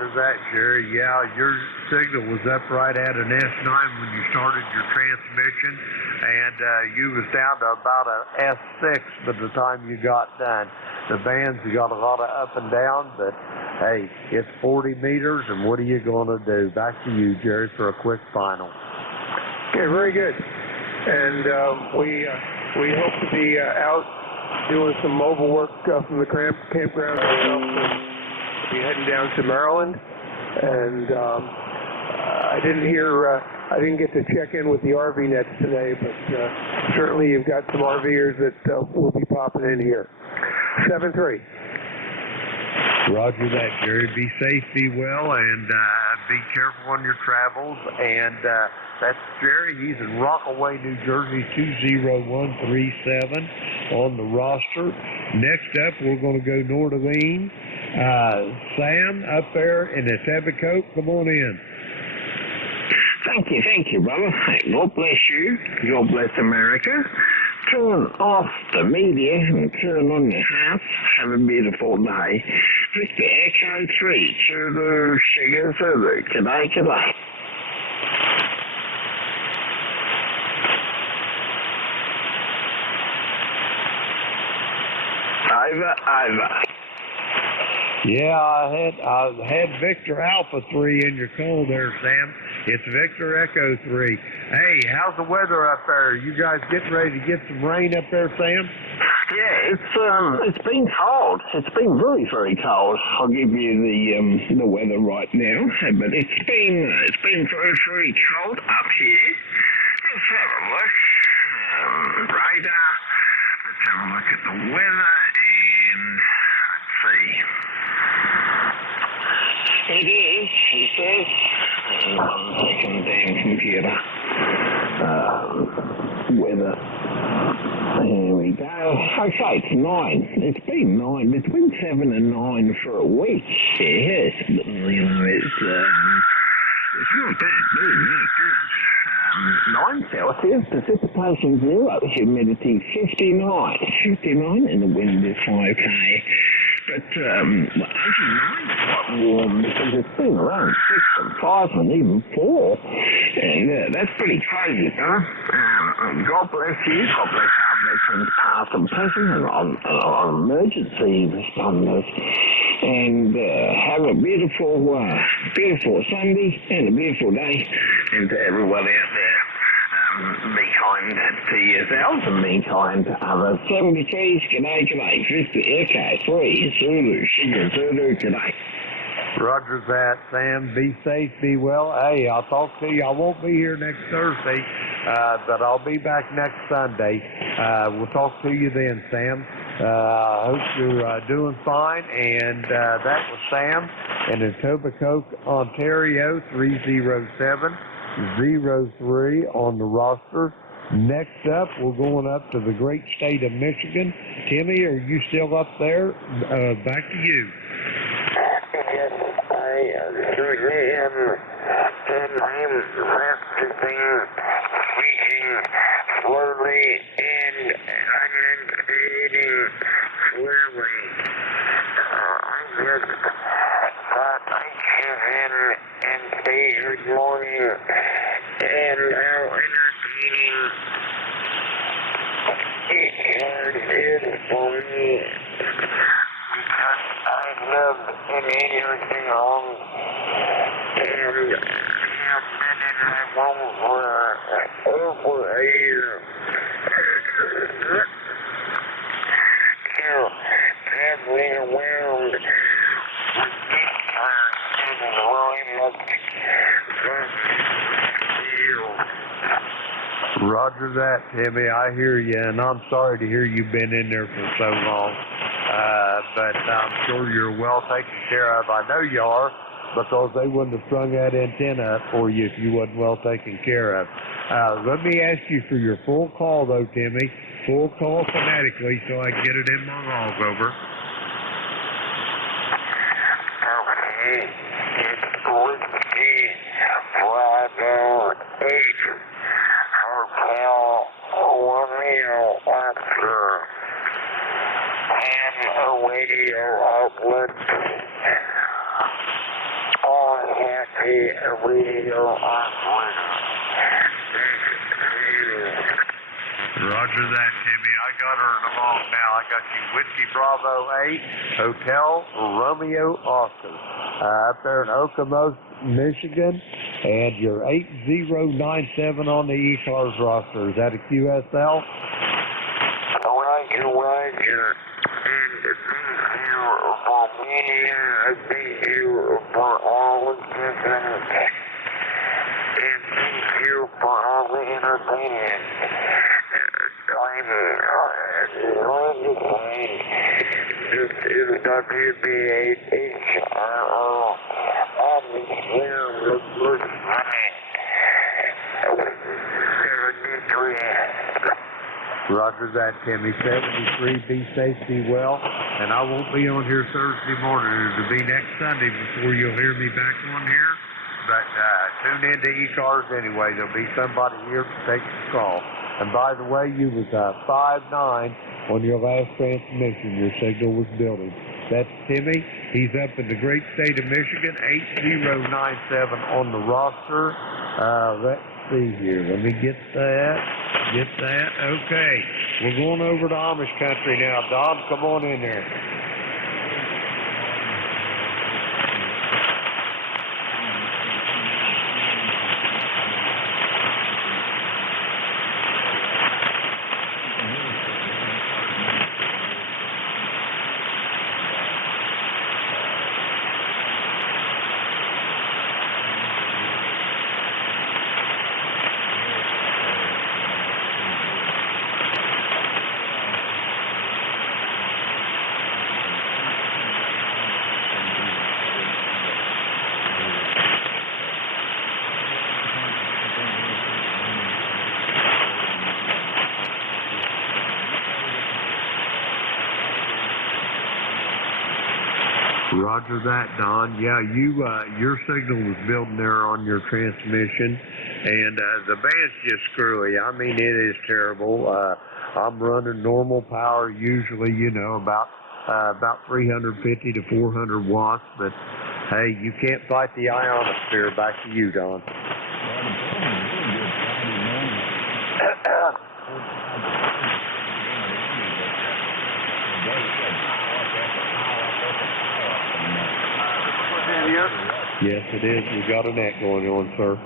Roger that, Jerry. Yeah, your signal was up right at an S9 when you started your transmission, and you was down to about an S6 by the time you got done. The bands, you got a lot of up and down, but hey, it's 40 meters, and what are you going to do? Back to you, Jerry, for a quick final. Okay, very good. And we hope to be out doing some mobile work from the campground ourselves. We'll be heading down to Maryland, and I didn't get to check in with the RV nets today, but certainly you've got some RVers that will be popping in here. 7-3. Roger that, Jerry. Be safe, be well, and be careful on your travels. And that's Jerry. He's in Rockaway, New Jersey, 20137 on the roster. Next up, we're going to go north of Ean. Sam, up there in Etobicoke, come on in. Thank you, brother. God bless you. God bless America. Turn off the media and turn on your house. Have a beautiful day. Victor Echo 3, Zulu, Sugar Zulu. G'day. Over. Yeah, I had Victor Alpha 3 in your call there, Sam. It's Victor Echo 3. Hey, how's the weather up there? You guys getting ready to get some rain up there, Sam? Yeah, it's been cold. It's been very, very cold. I'll give you the weather right now, but it's been very, very cold up here. Let's have a look. Radar. Let's have a look at the weather, and let's see. It says. 1 second, damn computer. Weather. Here we go. Okay, it's 9. It's been 9. It's been 7 and 9 for a week. Yes, but you know it's not bad. Very, very good. 9 Celsius, precipitation 0, humidity 59, and the wind is 5 km. But, well, actually, 9's quite warm because it's been around 6 and 5 and even 4. And that's pretty crazy, huh? God bless you. God bless our veterans past and present and on emergency responders. And have a beautiful Sunday and a beautiful day. And to everyone out there. Be kind to yourselves and be kind to others. 73s, g'day. Victor Echo 3, Zulu, Sugar Zulu, g'day. Roger that, Sam. Be safe, be well. Hey, I'll talk to you. I won't be here next Thursday, but I'll be back next Sunday. We'll talk to you then, Sam. I hope you're doing fine. And that was Sam in Etobicoke, Ontario, 307-03 on the roster. Next up, we're going up to the great state of Michigan. Timmy, are you still up there? Back to you. Yes, I certainly am. And I'm practicing speaking slowly and enunciating clearly. I just thought I'd chip in and say good morning and how entertaining ECARS is for me. Because I love an interesting home and have been in my home for over a year. So, traveling around with these cars is really much fun. Roger that, Timmy. I hear you, and I'm sorry to hear you've been in there for so long. But I'm sure you're well taken care of. I know you are, because they wouldn't have strung that antenna up for you if you wasn't well taken care of. Let me ask you for your full call, though, Timmy. Full call phonetically so I can get it in my log over. Okay, it's Whiskey Bravo 8, Hotel Romeo Oscar, and a radio outlet. all happy radio operator. Roger that, Timmy. I got her in the vault now. I got you Whiskey Bravo 8, Hotel Romeo Oscar, up there in Okemos, Michigan, and you're 8097 on the ECARS roster. Is that a QSL? Roger. And thank you for being here. Thank you for all the listeners. And thank you for all the entertainment. This is WBHRO. I'll be here with good money. 73. Roger that, Timmy. 73, be safe, be well. And I won't be on here Thursday morning. It'll be next Sunday before you'll hear me back on here. But tune in to ECARS anyway. There'll be somebody here to take the call. And by the way, you was 5'9" on your last transmission. Your signal was building. That's Timmy. He's up in the great state of Michigan, 8097 on the roster. Let's see here. Let me get that. Okay. We're going over to Amish country now. Don, come on in there. Roger that, Don. Yeah, your signal was building there on your transmission, and the band's just screwy. I mean, it is terrible. I'm running normal power, usually, about 350 to 400 watts, but hey, you can't fight the ionosphere. Back to you, Don. Yes, it is. We got a net going on, sir.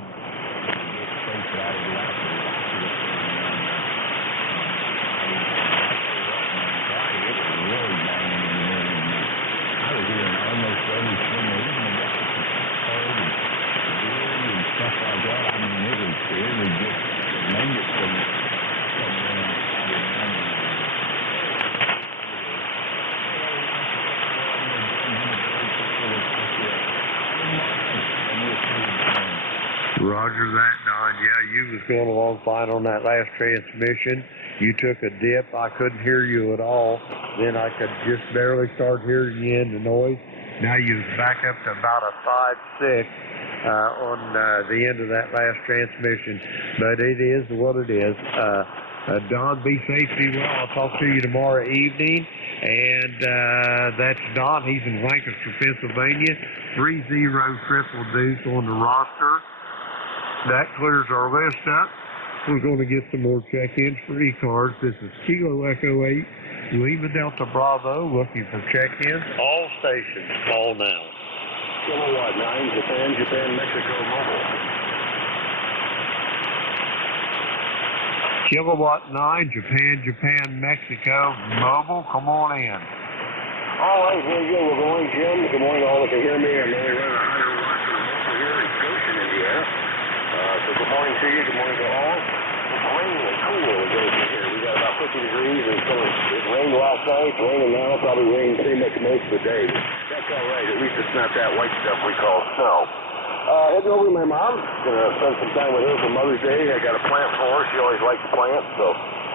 Roger that, Don. Yeah, you was going along fine on that last transmission. You took a dip. I couldn't hear you at all. Then I could just barely start hearing you in the noise. Now you was back up to about a 5.6 on the end of that last transmission. But it is what it is. Don, be safe, be well. I'll talk to you tomorrow evening. And that's Don. He's in Lancaster, Pennsylvania. 30 triple deuce on the roster. That clears our list up. We're going to get some more check-ins for ECARS. This is Kilo Echo 8, Lima Delta Bravo, looking for check-ins. All stations, call now. Kilowatt 9, Japan, Mexico, mobile. Kilowatt 9, Japan, Mexico, mobile. Come on in. All right, very good. Well, good morning, Jim. Good morning to all that can hear me. I'm only running 100 watts of mobile here in Goshen, Indiana. So good morning to you. Good morning to all. It's raining and cool in Goshen here. We got about 50 degrees, and so it rained last night. It's raining now. Probably raining pretty much most of the day. But that's all right. At least it's not that white stuff we call snow. Heading over to my mom. Gonna spend some time with her for Mother's Day. I got a plant for her. She always likes plants, so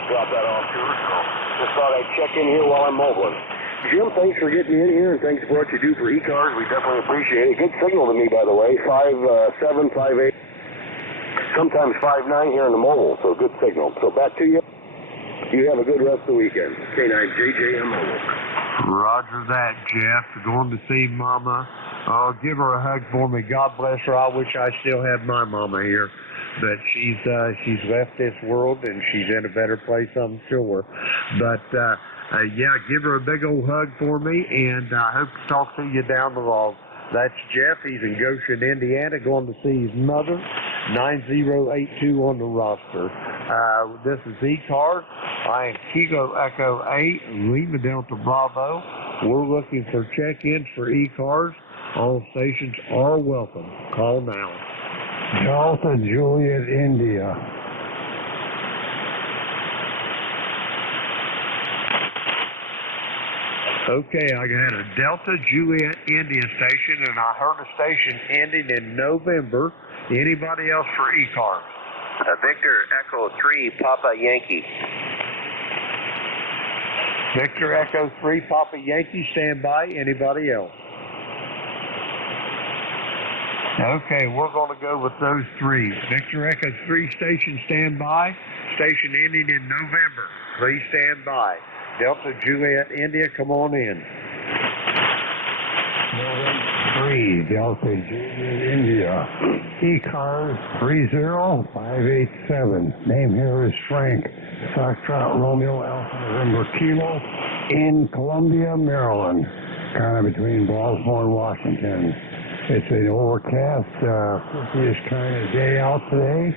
drop that off to her. So just thought I'd check in here while I'm mobiling. Jim, thanks for getting in here, and thanks for what you do for ECARS. We definitely appreciate it. Good signal to me, by the way. 5.7, 5.8, sometimes 5.9 here in the mobile, so good signal. So back to you. You have a good rest of the weekend. K9JJM Mobile. Roger that, Jeff. Going to see Mama Oh, give her a hug for me. God bless her. I wish I still had my mama here. But she's left this world and she's in a better place, I'm sure. But yeah, give her a big old hug for me, and I hope to talk to you down the road. That's Jeff. He's in Goshen, Indiana, going to see his mother. 9082 on the roster. This is ECARS. I am Kilo Echo 8, Lima Delta Bravo. We're looking for check-ins for ECARS. All stations are welcome. Call now. Delta Juliet India. Okay, I got a Delta Juliet India station, and I heard a station ending in November. Anybody else for ECARS? Victor Echo 3, Papa Yankee. Victor Echo 3, Papa Yankee, stand by. Anybody else? Okay, we're going to go with those three. Victor Echo 3 station, stand by. Station ending in November. Please stand by. Delta Juliet India, come on in. November 3, Delta Juliet India. ECARS 30587. Name here is Frank. Foxtrot Romeo Alpha November Kilo in Columbia, Maryland. Kind of between Baltimore and Washington. It's an overcast, 50-ish kind of day out today,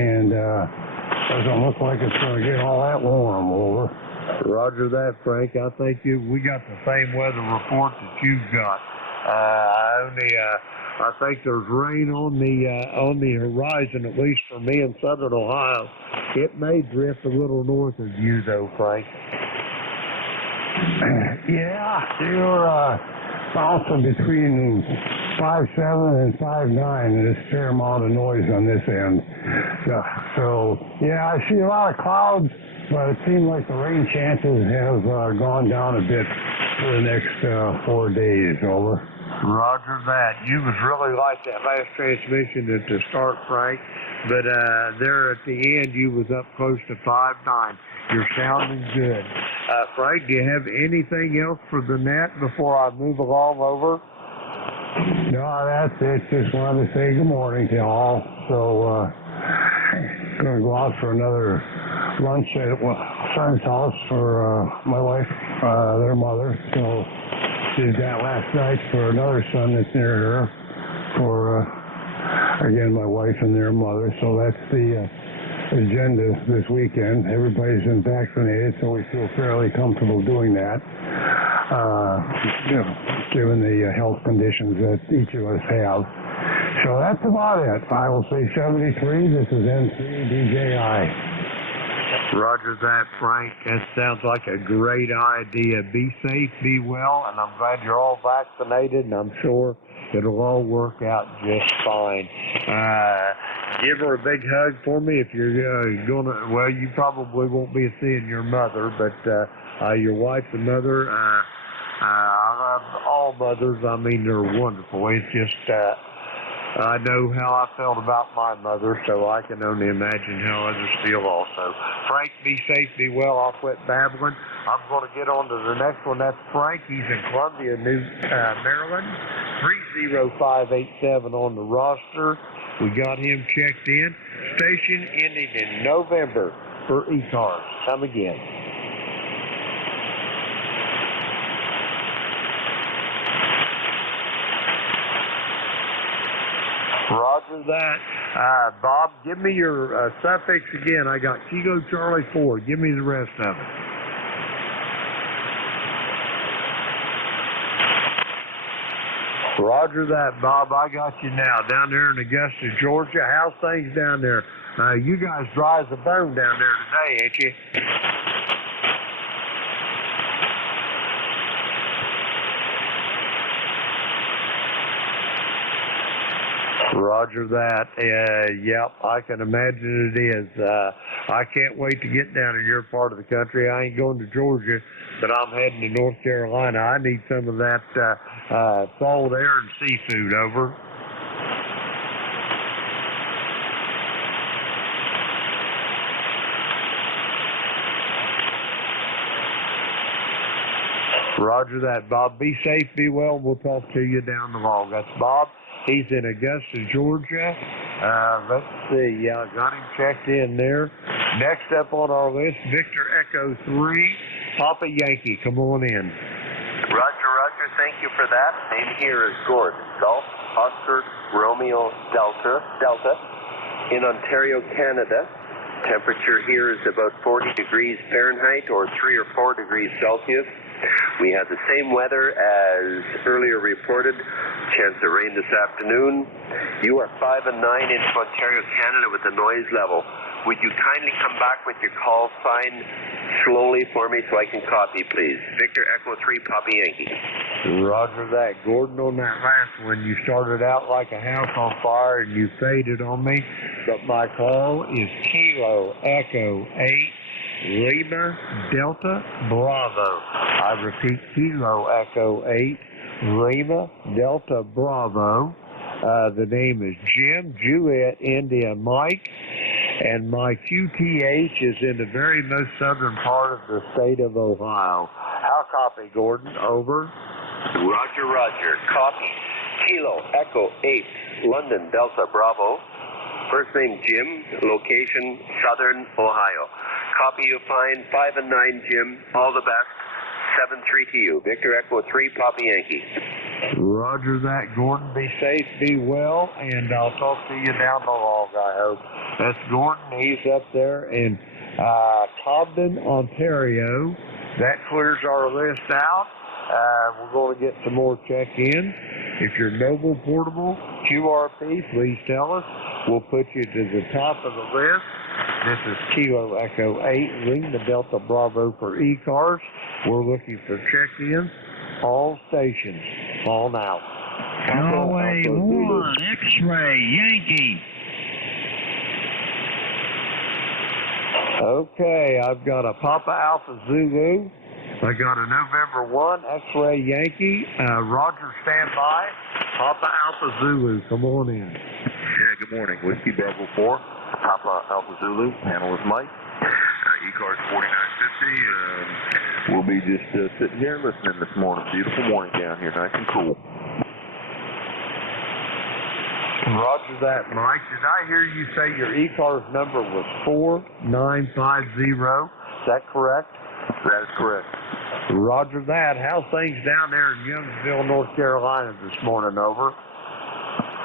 and doesn't look like it's going to get all that warm. Over. Roger that, Frank. I think we got the same weather report that you've got. I think there's rain on the horizon, at least for me in southern Ohio. It may drift a little north of you, though, Frank. Yeah, you're bouncing between 5.7 and 5.9, and there's a fair amount of noise on this end. So yeah, I see a lot of clouds, but it seems like the rain chances have gone down a bit for the next 4 days. Over. Roger that. You was really like that last transmission at the start, Frank, but there at the end you was up close to 5.9. You're sounding good. Frank, do you have anything else for the net before I move along over? No, that's it. Just wanted to say good morning to all. So, going to go out for another lunch at a friend's house for my wife, their mother. So, did that last night for another son that's near her for, again, my wife and their mother. So that's the agenda this weekend. Everybody's been vaccinated, so we feel fairly comfortable doing that. Given the health conditions that each of us have. So that's about it. I will say 73. This is N3DJI. Roger that, Frank. That sounds like a great idea. Be safe, be well, and I'm glad you're all vaccinated, and I'm sure it'll all work out just fine. Give her a big hug for me if you're well, you probably won't be seeing your mother, but your wife and mother, I love all mothers. I mean, they're wonderful. It's just, I know how I felt about my mother, so I can only imagine how others feel also. Frank, be safe, be well. I'll quit babbling. I'm going to get on to the next one. That's Frank. He's in Columbia, Maryland. 30587 on the roster. We got him checked in. Station ending in November for ECARS. Come again. Roger that. Bob, give me your suffix again. I got Kilo Charlie 4. Give me the rest of it. Roger that, Bob. I got you now. Down there in Augusta, Georgia. How's things down there? You guys dry as a bone down there today, ain't you? Roger that. Yep, I can imagine it is. I can't wait to get down in your part of the country. I ain't going to Georgia, but I'm heading to North Carolina. I need some of that salt air and seafood. Over. Roger that, Bob. Be safe, be well. We'll talk to you down the log. That's Bob. He's in Augusta, Georgia. Let's see. Yeah, got him checked in there. Next up on our list, Victor Echo 3, Papa Yankee. Come on in. Roger, thank you for that. Name here is Gordon. Golf, Oscar, Romeo, Delta. In Ontario, Canada. Temperature here is about 40 degrees Fahrenheit or 3 or 4 degrees Celsius. We had the same weather as earlier reported. Chance of rain this afternoon. You are 5 and 9 into Ontario, Canada with the noise level. Would you kindly come back with your call sign slowly for me so I can copy, please? Victor Echo 3, Papa Yankee. Roger that. Gordon, on that last one, you started out like a house on fire and you faded on me, but my call is Kilo Echo 8, Lima Delta Bravo. I repeat, Kilo Echo 8, Lima Delta Bravo. The name is Jim, Juliet, India, Mike, and my QTH is in the very most southern part of the state of Ohio. How copy, Gordon? Over. Roger. Copy. Kilo Echo 8, London Delta Bravo. First name Jim, location Southern Ohio. Copy you fine, 5 and 9 Jim, all the best. 7-3 to you. Victor Echo 3, Papa Yankee. Roger that, Gordon. Be safe, be well, and I'll talk to you down the log, I hope. That's Gordon. He's up there in Cobden, Ontario. That clears our list out. We're going to get some more check-in. If you're mobile, portable, QRP, please tell us. We'll put you to the top of the list. This is Kilo Echo 8, Ring the Delta Bravo for ECARS. We're looking for check-ins. All stations. Call now. Norway 1, X-ray, Yankee. Okay, I've got a Papa Alpha Zulu. I got a November 1 X-ray Yankee. Roger, stand by. Papa Alpha Zulu, come on in. Yeah, good morning. Whiskey Bravo 4, Papa Alpha Zulu. Panel is Mike. ECARS 4950. We'll be just sitting here listening this morning. Beautiful morning down here, nice and cool. Roger that, Mike. Did I hear you say your ECARS number was 4950? Is that correct? That is correct. Roger that. How's things down there in Youngsville, North Carolina this morning? Over.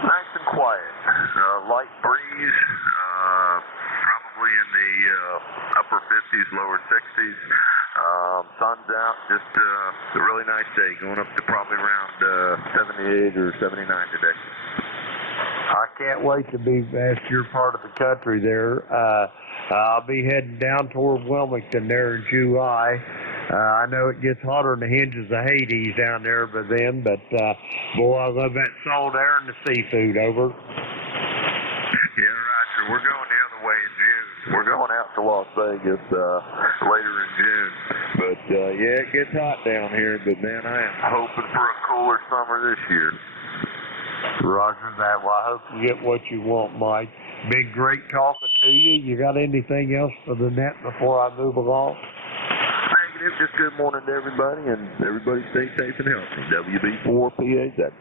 Nice and quiet. Light breeze. Probably in the upper 50s, lower 60s. Sun's out. Just a really nice day. Going up to probably around 78 or 79 today. I can't wait to be past your part of the country there. I'll be heading down toward Wilmington there in July. I know it gets hotter than the hinges of Hades down there but boy, I love that salt air and the seafood. Over. Yeah, Roger. We're going the other way in June. We're going out to Las Vegas later in June. But, yeah, it gets hot down here. But, man, I am hoping for a cooler summer this year. Roger that. Well, I hope you get what you want, Mike. Been great talking to you. You got anything else for the net before I move along? Negative. Just good morning to everybody, and everybody stay safe and healthy. WB4PAZ.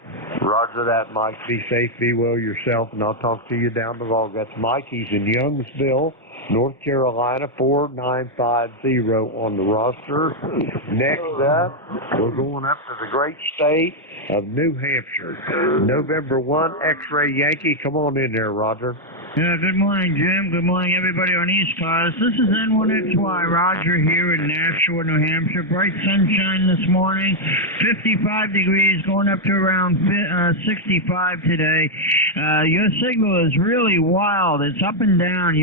Roger that, Mike. Be safe, be well yourself, and I'll talk to you down the road. That's Mike. He's in Youngsville, North Carolina, 4950 on the roster. Next up, we're going up to the great state of New Hampshire. November 1, X-ray Yankee. Come on in there, Roger. Yeah, good morning, Jim. Good morning, everybody on ECARS. This is N1XY Roger here in Nashua, New Hampshire. Bright sunshine this morning. 55 degrees, going up to around 65 today. Your signal is really wild. It's up and down.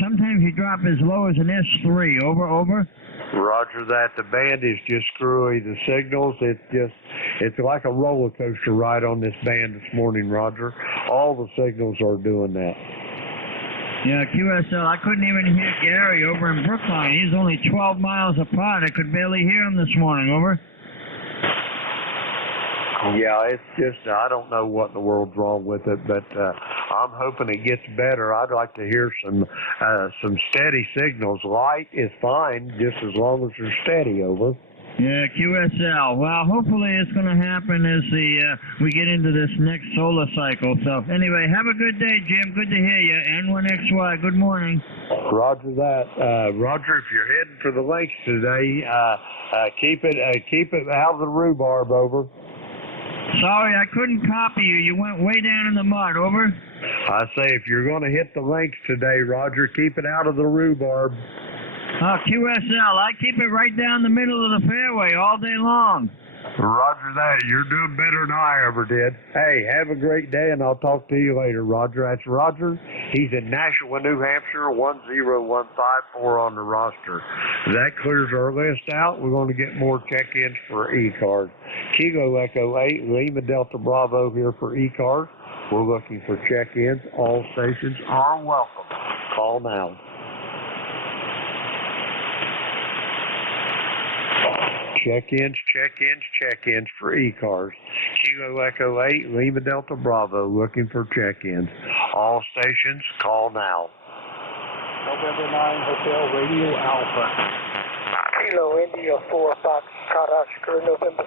Sometimes you drop as low as an S3. Over. Roger that. The band is just screwy. The signals, it's like a roller coaster ride on this band this morning, Roger. All the signals are doing that. Yeah, QSL, I couldn't even hear Gary over in Brookline. He's only 12 miles apart. I could barely hear him this morning. Over. Yeah, it's just, I don't know what in the world's wrong with it, but I'm hoping it gets better. I'd like to hear some steady signals. Light is fine, just as long as they're steady. Over. Yeah, QSL. Well, hopefully it's going to happen as we get into this next solar cycle. So anyway, have a good day, Jim. Good to hear you. N1XY, good morning. Roger that. Roger, if you're heading for the links today, keep it out of the rhubarb, over. Sorry, I couldn't copy you. You went way down in the mud, over. I say if you're going to hit the links today, Roger, keep it out of the rhubarb. QSL, I keep it right down the middle of the fairway all day long. Roger that. You're doing better than I ever did. Hey, have a great day, and I'll talk to you later, Roger. That's Roger. He's in Nashua, New Hampshire, 10154 on the roster. That clears our list out. We're going to get more check-ins for ECARS. Kilo Echo 8, Lima Delta Bravo here for ECARS. We're looking for check-ins. All stations are welcome. Call now. Check-ins for ECARS. Kilo Echo 8, Lima Delta Bravo, looking for check-ins. All stations, call now. November 9, Hotel Radio Alpha. Kilo India 4, Fox, Oscar, November.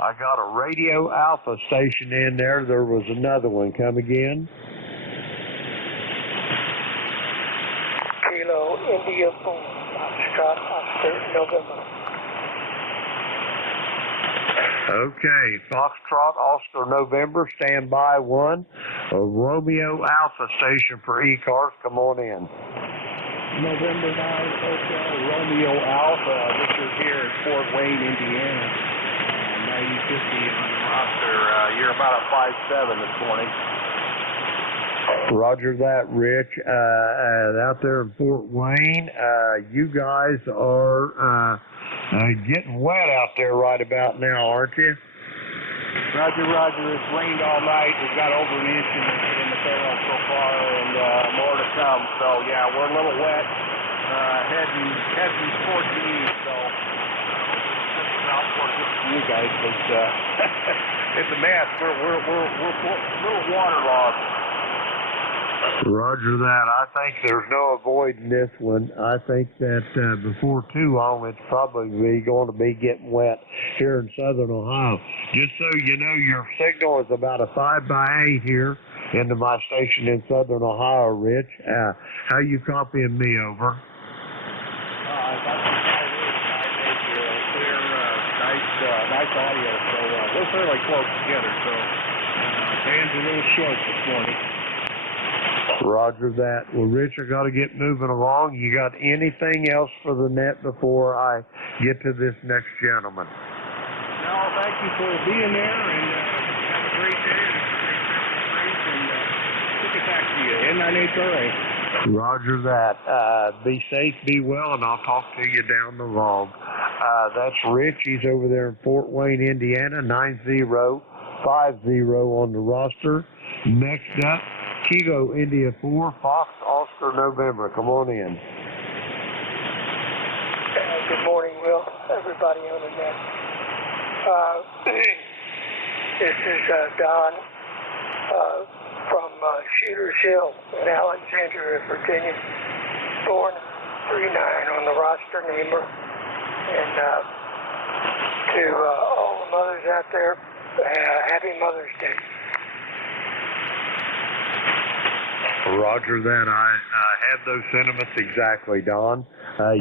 I got a Radio Alpha station in there. There was another one. Come again. Kilo India 4, Fox, Oscar, November. Okay, Foxtrot, Oscar, November, stand by 1. A Romeo Alpha station for ECARS. Come on in. November 9, Hotel Romeo Alpha. Richard here at Fort Wayne, Indiana. 9050 on the roster. You're about a 5'7" this morning. Roger that, Rich. Out there in Fort Wayne, you guys are getting wet out there right about now, aren't you? Roger. It's rained all night. We've got over an inch in the barrel so far, and more to come. So yeah, we're a little wet, heading towards the east. So out towards you guys, but it's a mess. We're a little waterlogged. Roger that. I think there's no avoiding this one. I think that before too long, it's probably going to be getting wet here in southern Ohio. Just so you know, your signal is about a 5x8 here into my station in southern Ohio, Rich. How you copying me, over? Nice audio. So we're fairly close together. So band's a little short this morning. Roger that. Well, Rich, I got to get moving along. You got anything else for the net before I get to this next gentleman? No, thank you for being there, and have a great day, and we'll get back to you. N98RA. Roger that. Be safe, be well, and I'll talk to you down the log. That's Rich. He's over there in Fort Wayne, Indiana, 9050 on the roster. Next up, Kilo India 4, Fox, Oscar, November. Come on in. Good morning, Will. Everybody on the net. This is Don from Shooters Hill in Alexandria, Virginia. Born 39 on the roster number. And to all the mothers out there, happy Mother's Day. Roger that. I have those sentiments exactly, Don.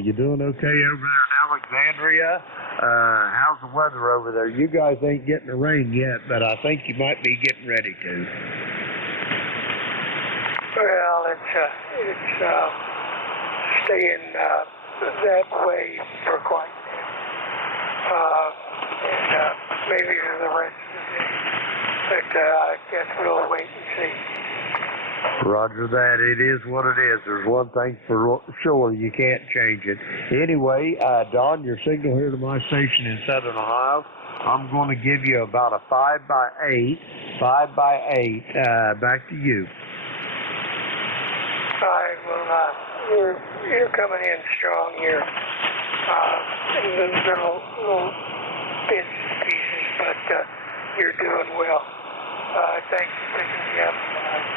You doing okay over there in Alexandria? How's the weather over there? You guys ain't getting the rain yet, but I think you might be getting ready to. Well, it's staying that way for quite and maybe for the rest of the day. But I guess we'll wait and see. Roger that. It is what it is. There's one thing for sure. You can't change it. Anyway, Don, your signal here to my station in southern Ohio, I'm going to give you about a 5x8. Back to you. All right. Well, you're coming in strong here. Little bits and pieces, but you're doing well. Thanks for picking me up.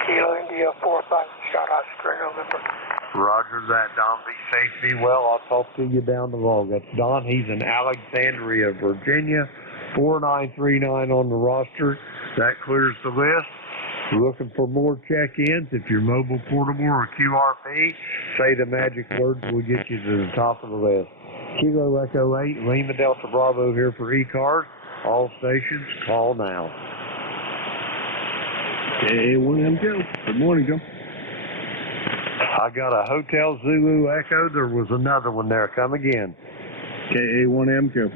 Kilo India 4, 5, Oscar, November. Roger that, Don. Be safe, be well. I'll talk to you down the road. That's Don. He's in Alexandria, Virginia. 4939 on the roster. That clears the list. Looking for more check-ins. If you're mobile, portable, or QRP, say the magic words. We'll get you to the top of the list. Kilo Echo 8, Lima Delta Bravo here for ECARS. All stations, call now. K1M Joe. Good morning, Joe. I got a Hotel Zulu Echo. There was another one there. Come again. K1M Joe.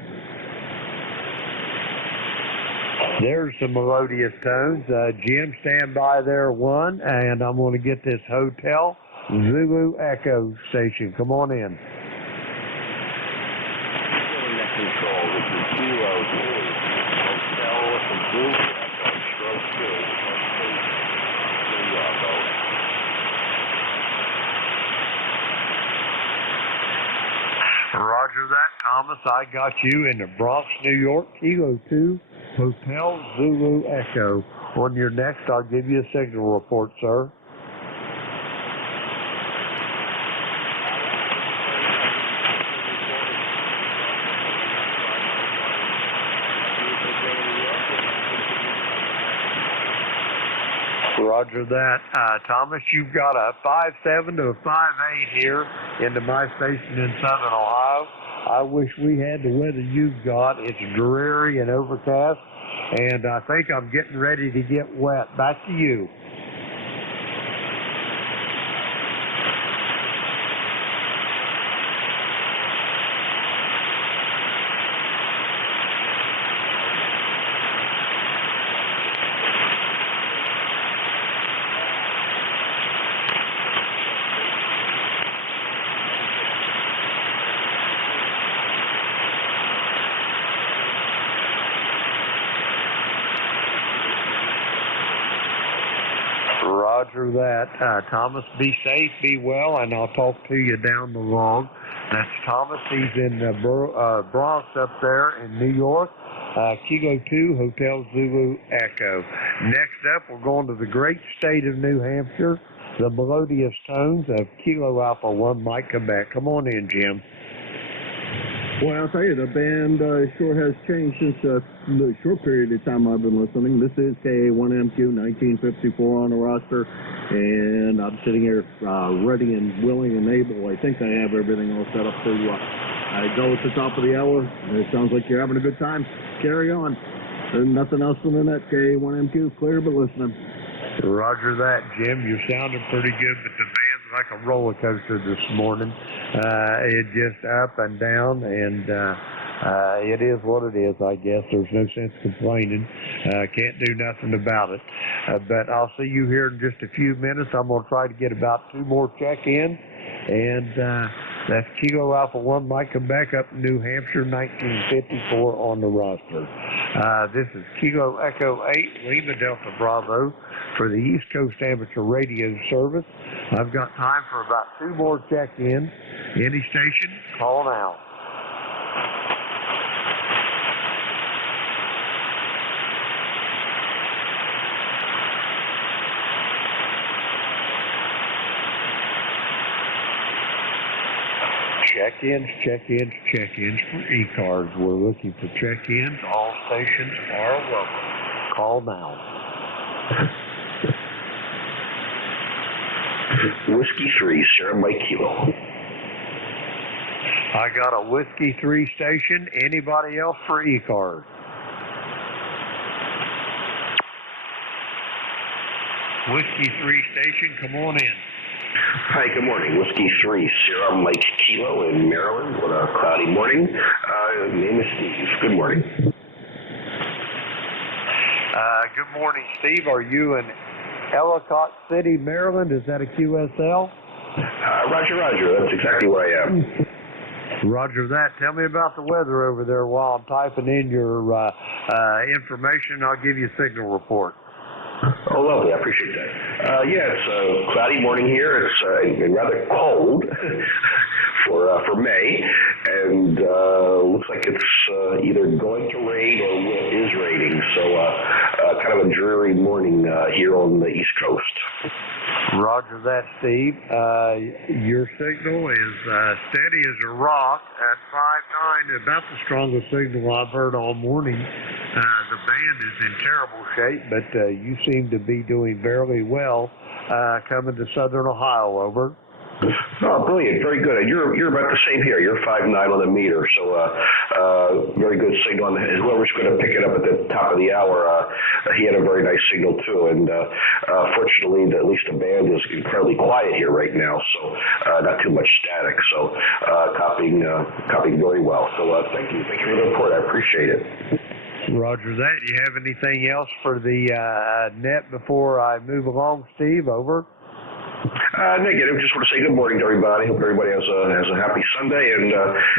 There's some melodious tones. Jim, stand by there, one, and I'm going to get this Hotel Zulu Echo station. Come on in. Control, this is Kilo 2, Hotel Zulu Echo, stroke 2. Roger that, Thomas. I got you in the Bronx, New York, Kilo 2, Hotel Zulu Echo. On your next, I'll give you a signal report, sir. Roger that. Thomas, you've got a 5.7 to a 5.8 here into my station in Southern Ohio. I wish we had the weather you've got. It's dreary and overcast, and I think I'm getting ready to get wet. Back to you. Roger that. Thomas, be safe, be well, and I'll talk to you down the road. That's Thomas. He's in the Bronx up there in New York. Kilo 2, Hotel Zulu Echo. Next up, we're going to the great state of New Hampshire. The melodious tones of Kilo Alpha 1 Mike Quebec. Come on in, Jim. Well, I'll tell you, the band sure has changed since the short period of time I've been listening. This is K1MQ 1954 on the roster, and I'm sitting here ready and willing and able. I think I have everything all set up to I go at the top of the hour. It sounds like you're having a good time. Carry on. There's nothing else than that. K1MQ, clear but listening. Roger that, Jim. You're sounding pretty good, but the band's like a roller coaster this morning. It just up and down, and it is what it is, I guess. There's no sense complaining. Can't do nothing about it. But I'll see you here in just a few minutes. I'm going to try to get about 2 more check-in, and that's Kilo Alpha 1 Mike Quebec up in New Hampshire, 1954 on the roster. This is Kilo Echo 8, Lima Delta Bravo for the East Coast Amateur Radio Service. I've got time for about 2 more check-ins. Any station, call now. Check-ins for ECARS. We're looking for check-ins. All stations are welcome. Call now. Whiskey 3, Sierra Mike Kilo. I got a Whiskey 3 station. Anybody else for ECARS? Whiskey 3 station, come on in. Hi, good morning. Whiskey 3, Sierra Mike Kilo in Maryland. What a cloudy morning. Name is Steve. Good morning. Good morning, Steve. Are you in Ellicott City, Maryland? Is that a QSL? Roger. That's exactly where I am. Roger that. Tell me about the weather over there while I'm typing in your information. I'll give you a signal report. Oh, lovely. I appreciate that. Yeah, it's a cloudy morning here. It's rather cold for May, and looks like it's either going to rain or is raining. So kind of a dreary morning here on the East Coast. Right. Roger that, Steve. Your signal is steady as a rock at 5.9, about the strongest signal I've heard all morning. The band is in terrible shape, but you seem to be doing fairly well coming to Southern Ohio. Over. Oh, brilliant. Very good. And you're about the same here. You're 5.9 on the meter, so very good signal. And whoever's going to pick it up at the top of the hour, he had a very nice signal, too. And fortunately, at least the band is incredibly quiet here right now, so not too much static. So copying very well. So thank you. Thank you for the report. I appreciate it. Roger that. You have anything else for the net before I move along, Steve? Over. Negative. Just want to say good morning to everybody. Hope everybody has a happy Sunday and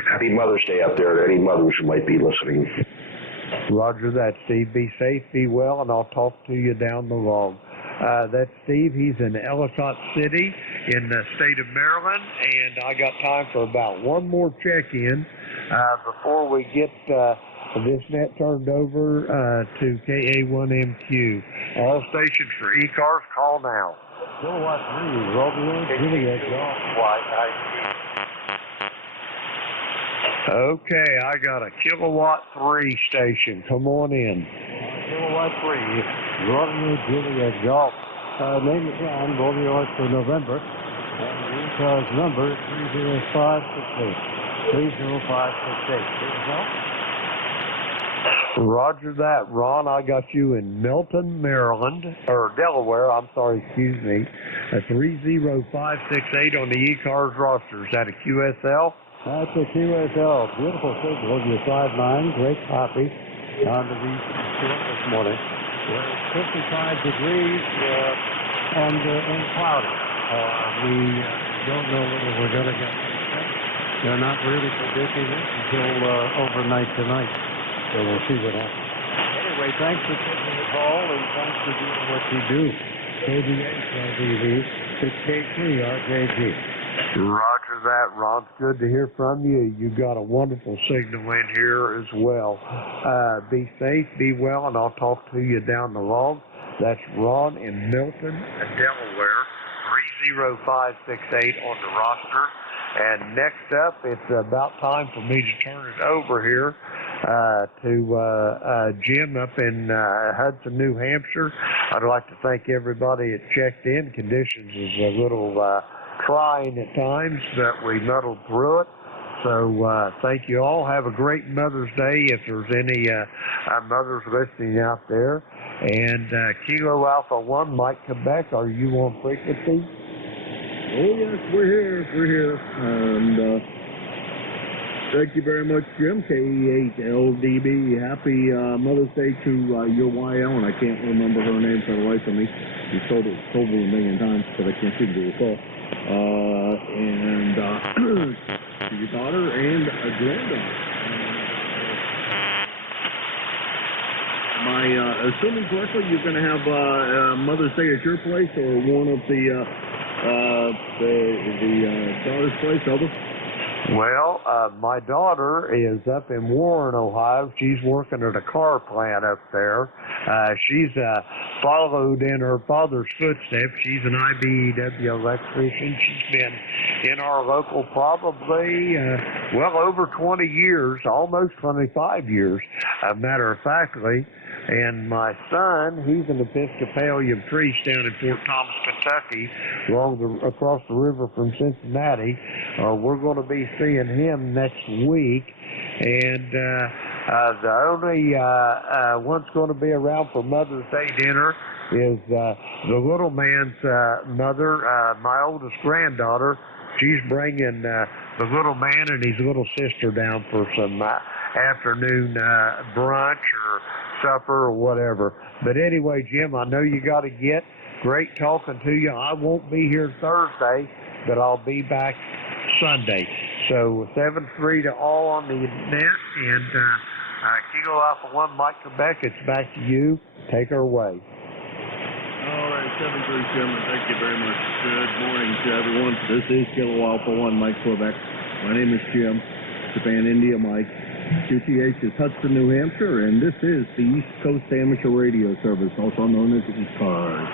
happy Mother's Day out there to any mothers who might be listening. Roger that, Steve. Be safe, be well, and I'll talk to you down the road. That's Steve. He's in Ellicott City in the state of Maryland, and I got time for about one more check-in before we get this net turned over to KA1MQ. All stations for ECARS, call now. Kilowatt 3, Romeo, Juliet, Golf. Okay, I got a Kilowatt 3 station. Come on in. Kilowatt 3, Romeo, Juliet, Golf. Name is John, Romeo for November. And the ECARS number is 30568. 30568. Roger that, Ron. I got you in Milton, Maryland, or Delaware. I'm sorry, excuse me. A 30568 on the ECARS roster. Is that a QSL? That's a QSL. Beautiful signal. You're 5.9. Great copy on the field this morning. We're 55 degrees and cloudy. We don't know whether we're going to get it. They're not really predicting it until overnight tonight. So we'll see what happens. Anyway, thanks for taking the call and thanks for doing what you do. KBH-LDV, 6K3 RJG. Roger that, Ron. It's good to hear from you. You got a wonderful signal in here as well. Be safe, be well, and I'll talk to you down the road. That's Ron in Milton, Delaware, 30568 on the roster. And next up, it's about time for me to turn it over here to Jim up in Hudson, New Hampshire. I'd like to thank everybody that checked in. Conditions is a little trying at times, but we muddled through it. So thank you all. Have a great Mother's Day if there's any mothers listening out there. And Kilo Alpha 1, Mike Quebec, are you on frequency? Oh, yes, we're here. And thank you very much, Jim. KE8LDB. Happy Mother's Day to your YL, and I can't remember her name for the life of me. You told me a million times, but I can't seem to recall. And to your daughter and a granddaughter. Am I assuming correctly you're going to have Mother's Day at your place or one of the daughter's place, over? Well, my daughter is up in Warren, Ohio. She's working at a car plant up there. She's followed in her father's footsteps. She's an IBEW electrician. She's been in our local probably, well, over 20 years, almost 25 years, matter of factly. And my son, he's an Episcopalian priest down in Fort Thomas, Kentucky, across the river from Cincinnati. We're going to be seeing him next week. And the only one's going to be around for Mother's Day dinner is the little man's mother, my oldest granddaughter. She's bringing the little man and his little sister down for some afternoon brunch or supper or whatever. But anyway, Jim, I know you got to get. Great talking to you. I won't be here Thursday, but I'll be back Sunday. So 7-3 to all on the net, and Kilo Alpha 1, Mike Quebec, it's back to you. Take her away. All right, 7-3, Jim, and thank you very much. Good morning to everyone. This is Kilo Alpha 1, Mike Quebec. My name is Jim, Japan India Mike. QTH is Hudson, New Hampshire, and this is the East Coast Amateur Radio Service, also known as ECARS.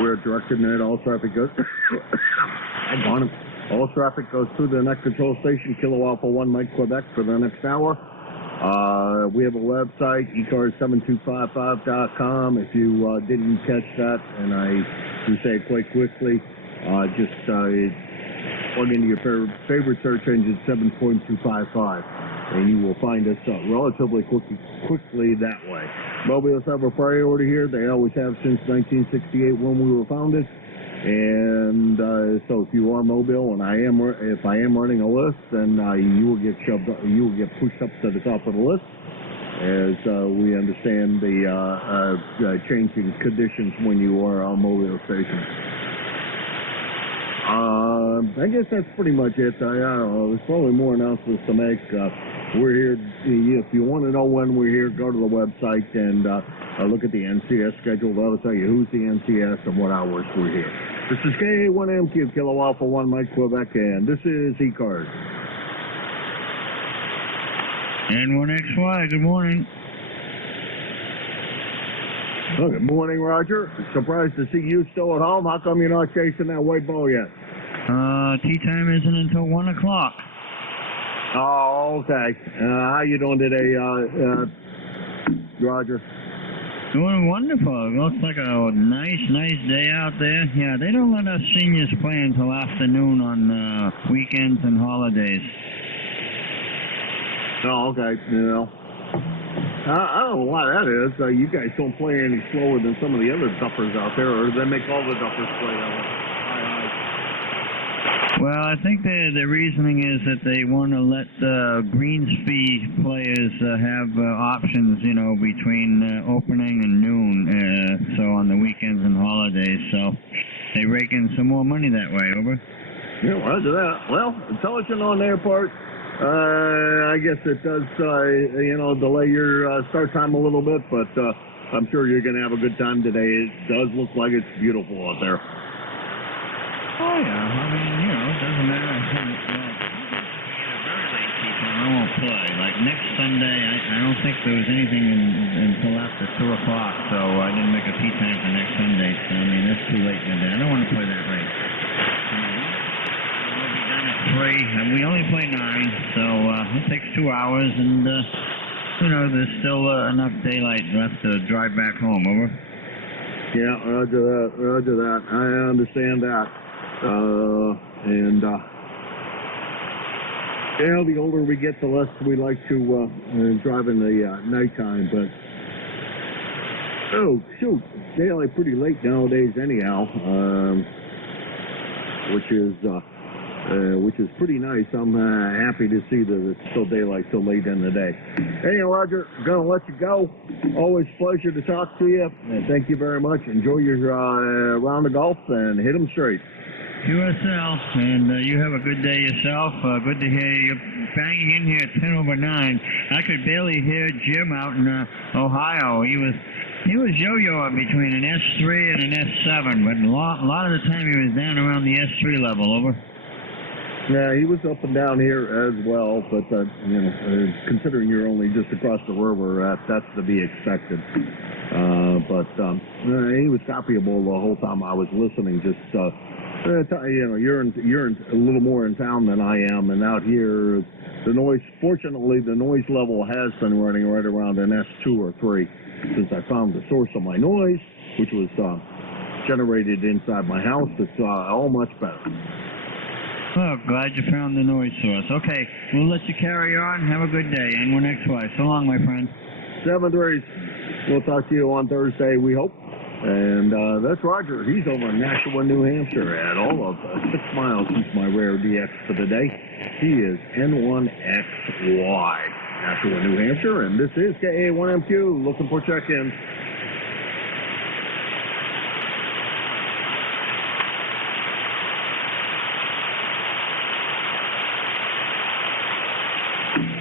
We're directed net. All traffic goes. Hang on. All traffic goes through the net control station, Kilo Alpha 1 Mike Quebec for the next hour. We have a website, ECARS7255.com. If you didn't catch that, and I do say it quite quickly, just plug into your favorite search engine 7.255, and you will find us relatively quickly that way. Mobiles have a priority here. They always have since 1968 when we were founded. And so if you are mobile, and if I am running a list, then you will get pushed up to the top of the list, as we understand the changing conditions when you are on mobile station. I guess that's pretty much it. I don't know. There's probably more announcements to make. We're here. If you want to know when we're here, go to the website and look at the NCS schedule. That'll tell you who's the NCS and what hours we're here. This is KA1MQ, Kilo Alpha 1 Mike Quebec, and this is ECARS. N1XY, good morning. Oh, good morning, Roger. Surprised to see you still at home. How come you're not chasing that white ball yet? Tea time isn't until 1 o'clock. Oh, okay. How you doing today, Roger? Doing wonderful. It looks like a nice day out there. Yeah, they don't let us seniors play until afternoon on weekends and holidays. Oh, okay. I don't know why that is. You guys don't play any slower than some of the other duffers out there, or do they make all the duffers play that way? Well, I think the reasoning is that they want to let Greensby players have options, between opening and noon, so on the weekends and holidays. So they rake in some more money that way, over. Yeah, roger that. Well, intelligent on their part. I guess it does, delay your start time a little bit, but I'm sure you're going to have a good time today. It does look like it's beautiful out there. Oh, yeah. I mean, it doesn't matter. Well, we get a very late tea time. I won't play. Like next Sunday, I don't think there was anything until after 2 o'clock, so I didn't make a tea time for next Sunday. So, I mean, that's too late in the day. I don't want to play that late. We'll be done at 3, and we only play 9, so it takes 2 hours, and, there's still enough daylight left to drive back home, over. Yeah, roger that. I understand that. The older we get, the less we like to drive in the nighttime. But oh shoot, it's daylight pretty late nowadays, anyhow. Which is pretty nice. I'm happy to see that it's still daylight so late in the day. Hey, Roger, gonna let you go. Always a pleasure to talk to you. And thank you very much. Enjoy your round of golf and hit them straight. QSL, and you have a good day yourself. Good to hear you banging in here at 10 over 9. I could barely hear Jim out in Ohio. He was yo-yoing between an S3 and an S7, but a lot of the time he was down around the S3 level, over. Yeah, he was up and down here as well, but considering you're only just across the river, that's to be expected. But he was copyable the whole time I was listening. Just you're a little more in town than I am, and out here, the noise. Fortunately, the noise level has been running right around an S2 or 3 since I found the source of my noise, which was generated inside my house. It's all much better. Oh, glad you found the noise source. Okay, we'll let you carry on. Have a good day. N1XY. So long, my friend. 7th race. We'll talk to you on Thursday, we hope. And that's Roger. He's over in Nashua, New Hampshire at all of 6 miles since my rare DX for the day. He is N1XY, Nashua, New Hampshire. And this is KA1MQ looking for check-ins.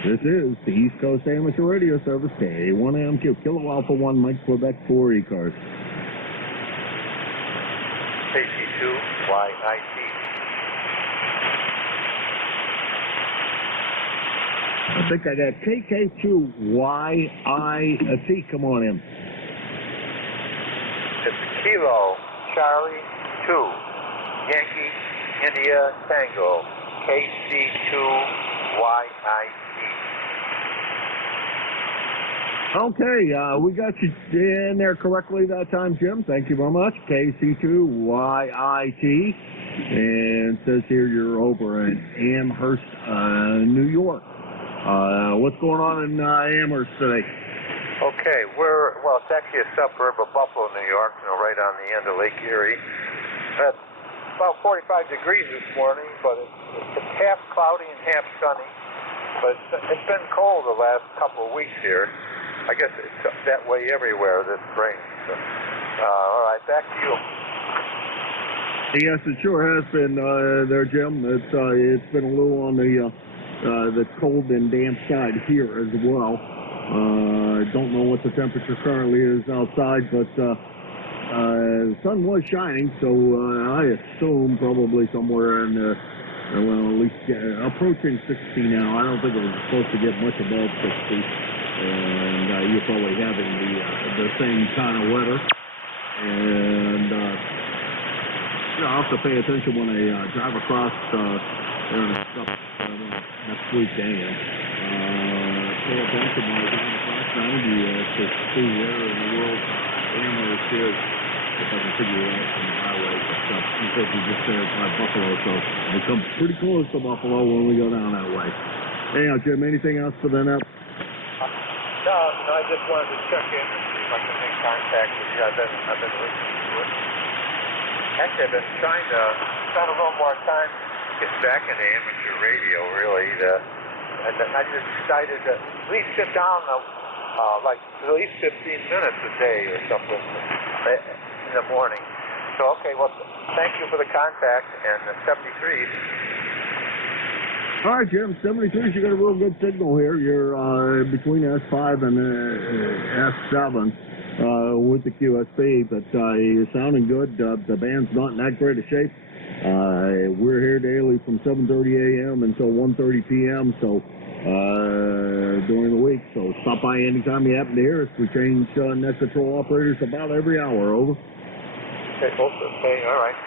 This is the East Coast Amateur Radio Service, KA1MQ, Kilo Alpha 1 Mike Quebec 4 ECARS. KC2YIT. I think I got KK2YIT. Come on in. It's Kilo Charlie 2, Yankee India Tango, KC2YIT. Okay, we got you in there correctly that time, Jim. Thank you very much. KC2YIT. And it says here you're over in Amherst, New York. What's going on in Amherst today? Okay, well, it's actually a suburb of Buffalo, New York, right on the end of Lake Erie. It's about 45 degrees this morning, but it's half cloudy and half sunny. But it's been cold the last couple of weeks here. I guess it's that way everywhere this spring. So, all right, back to you. Yes, it sure has been there, Jim. It's been a little on the cold and damp side here as well. I don't know what the temperature currently is outside, but the sun was shining, so I assume probably somewhere in well, at least approaching 60 now. I don't think it was supposed to get much above 60, and you're probably having the same kind of weather. And I'll have to pay attention when I drive across there and stuff next weekend. Pay attention when I drive across 90 to see where in the world Amherst is. If I can figure it out from the highway, but because we just said by Buffalo, so we come pretty close to Buffalo when we go down that way. Anyhow, Jim, anything else for the net? No, I just wanted to check in and see if I can make contact with you. I've been listening to it. Actually, I've been trying to spend a little more time getting back into amateur radio, really. And I just decided to at least sit down like at least 15 minutes a day or something in the morning. So, okay, well, thank you for the contact, and the 73s. All right, Jim, 73s, you got a real good signal here. You're between S5 and S7 with the QSP, but you're sounding good. The band's not in that great a shape. We're here daily from 7:30 a.m. until 1:30 p.m., so during the week. So stop by anytime you happen to hear us. We change net control operators about every hour, over. Okay, all right.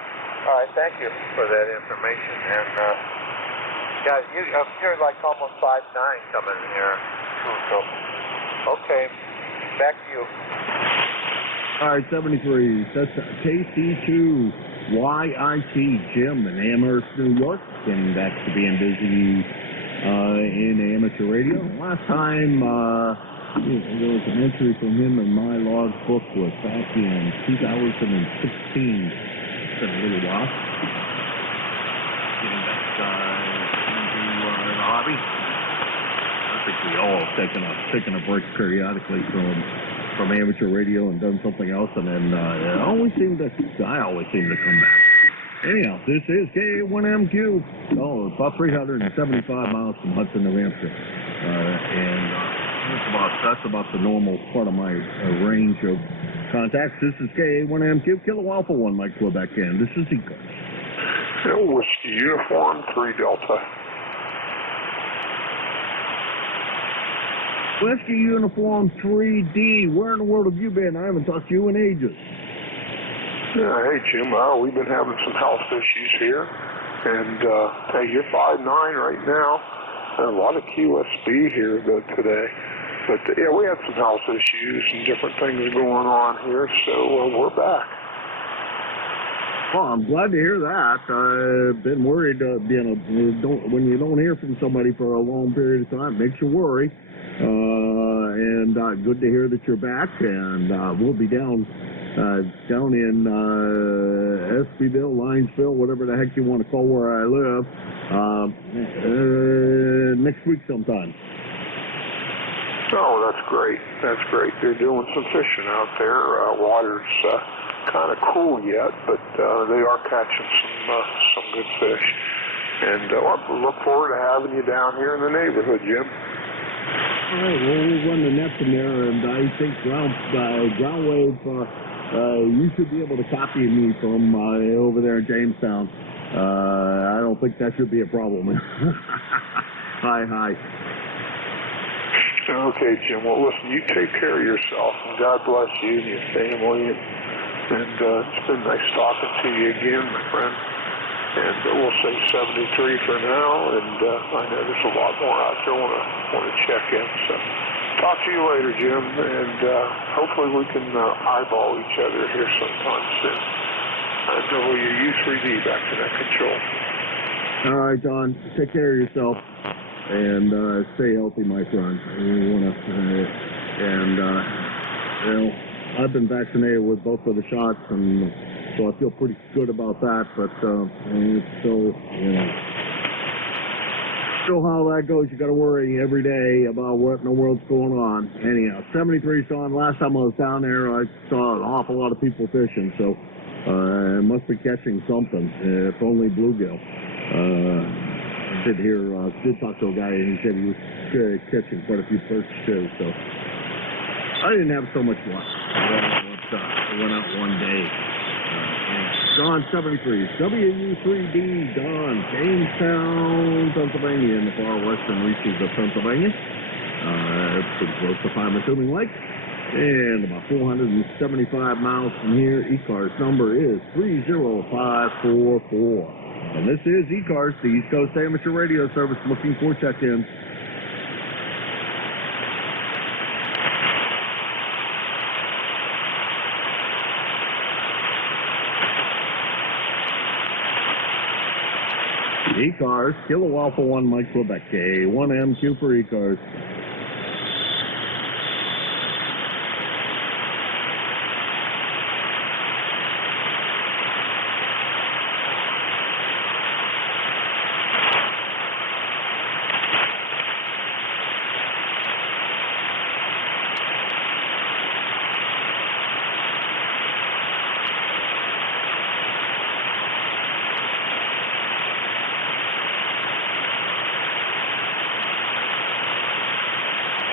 All right, thank you for that information. And, you're like almost 5'9" coming in here, too, so, okay, back to you. All right, 73. That's KC2YIT, Jim in Amherst, New York, getting back to being busy in amateur radio. Last time there was an entry from him in my log book was back in 2016. It's been a little while. Getting back into the hobby. I think we all have taken a break periodically from amateur radio and done something else, and then I always seem to come back. Anyhow, this is K1MQ. Oh, about 375 miles from Hudson, New Hampshire, and that's about the normal part of my range of contacts. This is K1MQ, Kilo Alpha 1, Mike Quebec, and this is ECARS. Whiskey Uniform 3 Delta. Whiskey Uniform 3D. Where in the world have you been? I haven't talked to you in ages. Yeah, hey, Jim. We've been having some health issues here. And, hey, you're 5'9" right now. A lot of QSB here today. But, yeah, we had some health issues and different things going on here, so we're back. Well, I'm glad to hear that. I've been worried, when you don't hear from somebody for a long period of time, it makes you worry. And good to hear that you're back, and we'll be down in SBville, Linesville, whatever the heck you want to call where I live, next week sometime. Oh, that's great. That's great. They're doing some fishing out there. Water's kind of cool yet, but they are catching some good fish. And I look forward to having you down here in the neighborhood, Jim. All right, well, we'll run the net from there, and I think Groundwave, you should be able to copy me from over there in Jamestown. I don't think that should be a problem. Hi. Okay, Jim. Well, listen, you take care of yourself, and God bless you and your family. And And it's been nice talking to you again, my friend. And we'll say 73 for now, and I know there's a lot more out there want to check in. So talk to you later, Jim, and hopefully we can eyeball each other here sometime soon. WU3D, back to that control. All right, Don, take care of yourself, and stay healthy, my friend. I've been vaccinated with both of the shots, and so I feel pretty good about that, but still how that goes, you got to worry every day about what in the world's going on. Anyhow, 73 Sean, last time I was down there, I saw an awful lot of people fishing, so I must be catching something, if only bluegill. I did talk to a guy, and he said he was catching quite a few perch too, so I didn't have so much luck. I went out one day. Don 73, WU3D, Don, Jamestown, Pennsylvania, in the far western reaches of Pennsylvania. Pretty close to Pine Assuming Lake. And about 475 miles from here. ECARS number is 30544. And this is ECARS, the East Coast Amateur Radio Service, looking for check-ins. ECARS, Kilo Alpha 1 Mike Quebec, K1MQ for ECARS.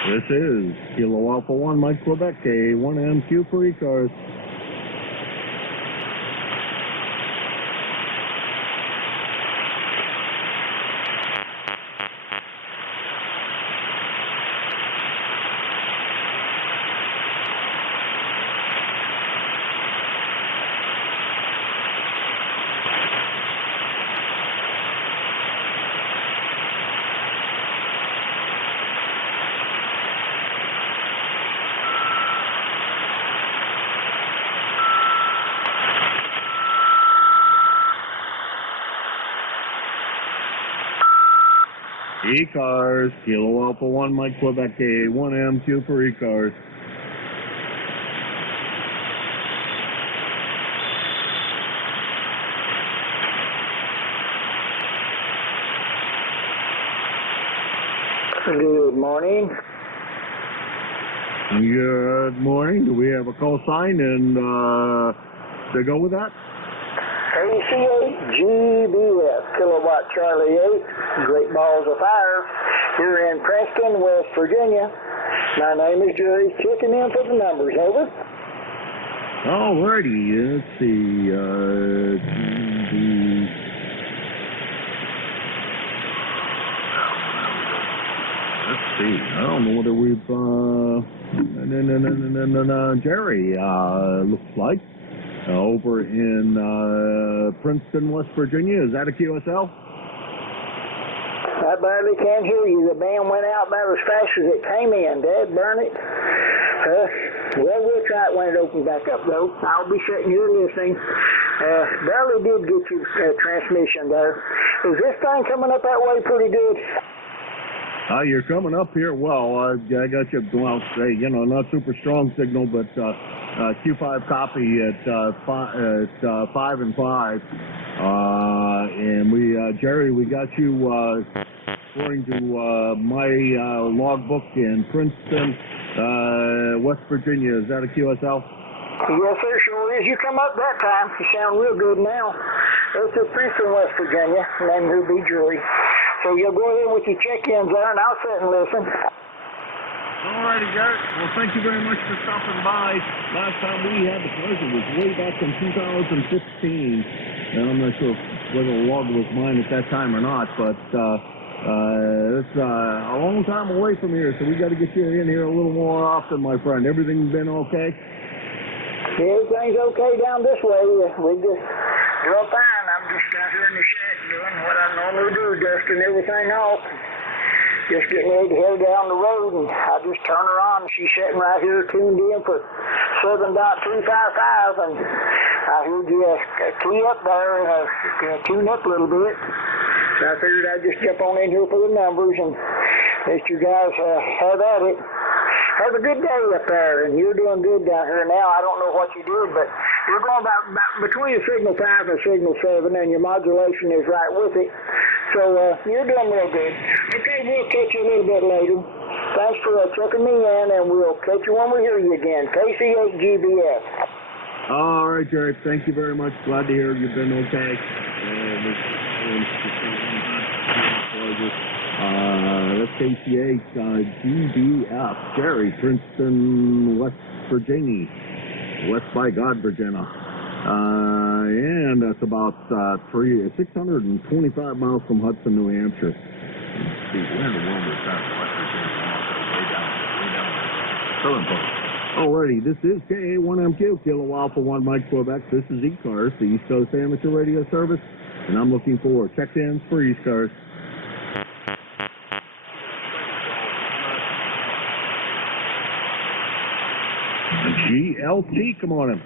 This is Kilo Alpha 1 Mike Quebec, K1MQ for ECARS. ECARS, Kilo Alpha 1 Mike Quebec, K1MQ for ECARS. Good morning. Good morning. Do we have a call sign and to go with that? AC8GBS, Kilowatt Charlie 8, Great Balls of Fire, here in Princeton, West Virginia. My name is Jerry, checking in for the numbers, over. Alrighty, let's see, let's see, I don't know whether we've, Jerry, looks like. Over in Princeton, West Virginia. Is that a QSL? I barely can hear you. The band went out about as fast as it came in. Dad, burn it. Well, we'll try it when it opens back up, though. I'll be sitting here listening. Barely did get your transmission, though. Is this thing coming up that way pretty good? You're coming up here. Well, I got you, well, say, not super strong signal, but Q5 copy at 5 and 5. And we, Jerry, we got you, according to my logbook in Princeton, West Virginia. Is that a QSL? Yes, sir, sure is. You come up that time. You sound real good now. It's at Princeton, West Virginia. Name will be Julie. So you'll go ahead with your check-ins there, and I'll sit and listen. All righty, Garrett. Well, thank you very much for stopping by. Last time we had the pleasure was way back in 2015. And I'm not sure whether the log was mine at that time or not, but it's a long time away from here, so we got to get you in here a little more often, my friend. Everything been okay? Everything's okay down this way. We just doing fine. I'm just out here in the shack doing what I normally do, dusting everything off. Just getting ready to head down the road, and I just turn her on. She's sitting right here tuned in for 7.255, and I heard you key up there and tune up a little bit. So I figured I'd just jump on in here for the numbers and let you guys have at it. Have a good day up there, and you're doing good down here now. I don't know what you did, but you're going about between signal 5 and signal 7, and your modulation is right with it. So you're doing real good. Okay, we'll catch you a little bit later. Thanks for checking me in, and we'll catch you when we hear you again. KC8GBS. All right, Jerry. Thank you very much. Glad to hear you've been okay. That's KC8 GBF. Jerry, Princeton, West Virginia. West by God, Virginia. And that's about 625 miles from Hudson, New Hampshire. Let's see, where in the world is that? West Virginia. Way down southern part. Alrighty, this is KA1MQ, Kilo Alpha 1 Mike Quebec. This is ECARS, the East Coast Amateur Radio Service, and I'm looking for check-ins for ECARS. GLT, come on in.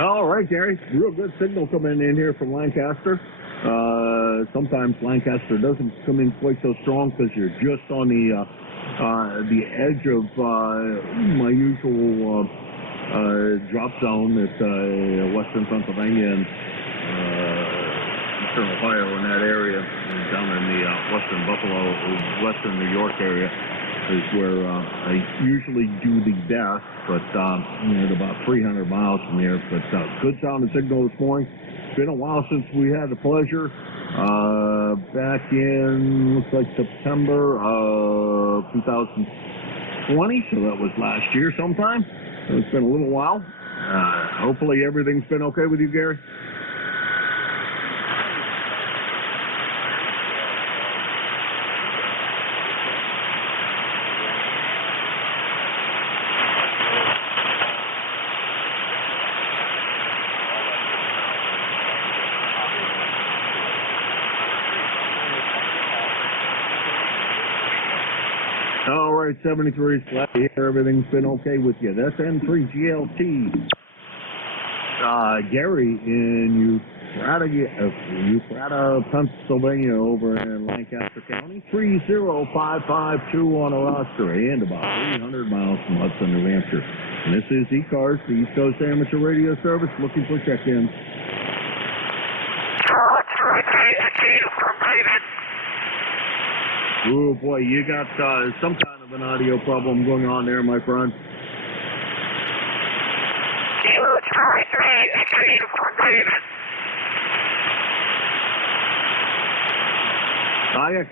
All right, Gary. Real good signal coming in here from Lancaster. Sometimes Lancaster doesn't come in quite so strong because you're just on the edge of my usual drop zone at western Pennsylvania and eastern Ohio in that area, and down in the western Buffalo, western New York area is where I usually do the best, but at about 300 miles from here. But good sounding signal this morning. It's been a while since we had the pleasure. Back in, looks like September of 2020, so that was last year sometime. So it's been a little while. Hopefully everything's been okay with you, Gary. All right, 73 is glad to hear everything's been okay with you. That's N3GLT. Gary in Ephrata, Pennsylvania, over in Lancaster County, 30552 on a roster, and about 300 miles from Hudson, New Hampshire. And this is ECARS, the East Coast Amateur Radio Service, looking for check-ins. Oh boy, you got some kind of an audio problem going on there, my friend. I got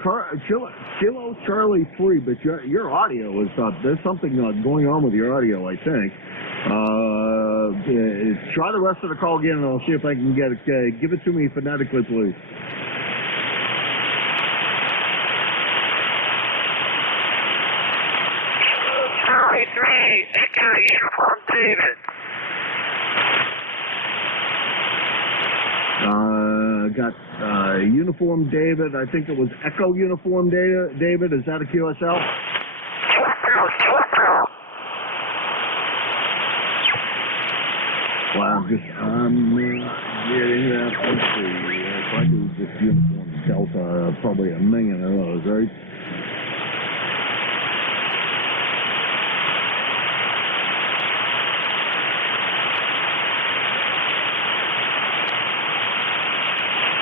Kilo Charlie 3, but your audio is there's something going on with your audio, I think. Try the rest of the call again, and I'll see if I can get it. Give it to me phonetically, please. Got Uniform David. I think it was Echo Uniform David. Is that a QSL? Well, I'm getting that. Let's see. If I do just Uniform Delta, probably a million of those, right?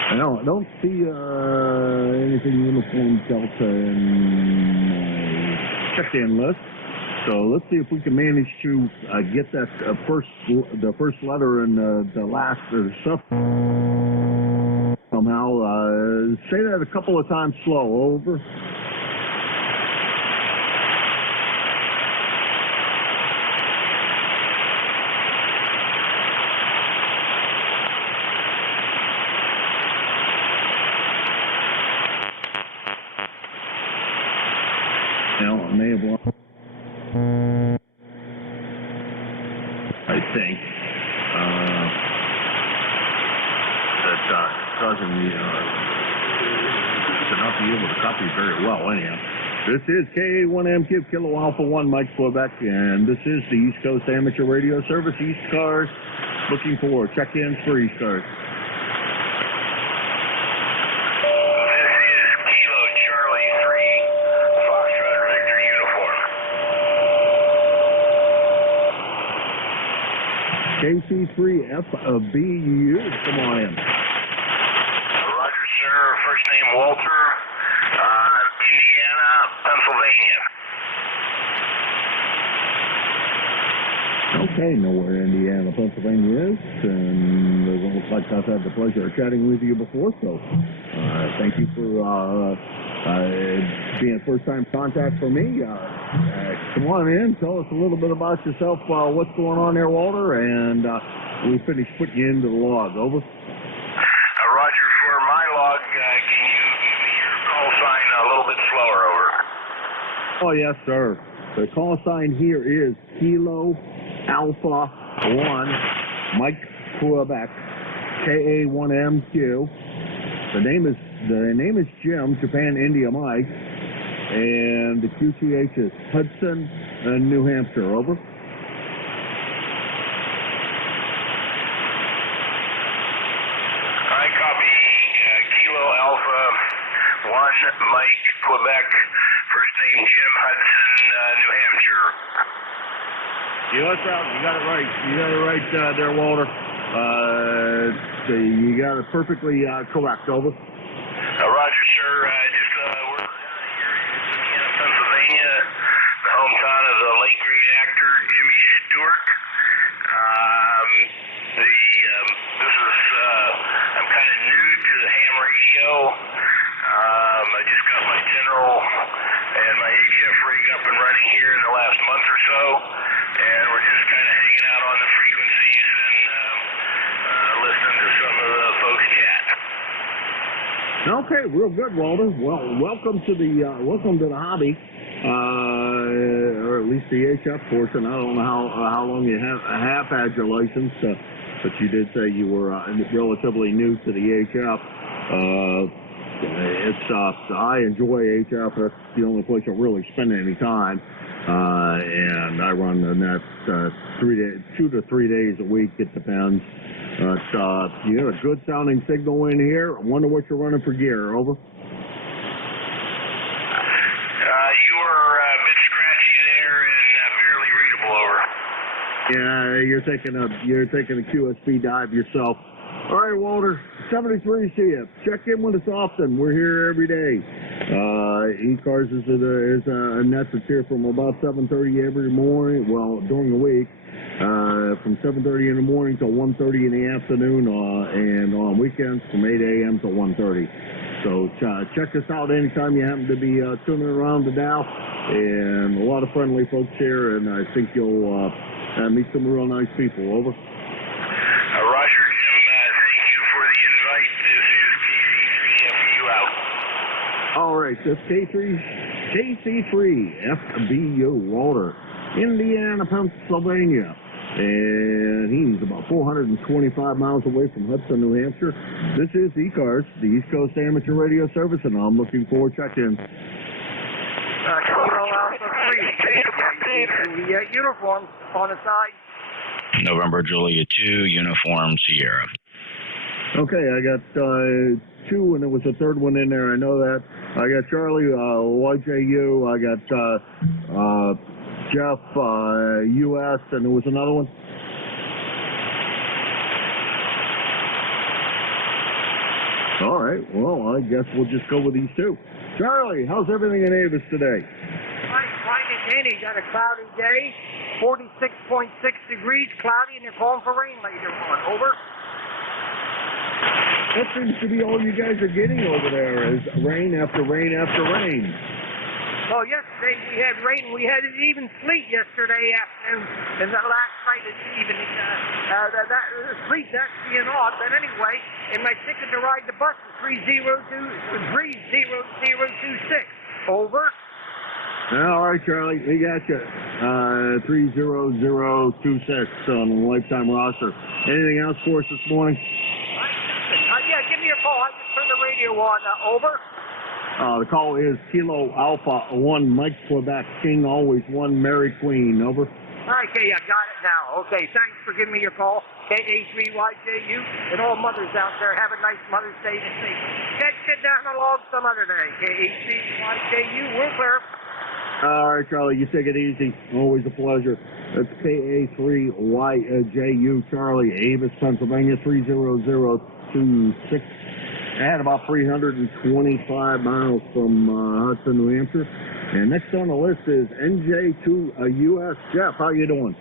I don't see anything Uniform Delta in my check-in list. So let's see if we can manage to get that the first letter and the last stuff somehow. Say that a couple of times slow. Over. Now, I may have lost. I think that causing me to not be able to copy very well. Anyhow, this is KA1MQ Kilo Alpha 1 Mike Quebec, and this is the East Coast Amateur Radio Service, ECARS, looking for check-ins for ECARS. KC3FBU, come on in. Roger, sir. First name Walter, Indiana, Pennsylvania. Okay, know where Indiana, Pennsylvania is, and it looks like I've had the pleasure of chatting with you before, so thank you for being first-time contact for me. Come on in, tell us a little bit about yourself, what's going on there, Walter, and we'll finish putting you into the log. Over. Roger, for my log, can you give me your call sign a little bit slower, over? Oh, yes, sir. The call sign here is Kilo Alpha 1 Mike Quebec, KA1MQ. The name is Jim, Japan India Mike, and the QTH is Hudson, New Hampshire. Over. I copy. Kilo Alpha 1 Mike Quebec. First name Jim, Hudson, New Hampshire. Yeah, that's right. You got it right. You got it right there, Walter. You got it perfectly correct. Over. Roger, sir. Just we're here in Indiana, Pennsylvania, the hometown of the late great actor Jimmy Stewart. I'm kind of new to the ham radio. I just got my general and my HF rig up and running here in the last month or so, and we're just kind of hanging out on the frequencies and listening to some of the folks chat. Okay, real good, Walter. Well, welcome to the hobby, or at least the HF portion. I don't know how long you have had your license, but you did say you were relatively new to the HF. I enjoy HF. That's the only place I really spend any time, and I run the net 2 to 3 days a week. It depends. You got a good sounding signal in here. I wonder what you're running for gear. Over. You were a bit scratchy there and barely readable. Over. Yeah, you're taking a QSP dive yourself. All right, Walter. 73 CF. Check in with us often. We're here every day. ECARS is a net that's here from about 7:30 every morning. Well, during the week. From 7:30 in the morning till 1:30 in the afternoon, and on weekends from 8 a.m. to 1:30. So check us out anytime you happen to be tuning around the Dow, and a lot of friendly folks here, and I think you'll meet some real nice people. Over. Roger, Jim. Thank you for the invite. This is KC3FBU out. All right, this KC3FBU, Walter, Indiana, Pennsylvania. And he's about 425 miles away from Hudson, New Hampshire. This is ECARS, the East Coast Amateur Radio Service, and I'm looking for check-ins. Kilo Alpha 3, uniform on the side. November Julia 2, uniform Sierra. Okay, I got 2, and there was a third one in there. I know that. I got Charlie, YJU. I got Jeff, US, and there was another one. All right, well, I guess we'll just go with these 2. Charlie, how's everything in Avis today? Fine and Danny, got a cloudy day, 46.6 degrees, cloudy, and they're calling for rain later on. Over. That seems to be all you guys are getting over there is rain after rain after rain. Well, yesterday we had rain. We had it even sleet yesterday afternoon, and the last night it even that sleet. That's being odd. But anyway, and my ticket to ride the bus is 30026. Over. All right, Charlie, we got you. 30026 on the lifetime roster. Anything else for us this morning? Yeah, give me a call. I just turned the radio on. Over. The call is Kilo Alpha 1 Mike Quebec King Always 1 Mary Queen. Over. Okay, I got it now. Okay, thanks for giving me your call. KA3YJU and all mothers out there, have a nice Mother's Day to see. Catch it down along some other day. KA3YJU, we're clear. All right, Charlie, you take it easy. Always a pleasure. That's KA3YJU, Charlie, Avis, Pennsylvania, 30026. At about 325 miles from Hudson, New Hampshire. And next on the list is NJ2US. Jeff, how you doing?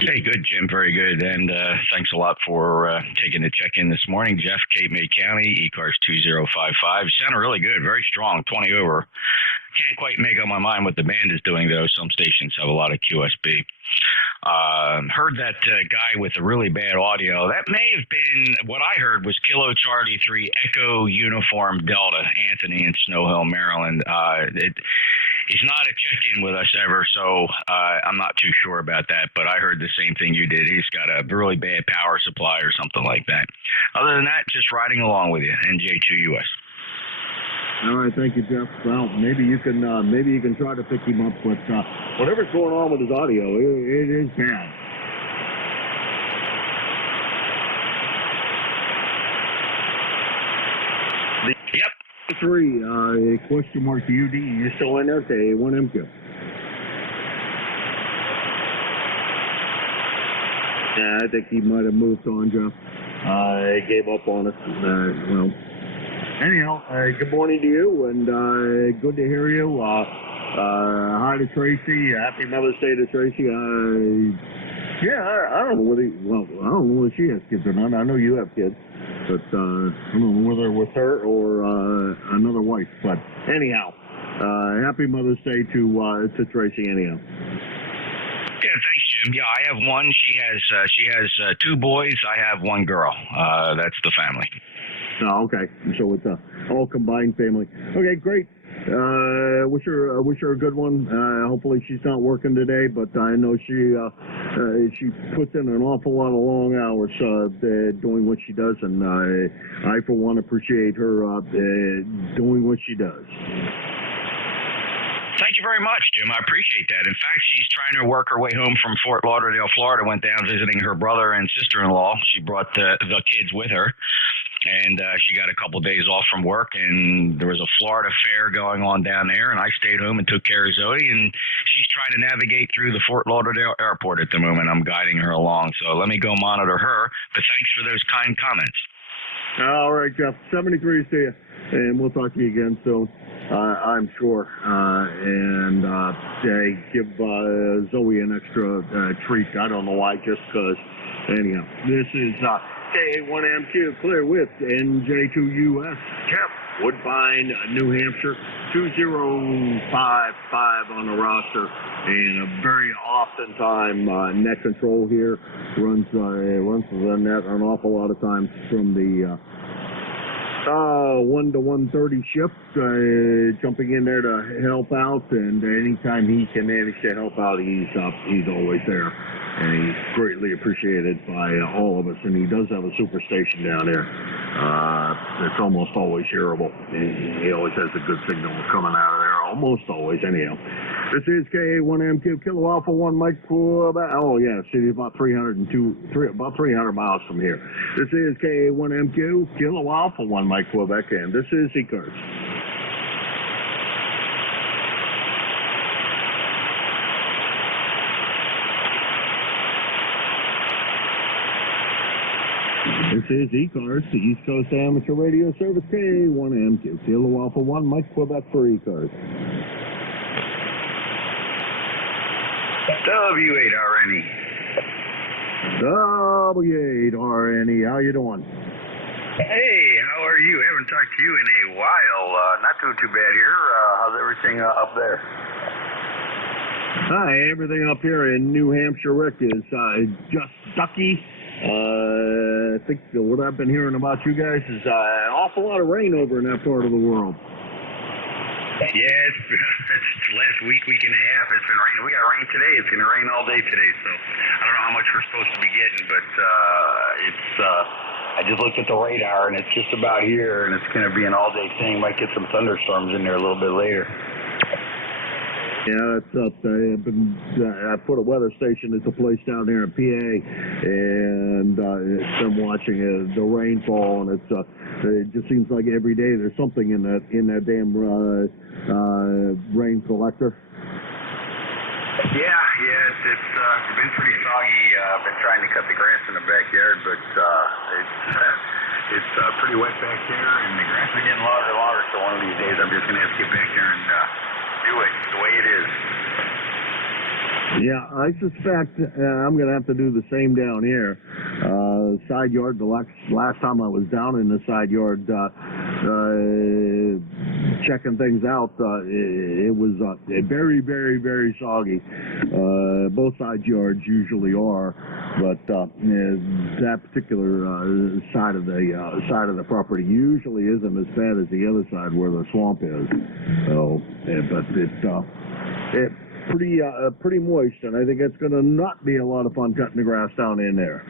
Hey, good, Jim. Very good. And thanks a lot for taking the check-in this morning. Jeff, Cape May County, ECARS 2055. You sounded really good. Very strong, 20 over. Can't quite make up my mind what the band is doing, though. Some stations have a lot of QSB. Heard that guy with the really bad audio. That may have been, what I heard was Kilo Charlie 3 Echo Uniform Delta, Anthony in Snow Hill, Maryland. He's not a check-in with us ever, so I'm not too sure about that, but I heard the same thing you did. He's got a really bad power supply or something like that. Other than that, just riding along with you, NJ2US. All right, thank you, Jeff. Well, maybe you can try to pick him up, but whatever's going on with his audio, it is bad. Yep. 3, question mark UD. You still in there? Okay, 1MQ. Yeah, I think he might have moved on, Jeff. He gave up on us. Well. Anyhow, good morning to you, and good to hear you. Hi to Tracy. Happy Mother's Day to Tracy. I don't know whether I don't know whether she has kids or not. I know you have kids, but I don't know whether with her or another wife. But anyhow, happy Mother's Day to Tracy. Anyhow. Yeah, thanks, Jim. Yeah, I have one. She has 2 boys. I have 1 girl. That's the family. Oh, okay. So it's a all combined family. Okay, great. Wish her a good one. Hopefully she's not working today, but I know she puts in an awful lot of long hours doing what she does, and I for one appreciate her doing what she does. Thank you very much, Jim. I appreciate that. In fact, she's trying to work her way home from Fort Lauderdale, Florida. Went down visiting her brother and sister-in-law. She brought the kids with her. And she got a couple of days off from work, and there was a Florida fair going on down there, and I stayed home and took care of Zoe, and she's trying to navigate through the Fort Lauderdale airport at the moment. I'm guiding her along, so let me go monitor her, but thanks for those kind comments. All right, Jeff. 73 to you, and we'll talk to you again soon, I'm sure. And give Zoe an extra treat. I don't know why, just because. Anyhow, this is KA1MQ, clear with NJ2US, Jeff, Woodbine, New Hampshire, 2055 on the roster, and a very often time net control here, runs the net an awful lot of times from the 1 to 1:30 shift, jumping in there to help out, and anytime he can manage to help out, he's always there. And he's greatly appreciated by all of us, and he does have a super station down there. It's almost always hearable. He always has a good signal coming out of there, almost always, anyhow. This is KA1MQ, Kilo Alpha 1 Mike Quebec. Oh, yeah, city about 300 miles from here. This is KA1MQ, Kilo Alpha 1 Mike Quebec, and this is ECARS. This is ECARS, the East Coast Amateur Radio Service, KA1MQ, Kilo Alpha 1 Mike Quebec for ECARS. W8RNE. W8RNE, how you doing? Hey, how are you? Haven't talked to you in a while. Not doing too bad here. How's everything up there? Hi, everything up here in New Hampshire, Rick, is just ducky. I think what I've been hearing about you guys is an awful lot of rain over in that part of the world. Yeah, it's last week and a half. It's been raining. We got rain today. It's going to rain all day today, so I don't know how much we're supposed to be getting, but I just looked at the radar, and it's just about here, and it's going to be an all-day thing. Might get some thunderstorms in there a little bit later. Yeah, it's up. I put a weather station at the place down there in PA, and it's been watching the rainfall, and it just seems like every day there's something in that damn rain collector. Yeah, it's been pretty soggy. I've been trying to cut the grass in the backyard, but it's pretty wet back there, and the grass is getting longer and longer. So one of these days, I'm just gonna have to get back there and do it the way it is. Yeah, I suspect I'm going to have to do the same down here. Side yard, the last time I was down in the side yard checking things out, it was very, very, very soggy. Both side yards usually are, but that particular side of the property usually isn't as bad as the other side where the swamp is. So, but it's pretty moist, and I think it's going to not be a lot of fun cutting the grass down in there.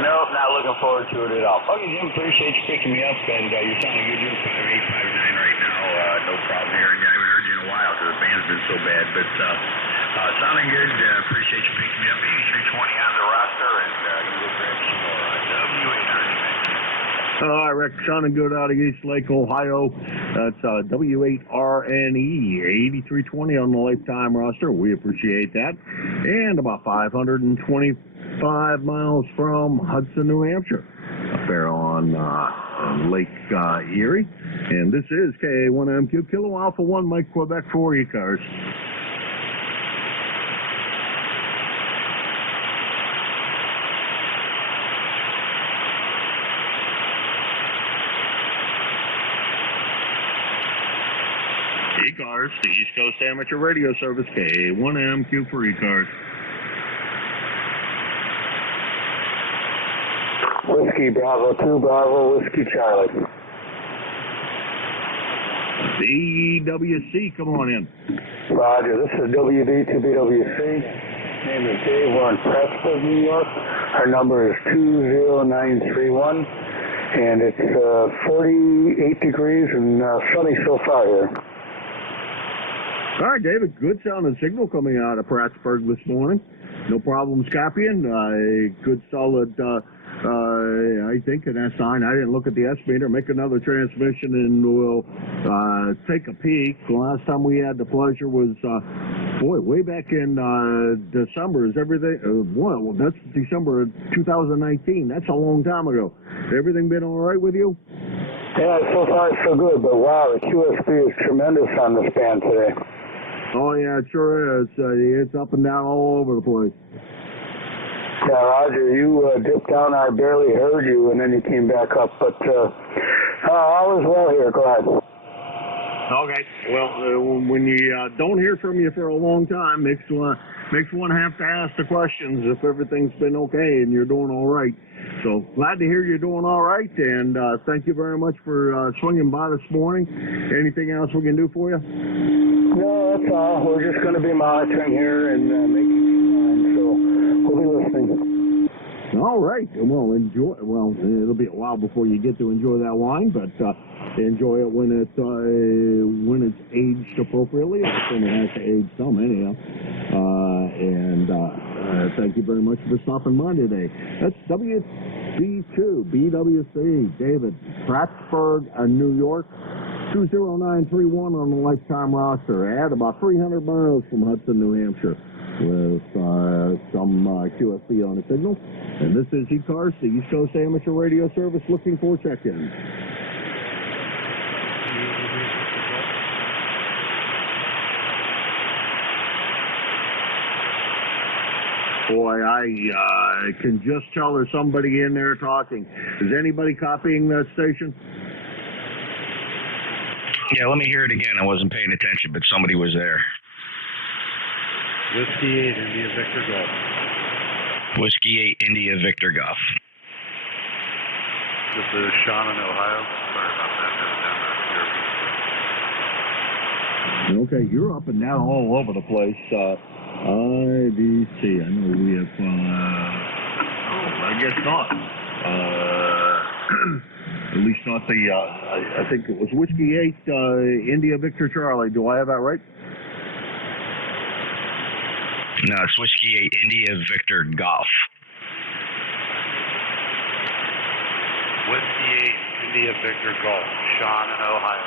No, not looking forward to it at all. Okay, Jim, appreciate you picking me up, and you're sounding good. You're 5859 right now. No problem here, and I haven't heard you in a while because the band's been so bad, but sounding good. Appreciate you picking me up. 8320 on the roster, and you will grab some more W8RNE. All right, Rick, sounding good out of East Lake, Ohio. That's W8RNE, 8320 on the lifetime roster. We appreciate that. And about 525 miles from Hudson, New Hampshire, up there on Lake Erie. And this is KA1MQ, Kilo Alpha 1, Mike Quebec for ECARS. ECARS, the East Coast Amateur Radio Service, KA1MQ for ECARS. Whiskey Bravo 2, Bravo Whiskey Charlie. BWC, come on in. Roger, this is WB2BWC. Name is Dave. We're in Plattsburgh, New York. Our number is 20931, and it's 48 degrees and sunny so far here. All right, David, good sounding signal coming out of Plattsburgh this morning. No problems copying. Good solid, I think, an S9. I didn't look at the S-meter. Make another transmission, and we'll take a peek. The last time we had the pleasure was, way back in December. Is everything, well, that's December of 2019. That's a long time ago. Everything been all right with you? Yeah, so far so good, but wow, the QSB is tremendous on this band today. Oh, yeah, it sure is. It's up and down all over the place. Yeah, Roger, you dipped down, I barely heard you, and then you came back up, but all is well here, glad. Okay, well, when you don't hear from you for a long time, makes one have to ask the questions if everything's been okay and you're doing all right. So glad to hear you're doing all right, and thank you very much for swinging by this morning. Anything else we can do for you? No, that's all. We're just going to be monitoring here and making so we'll be listening. All right. Well, enjoy. Well, it'll be a while before you get to enjoy that wine, but enjoy it when it's aged appropriately. I think it has to age some anyhow. Thank you very much for stopping by today. That's WB2 BWC, David, Plattsburgh, New York, 20931 on the lifetime roster. At about 300 miles from Hudson, New Hampshire, with some QSB on the signal. And this is ECARS, the East Coast Amateur Radio Service, looking for check-in. Boy, I can just tell there's somebody in there talking. Is anybody copying that station? Yeah, let me hear it again. I wasn't paying attention, but somebody was there. Whiskey 8, India Victor Golf. Whiskey 8, India Victor Golf. This is Sean in Ohio. Sorry about that. Okay, you're up and down all over the place. IBC. I know we have. I guess not. At least not the. I think it was Whiskey 8, India Victor Charlie. Do I have that right? No, it's Whiskey 8, India Victor Golf. Whiskey 8, India Victor Golf. Sean in Ohio.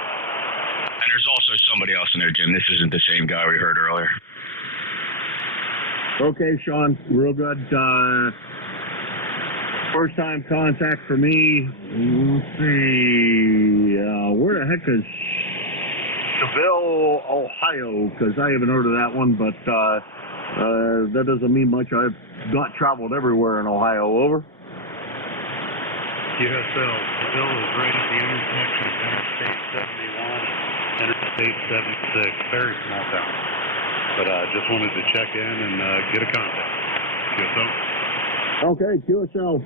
And there's also somebody else in there, Jim. This isn't the same guy we heard earlier. Okay, Sean, real good. First time contact for me. Let's see. Where the heck is Seville, Ohio? Because I haven't heard of that one, but that doesn't mean much. I've not traveled everywhere in Ohio. Over. QSL. Seville is right at the intersection of Interstate 71 and Interstate 76. Very small town. But I just wanted to check in and get a contact. QSL. Okay, QSL.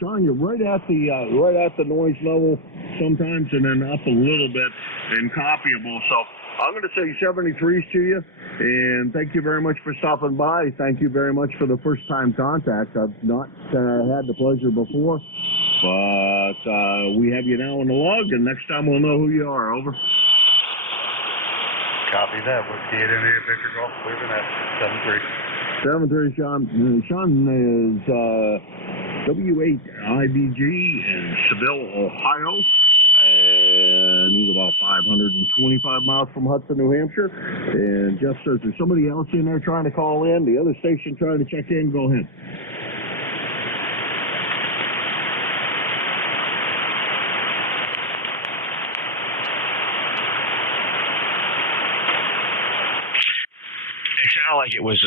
Sean, you're right at the noise level sometimes, and then up a little bit and copyable. So I'm going to say 73s to you, and thank you very much for stopping by. Thank you very much for the first time contact. I've not had the pleasure before, but we have you now in the log, and next time we'll know who you are. Over. Copy that. Whiskey 8 India Victor Golf. Leaving at 7-3. 7-3, Sean. Sean is W8 IBG in Seville, Ohio. And he's about 525 miles from Hudson, New Hampshire. And Jeff says there's somebody else in there trying to call in. The other station trying to check in. Go ahead. It sounded like it was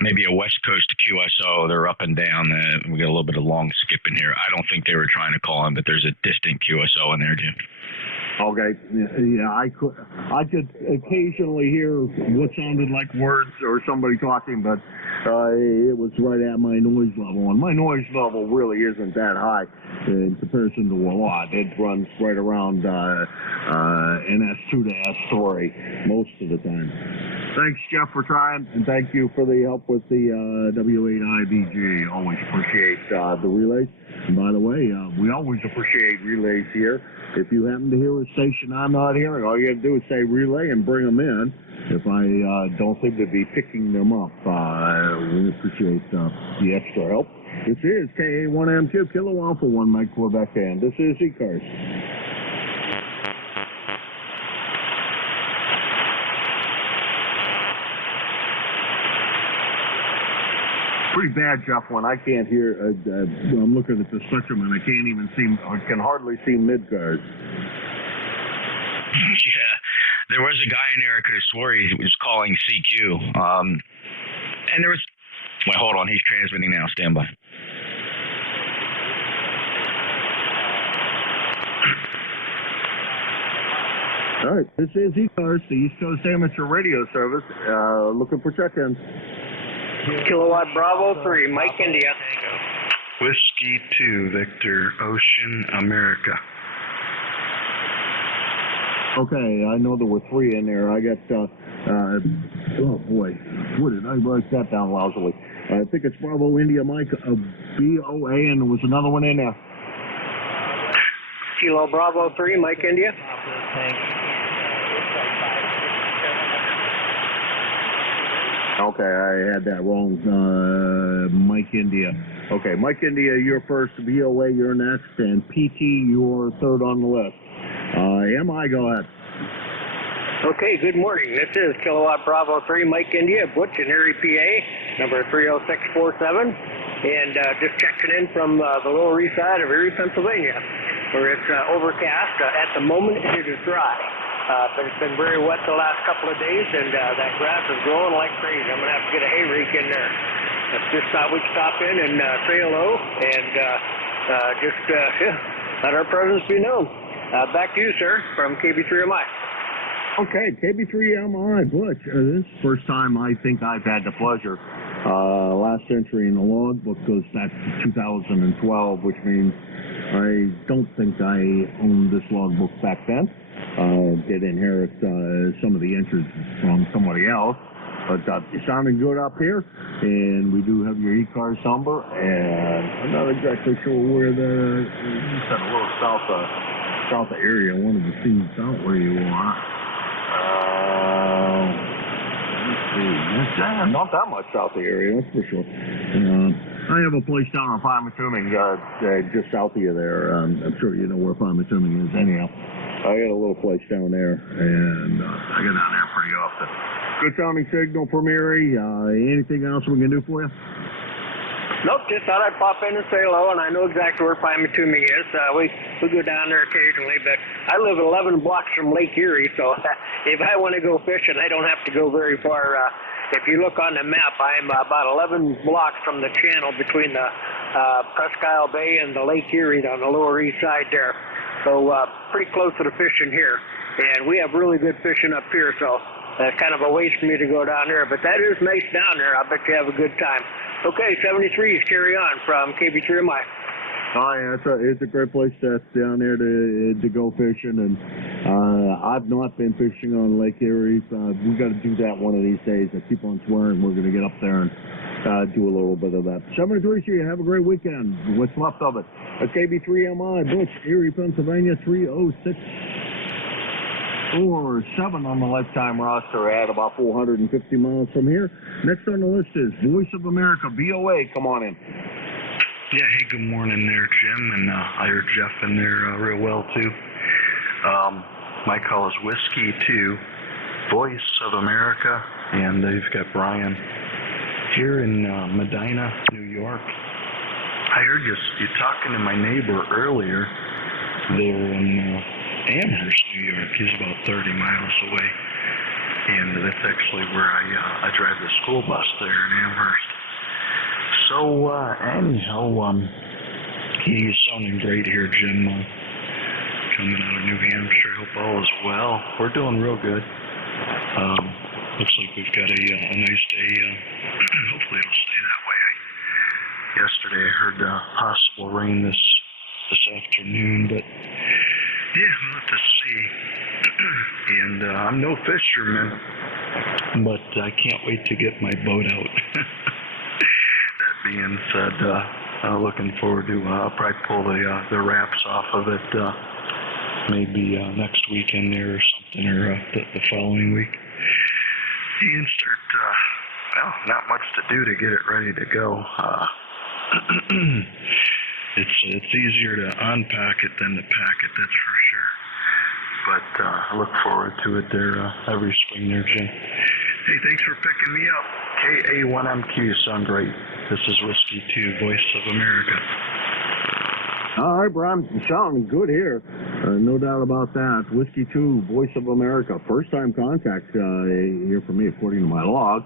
maybe a West Coast QSO. They're up and down. We got a little bit of long skip in here. I don't think they were trying to call in, but there's a distant QSO in there, Jim. Okay. Yeah, I could occasionally hear what sounded like words or somebody talking, but it was right at my noise level. And my noise level really isn't that high in comparison to a lot. It runs right around NS2 to S3 most of the time. Thanks, Jeff, for trying, and thank you for the help with the W8IBG. Always appreciate the relays. And by the way, we always appreciate relays here. If you happen to hear a station I'm not hearing, all you have to do is say relay and bring them in. If I don't seem to be picking them up, we appreciate the extra help. This is KA1M2 Kilo Alpha 1 Mike Quebec, and this is ECARS. Pretty bad, Jeff, when I can't hear. I'm looking at the spectrum and I can't even see. I can hardly see mid-cars. Yeah, there was a guy in there I could have swore he was calling CQ. And there was. Wait, hold on. He's transmitting now. Stand by. All right, this is ECARS, the East Coast Amateur Radio Service. Looking for check-ins. Kilowatt Bravo 3, Mike India. Whiskey 2, Victor Ocean, America. Okay, I know there were 3 in there. I got, oh boy, what did I write that down lousily? I think it's Bravo India Mike, BOA, and there was another one in there. Kilo Bravo 3, Mike India. Okay, I had that wrong. Mike India. Okay, Mike India, you're first. VOA, you're next. And PT, you're third on the list. MI, go ahead. Okay, good morning. This is Kilowatt Bravo 3, Mike India, Butch in Erie, PA, number 30647. And just checking in from the Lower East Side of Erie, Pennsylvania, where it's overcast. At the moment, it is dry. But it's been very wet the last couple of days, and that grass is growing like crazy. I'm going to have to get a hay rake in there. But just thought we'd stop in and say hello and let our presence be known. Back to you, sir, from KB3MI. Okay, KB3MI, Butch. This is the first time I think I've had the pleasure. Last entry in the logbook goes back to 2012, which means I don't think I owned this logbook back then. Did inherit some of the entries from somebody else. But you're sounding good up here, and we do have your ECARS number, and I'm not exactly sure where you said a little south area. I wanted to see out where you are. Let's see. Not that much south of the area, that's for sure. I have a place down on Pymatuming, just south of you there. I'm sure you know where Pymatuming is anyhow. I got a little place down there, and I get down there pretty often. Good sounding signal from Erie. Anything else we can do for you? Nope, just thought I'd pop in and say hello, and I know exactly where Pymatuming is. We go down there occasionally, but I live 11 blocks from Lake Erie, so if I want to go fishing, I don't have to go very far. If you look on the map, I'm about 11 blocks from the channel between the Presque Isle Bay and the Lake Erie on the lower east side there. So pretty close to the fishing here, and we have really good fishing up here, so it's kind of a waste for me to go down there, but that is nice down there. I bet you have a good time. Okay, 73s, carry on from KB3MI. Oh, yeah, it's a great place down there to go fishing, and I've not been fishing on Lake Erie. We got to do that one of these days. I keep on swearing we're going to get up there and do a little bit of that. 73s, you have a great weekend. What's left of it? KB3MI, Butch, Erie, Pennsylvania, 306. 7 on the lifetime roster at about 450 miles from here. Next on the list is Voice of America, VOA. Come on in. Yeah, hey, good morning there, Jim, and I heard Jeff in there real well, too. My call is Whiskey 2, Voice of America, and they've got Brian here in Medina, New York. I heard you talking to my neighbor earlier there in Amherst, New York. He's about 30 miles away, and that's actually where I drive the school bus there in Amherst. So anyhow, he's sounding great here, Jim. Coming out of New Hampshire. Hope all is well. We're doing real good. Looks like we've got a nice day. Hopefully it'll stay that way. Yesterday I heard possible rain this afternoon, but yeah, we'll have to see. And I'm no fisherman, but I can't wait to get my boat out. That being said, looking forward to I'll probably pull the wraps off of it maybe next weekend there or something, or the following week. And start, not much to do to get it ready to go. It's easier to unpack it than to pack it, that's for sure. But I look forward to it there every spring there, Jim. Hey, thanks for picking me up. KA1MQ, you sound great. This is Whiskey 2, Voice of America. All right, Brian, sounding good here. No doubt about that. Whiskey 2, Voice of America. First time contact here for me, according to my log.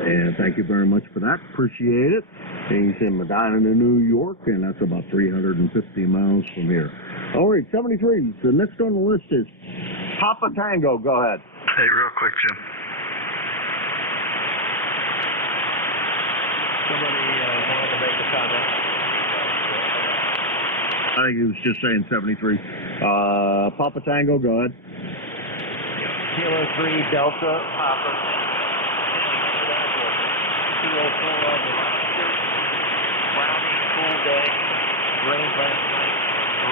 And thank you very much for that. Appreciate it. And he's in Medina, New York, and that's about 350 miles from here. All right, 73. The next on the list is Papa Tango. Go ahead. Hey, real quick, Jim. Somebody wanted to make a comment. I think he was just saying 73. Papa Tango, go ahead. Kilo 3 Delta, Papa. 204 on the roster. Cloudy, cool day. Rain last night.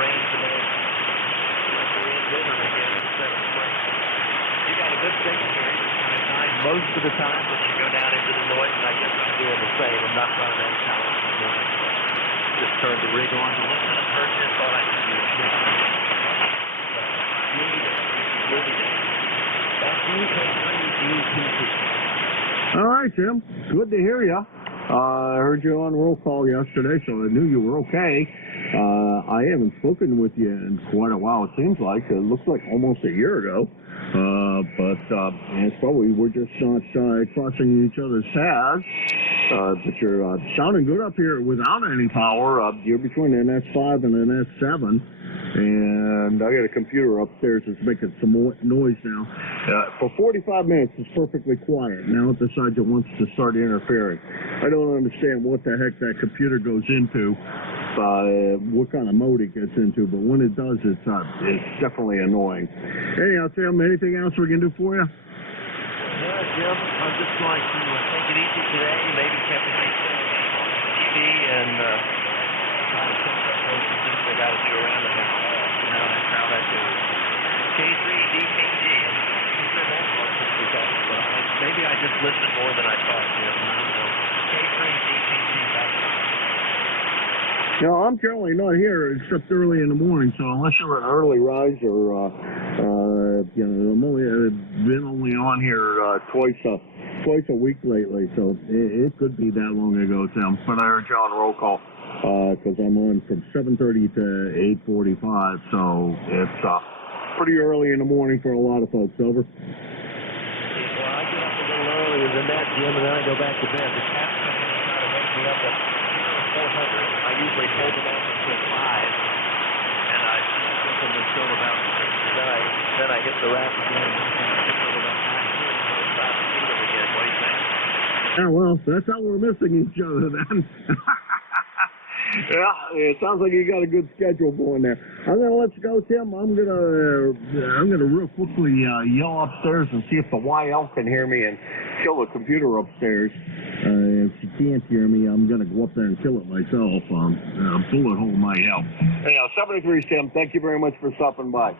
Rain today. It's dinner again instead of spring. You got a good signal here. You're kind of fine most of the time, but you go down into the noise, and I guess I'm doing the same. I'm not running out of power this morning. Just turned the rig on to listen and heard you and thought I could use it. Really good. That's All right, Jim. Good to hear you. I heard you on roll call yesterday, so I knew you were okay. I haven't spoken with you in quite a while, it seems like. It looks like almost a year ago. But it's probably we're just not crossing each other's paths. But you're sounding good up here without any power. You're between an S5 and an S7. And I got a computer upstairs that's making some noise now. For 45 minutes, it's perfectly quiet. Now it decides it wants to start interfering. I don't understand what the heck that computer goes into, what kind of mode it gets into, but when it does, it's definitely annoying. Anyhow, Tim, anything else we can do for you? Yeah, Jim, I'm just going to take it easy today, maybe catch a nice on TV and try to catch up those things I got to do around the house. You know, that's how that goes. K3 DKG, it's been that long since we talked, but maybe I just listened more than I thought, Jim. I don't know. K3 DKG, back to No, I'm generally not here except early in the morning, so unless you're an early riser, I'm been only on here twice a week lately, so it could be that long ago, Tim. But I heard you on roll call because I'm on from 7:30 to 8:45, so it's pretty early in the morning for a lot of folks. Over. Well, I get up a little earlier than that, Jim, and then I go back to bed. The cats come in and try to wake me up at 400. I usually hold them off until 5, and I sleep with them until about 6. Then I hit the rack again until about 9:30. I'll stop to see them again. What do you think? Yeah, well, that's how we're missing each other then. Yeah, it sounds like you got a good schedule going there. I'm gonna let you go, Tim. I'm gonna real quickly yell upstairs and see if the YL can hear me and kill the computer upstairs. If she can't hear me, I'm gonna go up there and kill it myself. A bullet hole might help. Anyhow, 73 Tim. Thank you very much for stopping by.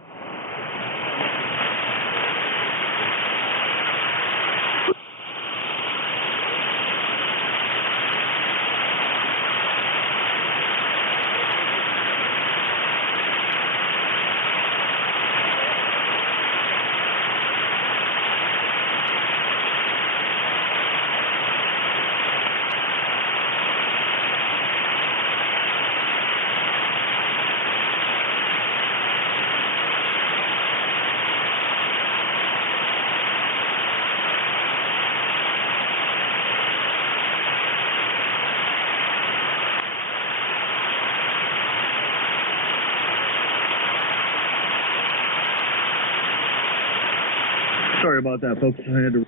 Sorry about that, folks. I had to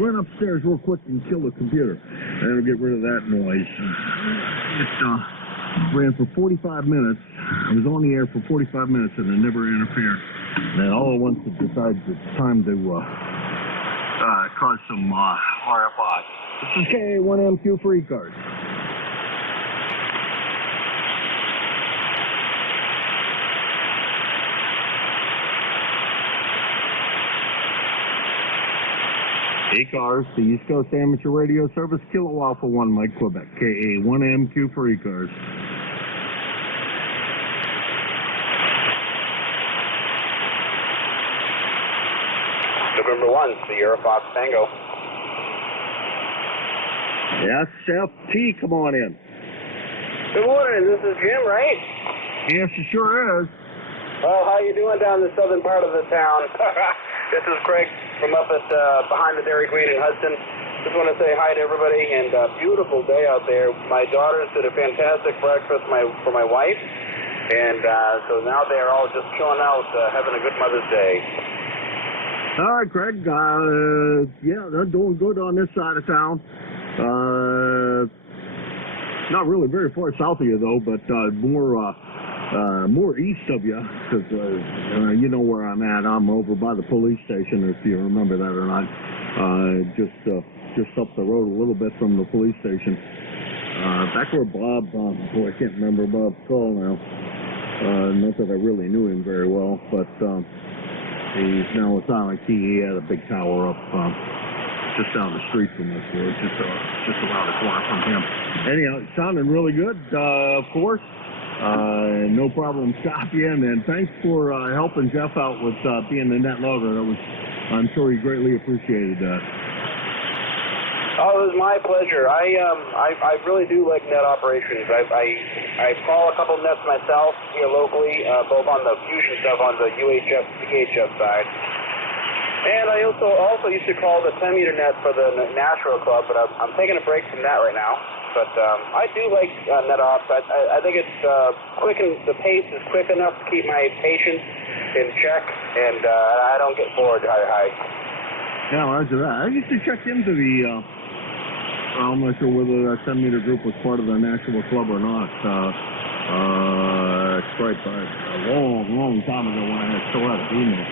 run upstairs real quick and kill the computer. That'll get rid of that noise. It ran for 45 minutes. I was on the air for 45 minutes and it never interfered. And then all at once it decides it's time to cause some RFI. This is K1MQ for ECARS. ECARS, the East Coast Amateur Radio Service, Kilo Alpha 1, Mike, Quebec. KA1MQ for ECARS. November 1, Sierra Fox Tango. SFT, come on in. Good morning, this is Jim, right? Yes, it sure is. Well, how you doing down in the southern part of the town? This is Craig from up at behind the Dairy Queen in Hudson. Just want to say hi to everybody, and beautiful day out there. My daughters did a fantastic breakfast for my wife, and so now they're all just chilling out, having a good Mother's Day. All right, Craig. Yeah, they're doing good on this side of town. Not really very far south of you, though, but more east of you, because you know where I'm at. I'm over by the police station, if you remember that or not. Just up the road a little bit from the police station. Back where Bob, I can't remember Bob's call now. Not that I really knew him very well, but he's now with Silent Key. He had a big tower up just down the street from us, just around the corner from him. Anyhow, it sounded really good, of course. No problem stopping, and thanks for helping Jeff out with being the net logger. I'm sure he greatly appreciated that. Oh, it was my pleasure. I really do like net operations. I call a couple nets myself here locally, both on the fusion stuff on the UHF, PHF side. And I also used to call the 10-meter net for the Nashville Club, but I'm taking a break from that right now. But I do like net ops. I think it's quick, and the pace is quick enough to keep my patience in check, and I don't get bored high. Yeah, roger that. I used to check into the, I'm not sure whether that 10-meter group was part of the Nashville Club or not. It's quite a long time ago when I still had a email.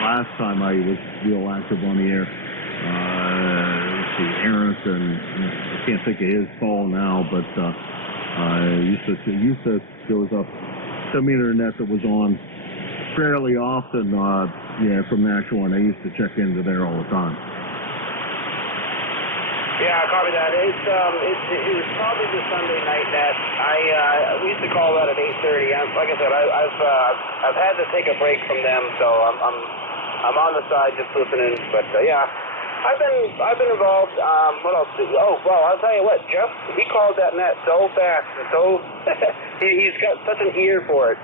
Last time I was real active on the air, let's see, Aaron, and I can't think of his call now, but there was a 10-meter net that was on fairly often, from Nashville, and I used to check into there all the time. Yeah, copy that. It was probably the Sunday night net. We used to call that at 8:30. Like I said, I've had to take a break from them, so I'm on the side just listening. But yeah, I've been involved. What else? Oh well, I'll tell you what. Jeff, he called that net so fast and so he's got such an ear for it.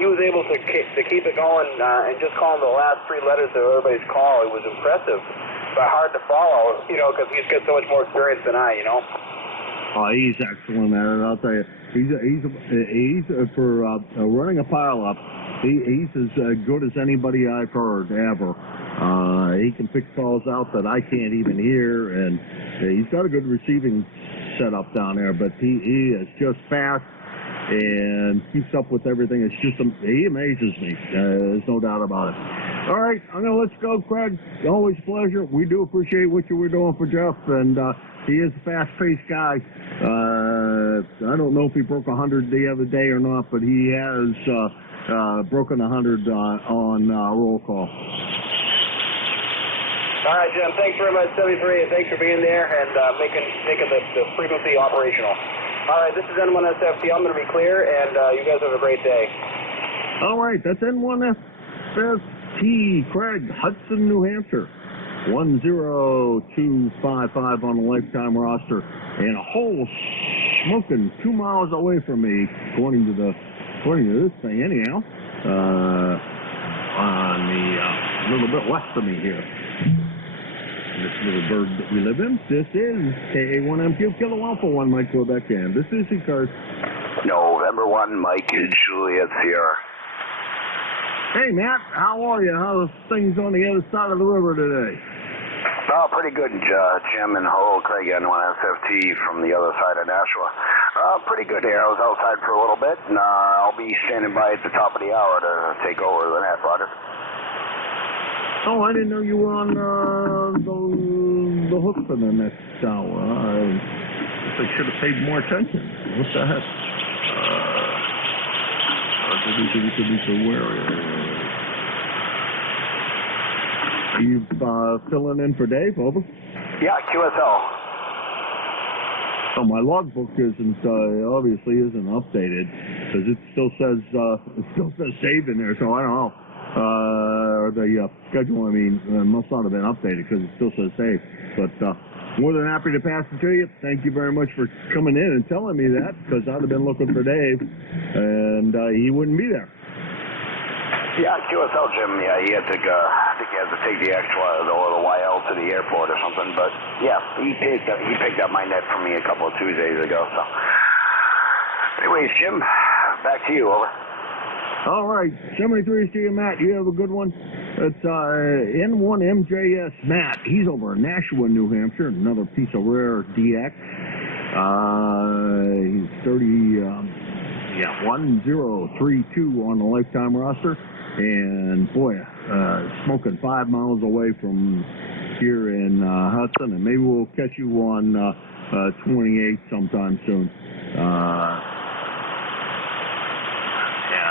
He was able to keep it going and just calling the last three letters of everybody's call. It was impressive, but hard to follow, because he's got so much more experience than I, Oh, he's excellent at it. I'll tell you, he's for running a pile-up. He's as good as anybody I've heard ever. He can pick calls out that I can't even hear, and he's got a good receiving setup down there. But he is just fast and keeps up with everything. It's just he amazes me. There's no doubt about it. All right, I'm gonna let you go, Craig. Always a pleasure. We do appreciate what you were doing for Jeff, and he is a fast-paced guy. I don't know if he broke 100 the other day or not, but he has broken 100 on roll call. All right, Jim. Thanks very much, 73, and thanks for being there and making the frequency operational. All right, this is N1SFT. I'm going to be clear, and you guys have a great day. All right, that's N1SFT, Craig, Hudson, New Hampshire. 10255 on the lifetime roster, and a hole smoking 2 miles away from me, according to this thing, anyhow. On the little bit west of me here. This little bird that we live in. This is KA1MQ Kilo Alpha 1, Mike Quebec, and this is ECARS. November 1, Mike, Juliet Sierra. Hey, Matt, how are you? How's things on the other side of the river today? Oh, pretty good, Jim, and hello, Craig, N1SFT from the other side of Nashua. Pretty good here. I was outside for a little bit, and I'll be standing by at the top of the hour to take over the net, Roger. Oh, I didn't know you were on the hook for the next hour. I should have paid more attention. What the heck? Where are you filling in for Dave? Over. Yeah, QSL. Oh, my logbook obviously isn't updated because it still says save in there. So I don't know. The schedule, must not have been updated because it still says save. But more than happy to pass it to you. Thank you very much for coming in and telling me that, because I'd have been looking for Dave and he wouldn't be there. Yeah, QSL, Jim. Yeah, he had to I think he had to take the actual or the YL to the airport or something. But yeah, he picked up my net from me a couple of Tuesdays ago. So, anyways, Jim, back to you. Over. All right, 73 to you, Matt. You have a good one. It's N1MJS Matt. He's over in Nashua, New Hampshire. Another piece of rare DX. He's 1032 on the lifetime roster. And boy, smoking 5 miles away from here in Hudson. And maybe we'll catch you on 28 sometime soon.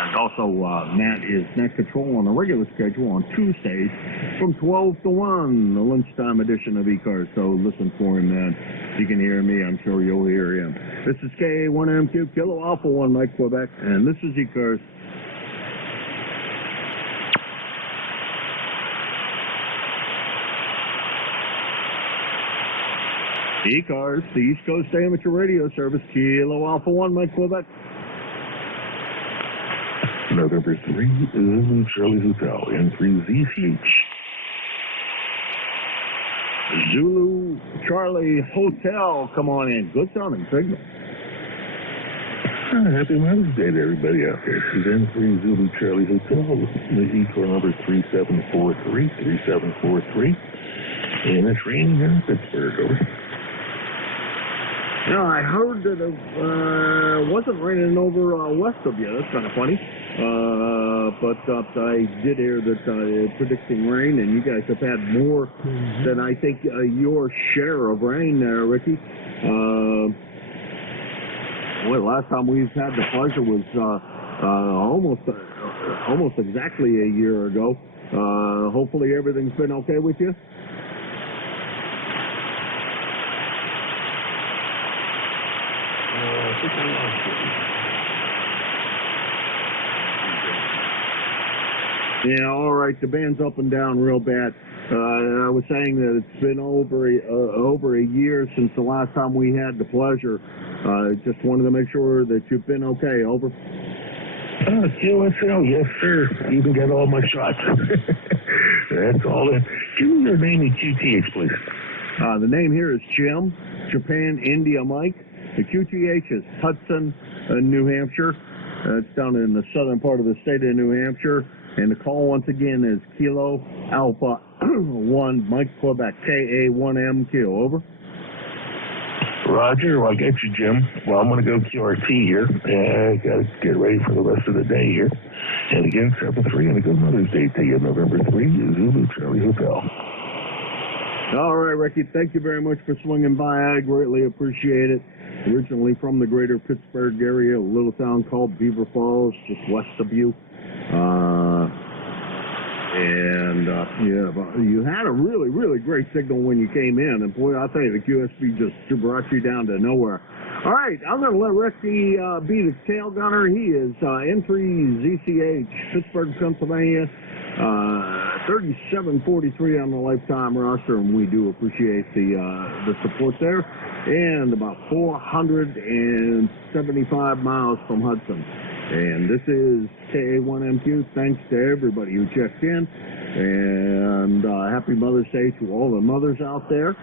And also, Matt is net control on a regular schedule on Tuesdays from 12 to 1, the lunchtime edition of ECARS. So listen for him, man. If you can hear me, I'm sure you'll hear him. This is KA1MQ Kilo Alpha 1, Mike Quebec, and this is ECARS. ECARS, the East Coast Amateur Radio Service, Kilo Alpha 1, Mike Quebec. November 3, Zulu Charlie Hotel, N3ZCH. Zulu Charlie Hotel, come on in. Good sounding signal. Happy Mother's Day to everybody out there. This is N3 Zulu Charlie Hotel. The ECAR number 3743. And it's raining here in Pittsburgh. Over. Now, I heard that it wasn't raining over west of you. That's kind of funny. But I did hear that predicting rain, and you guys have had more than I think your share of rain there, Ricky. Well, last time we've had the pleasure was almost exactly a year ago. Hopefully everything's been okay with you. Yeah, all right. The band's up and down real bad. I was saying that it's been over a year since the last time we had the pleasure. Just wanted to make sure that you've been okay. Over. QSL, yes, sir. You can get all my shots. That's all. Give me your name and QTH, please. The name here is Jim, Japan, India, Mike. The QTH is Hudson, New Hampshire. It's down in the southern part of the state of New Hampshire. And the call once again is Kilo Alpha 1 Mike Quebec KA1MQ. Over. Roger. Well, I get you, Jim. Well, I'm going to go QRT here. I got to get ready for the rest of the day here. And again, 7-3 and a good Mother's Day to you, November 3, Zulu Charlie Hotel. All right, Ricky. Thank you very much for swinging by. I greatly appreciate it. Originally from the greater Pittsburgh area, a little town called Beaver Falls, just west of you. You had a really, really great signal when you came in, and boy, I'll tell you, the QSB just brought you down to nowhere. All right, I'm going to let Ricky be the tail gunner. He is N3ZCH, Pittsburgh, Pennsylvania, 3743 on the lifetime roster, and we do appreciate the support there. And about 475 miles from Hudson. And this is KA1MQ. Thanks to everybody who checked in. And happy Mother's Day to all the mothers out there.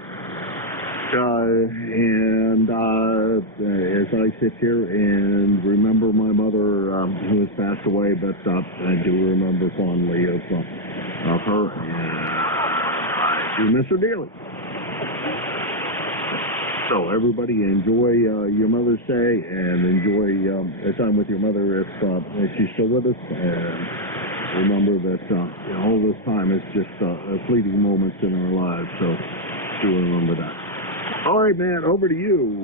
As I sit here and remember my mother who has passed away, but I do remember fondly of her. And I do miss her dearly. So everybody enjoy your Mother's Day and enjoy a time with your mother if she's still with us. And remember that all this time is just fleeting moments in our lives. So do remember that. All right, man, over to you.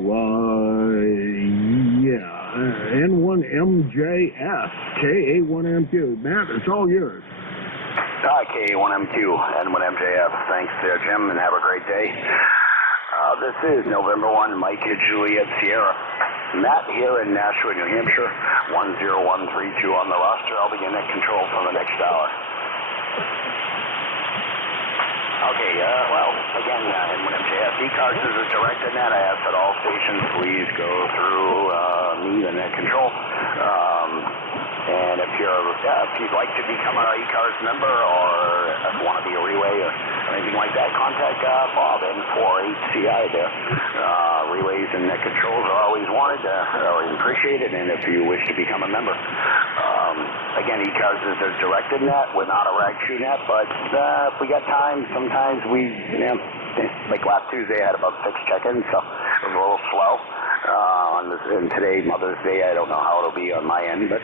N1MJS, KA1MQ. Matt, it's all yours. Hi, KA1MQ, N1MJF. Thanks, Jim, and have a great day. This is November 1, Mike Juliet Sierra. Matt here in Nashua, New Hampshire, 10132 on the roster. I'll be in net control for the next hour. Okay, again, N1MJF, ECARS is a directed net. I ask that all stations please go through me, the net control. And if you'd like to become an ECARS member or want to be a relay or anything like that, contact Bob, N48CI there. Relays and net controls are always wanted, always appreciated, and if you wish to become a member. Again, ECARS is a directed net. We're not a rag shoe net, but if we got time, sometimes like last Tuesday, I had about 6 check-ins, so it was a little slow. And today, Mother's Day, I don't know how it'll be on my end, but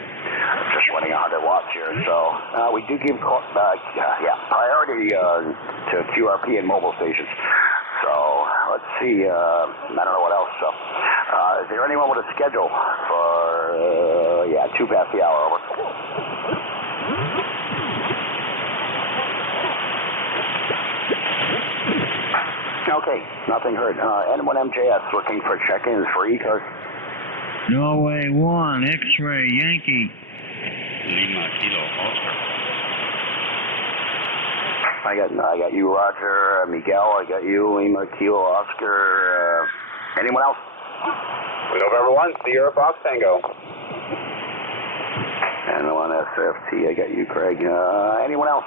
just running 100 watts here. So we do give priority to QRP and mobile stations. So let's see. I don't know what else. So is there anyone with a schedule for 2 past the hour? Over. Okay, nothing heard. N1MJS looking for check-ins for ECARS. Norway 1, X-ray, Yankee. Lima Kilo Oscar. I got you, Roger, Miguel. I got you, Lima Kilo Oscar. Anyone else? November 1, Sierra Fox Tango. And the one SFT. I got you, Craig. Anyone else?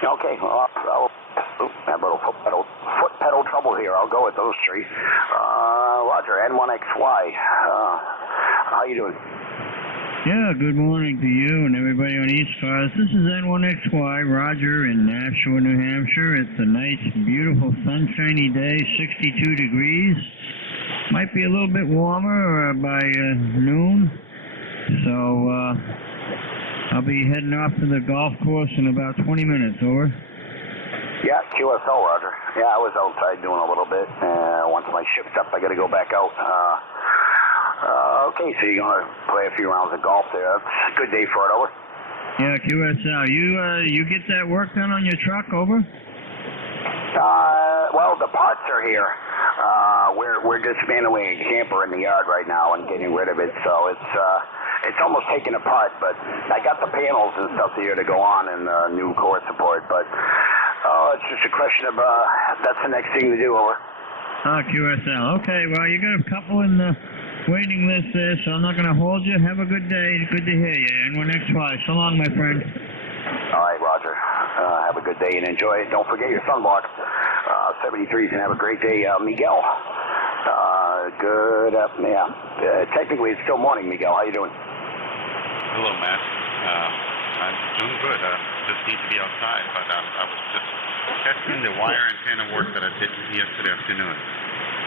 Okay, have a little foot pedal trouble here. I'll go with those three. Roger, N1XY. How you doing? Yeah, good morning to you and everybody on ECARS. This is N1XY, Roger in Nashua, New Hampshire. It's a nice, beautiful, sunshiny day, 62 degrees. Might be a little bit warmer by noon. So I'll be heading off to the golf course in about 20 minutes, over. Yeah, QSO, Roger. Yeah, I was outside doing a little bit. Once my shift's up, I got to go back out. Okay, so you're going to play a few rounds of golf there. That's a good day for it, over. Yeah, QSL. You get that work done on your truck, over? Well, the parts are here. We're dismantling a camper in the yard right now and getting rid of it, so it's almost taken apart, but I got the panels and stuff here to go on and new core support, but it's just a question of that's the next thing to do, over. QSL. Okay, well, you got a couple in the waiting list there, so I'm not going to hold you. Have a good day. Good to hear you. N1XY. So long, my friend. All right, Roger. Have a good day and enjoy it. Don't forget your sunblock. 73s and have a great day. Miguel. Good. Technically, it's still morning, Miguel. How you doing? Hello, Matt. I'm doing good. Just need to be outside, but I was just testing the wire antenna work that I did yesterday afternoon.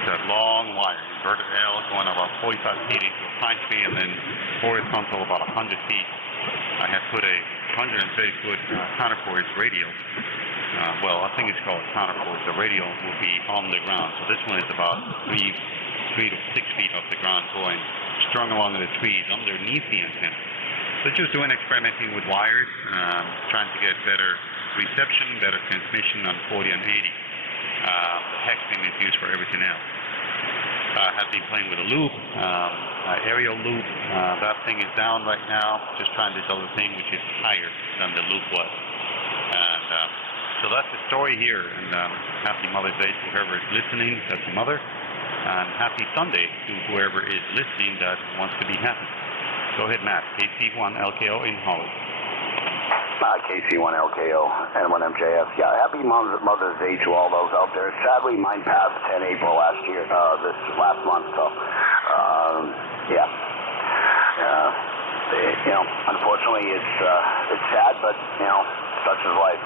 The long wire, inverted L, going about 45 feet into a pine tree, and then horizontal about 100 feet. I had put a 130-foot counterpoise radial. Well, I think it's called counterpoise. The radial will be on the ground. So this one is about 3 to 6 feet off the ground, going strung along the trees underneath the antenna. So just doing experimenting with wires, trying to get better reception, better transmission on 40 and 80. The hexing is used for everything else. I have been playing with a loop, aerial loop. That thing is down right now. Just trying this other thing, which is higher than the loop was. And so that's the story here. And happy Mother's Day to whoever is listening, that's a mother. And happy Sunday to whoever is listening that wants to be happy. Go ahead, Matt. KC1LKO in Holly. KC1LKO, N1MJS. Yeah, happy Mother's Day to all those out there. Sadly, mine passed 10 April this last month, so, unfortunately, it's sad, but, such is life.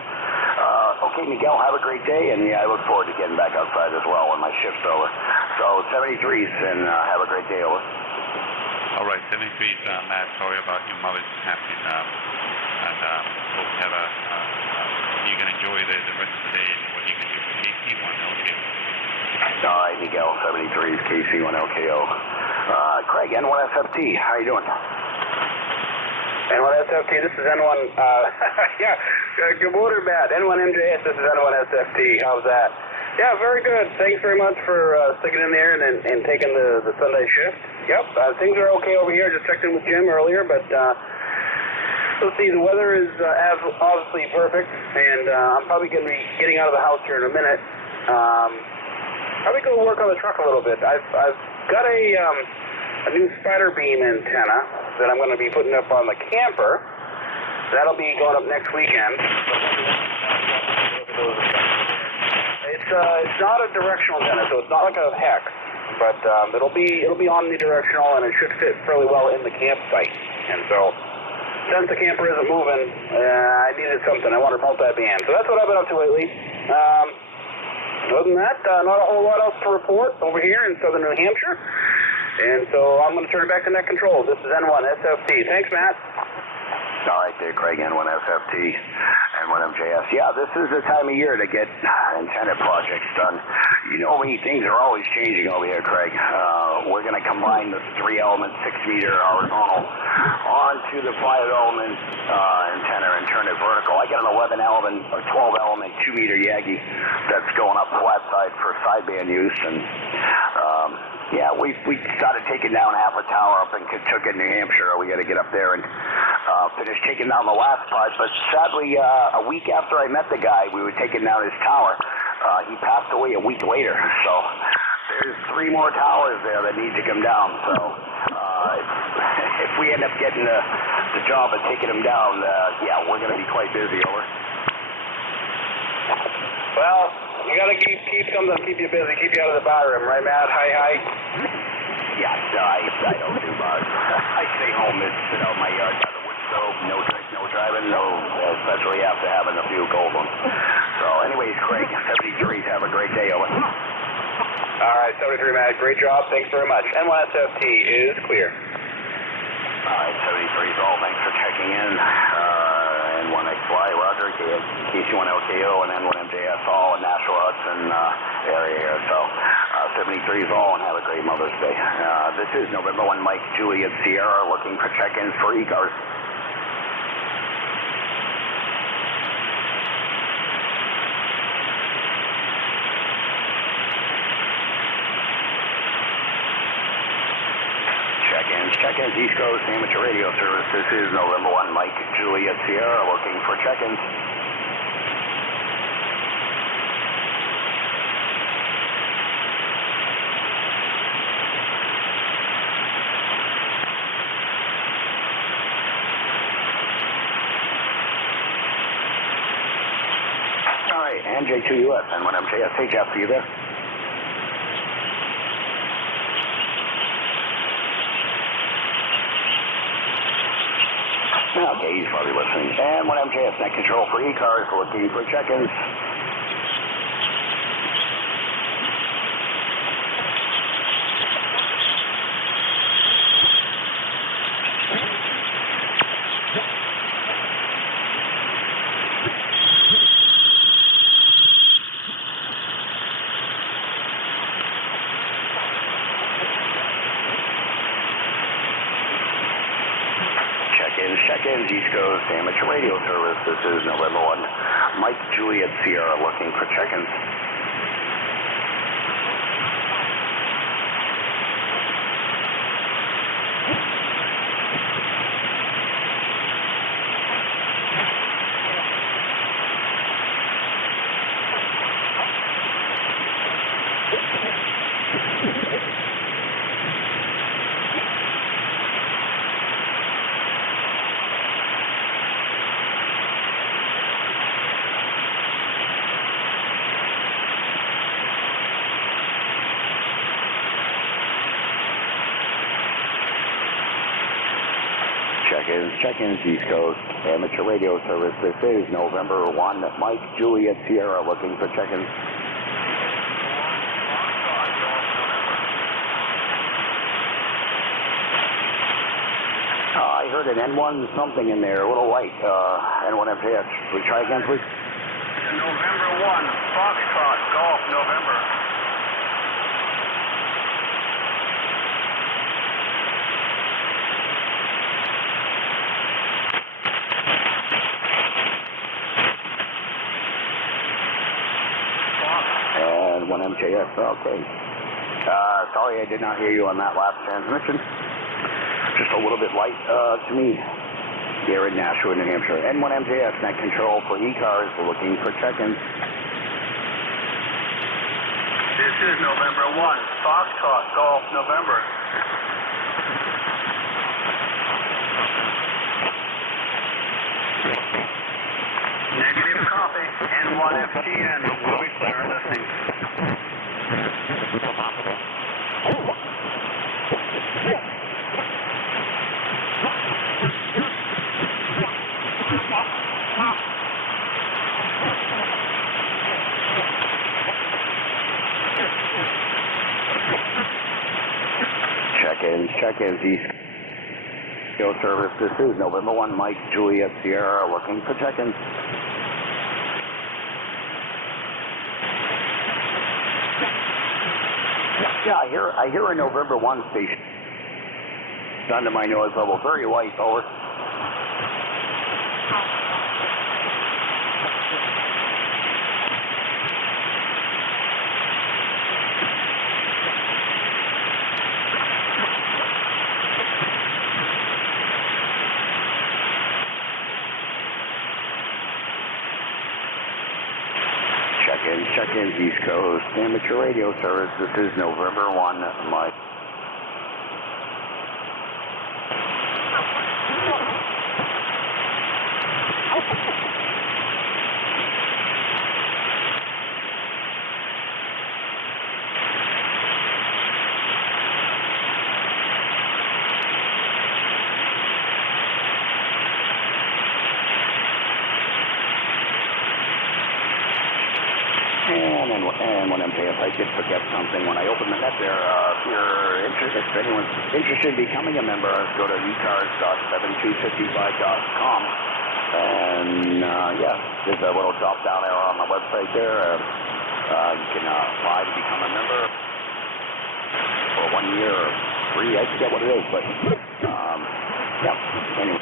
Okay, Miguel, have a great day, and I look forward to getting back outside as well when my shift's over. So, 73s, and have a great day, over. All right, 73s, Matt, sorry about your mother's happening, and hope you can enjoy the rest of the day and what you can do. KC1LKO. All right, Miguel, 73s, KC1LKO. Craig, N1SFT, how you doing? N1SFT, this is N1, good morning, Matt. N1MJS, this is N1SFT. How's that? Yeah, very good. Thanks very much for sticking in there and taking the Sunday shift. Yep, things are okay over here. Just checked in with Jim earlier, but let's see, the weather is obviously perfect, and I'm probably going to be getting out of the house here in a minute. Probably going to work on the truck a little bit. I've got a new spider beam antenna that I'm going to be putting up on the camper. That'll be going up next weekend. It's not a directional antenna, so it's not like a hex, but it'll be omnidirectional, and it should fit fairly well in the campsite. And so, since the camper isn't moving, I needed something. I wanted multi-band, so that's what I've been up to lately. Other than that, not a whole lot else to report over here in southern New Hampshire. And so I'm going to turn it back to net control. This is N1SFT. Thanks, Matt. All right there, Craig, N1SFT, N1MJS. Yeah, this is the time of year to get antenna projects done. You know me, things are always changing over here, Craig. We're going to combine the 3-element 6-meter horizontal onto the 5-element antenna and turn it vertical. I got an 11-element or 12-element 2-meter Yagi that's going up flat side for sideband use, and we started taking down half a tower up in Kentucky, New Hampshire. We got to get up there and finish taking down the last part. But sadly, a week after I met the guy, we were taking down his tower. He passed away a week later. So there's 3 more towers there that need to come down. So if we end up getting the job of taking them down, yeah, we're going to be quite busy. Over. Well, you got to keep something to keep you busy, keep you out of the bar room, right, Matt? Hi. Yeah, I don't do bars. I stay home and sit out in my yard by the wood stove. No drink, no driving, no, especially after having a few cold ones. So anyways, Craig, 73s, have a great day. Over. All right, 73, Matt. Great job. Thanks very much. N1SFT is clear. All right, 73's all. Thanks for checking in. N1XY, Roger, KC1LKO, and N1MJS all in Nashua Hudson area here. So 73's all, and have a great Mother's Day. This is November 1, Mike, Juliet, Sierra, looking for check-ins for ECARS. Check-ins, East Coast Amateur Radio Service. This is November 1, Mike, Juliet, Sierra, looking for check-ins. All right, NJ2US, N1MJS. Hey, Jeff, are you there? Okay, he's probably listening. And 1MJS, net control for ECARS, looking for check-ins. Check-ins, East Coast Amateur Radio Service. This is November 1, Mike, Juliet, Sierra, looking for check-ins. Check-ins, East Coast Amateur Radio Service. This is November 1, Mike, Juliet, Sierra, looking for check-ins. I heard an N1 something in there, a little light. N1MJS. We try again, please. November 1, Foxtrot, Golf, November. And 1MJS, okay. Sorry I did not hear you on that last transmission. Just a little bit light to me here in Nashua, New Hampshire. N1MJS, net control for ECARS. We're looking for check-ins. This is November 1, Foxtrot, Golf, November. Negative copy. N1FTN, we'll be clear and listening. Check-ins, East Coast Service. This is November 1, Mike, Juliet, Sierra, looking for check-ins. Yeah, I hear a November 1 station under my noise level, very light, over. check-ins, East Coast Amateur Radio Service. This is November 1, Mike. And when MJF, I did forget something. When I opened the net there, if anyone's interested in becoming a member, go to ECARS.7255.com. And there's a little drop down arrow on the website there. You can apply to become a member for 1 year or free. I forget what it is, but anyway.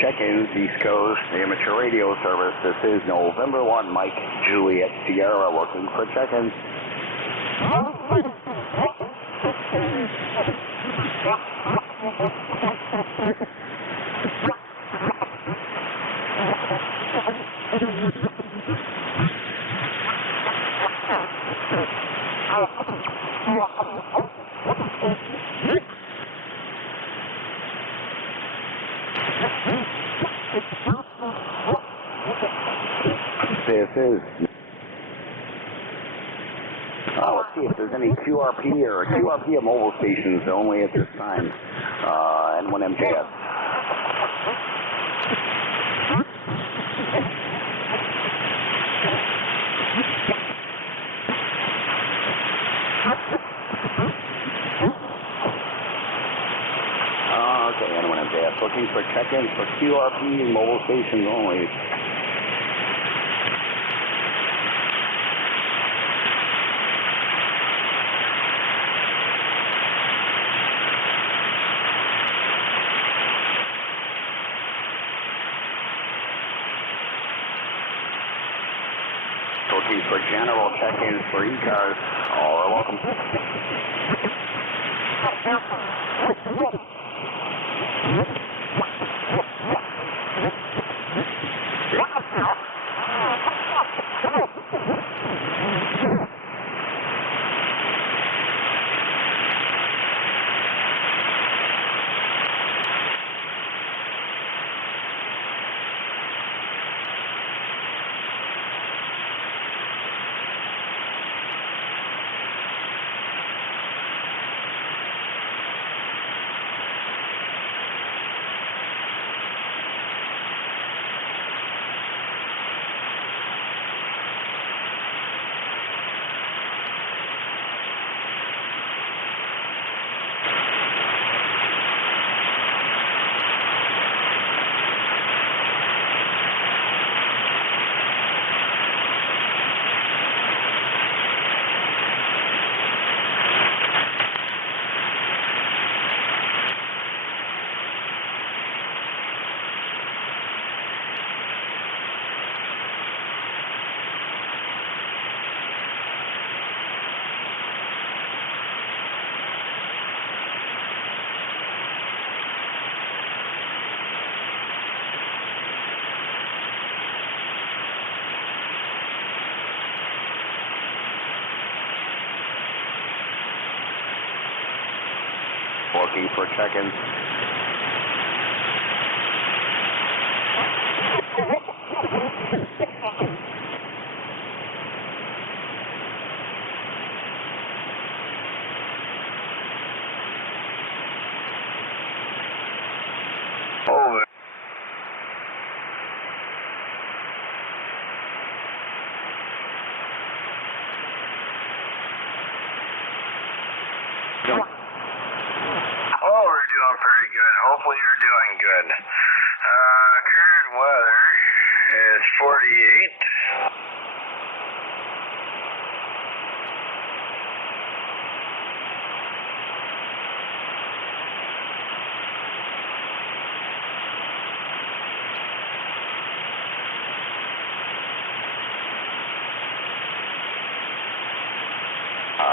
Check-ins, East Coast Amateur Radio Service. This is November 1, Mike, Juliet, Sierra, looking for check-ins. Let's see if there's any QRP or QRP at mobile stations only at this time. N1MJS. Okay, N1MJS. Looking for check-ins for QRP mobile stations only. Looking for general check-ins for ECARS. All are welcome. Looking for check-ins. Oh, we're doing pretty good. Hopefully you're doing good. Current weather is 48.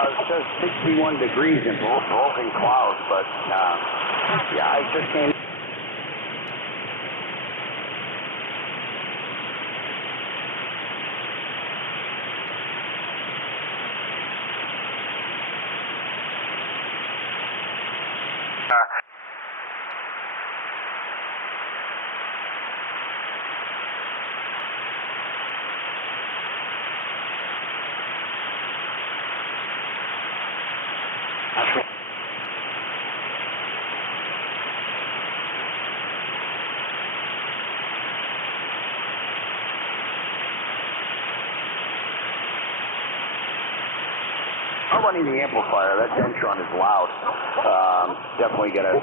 It says 61 degrees and broken clouds, but yeah, I just came. I'm running the amplifier. That Dentron is loud. Definitely got to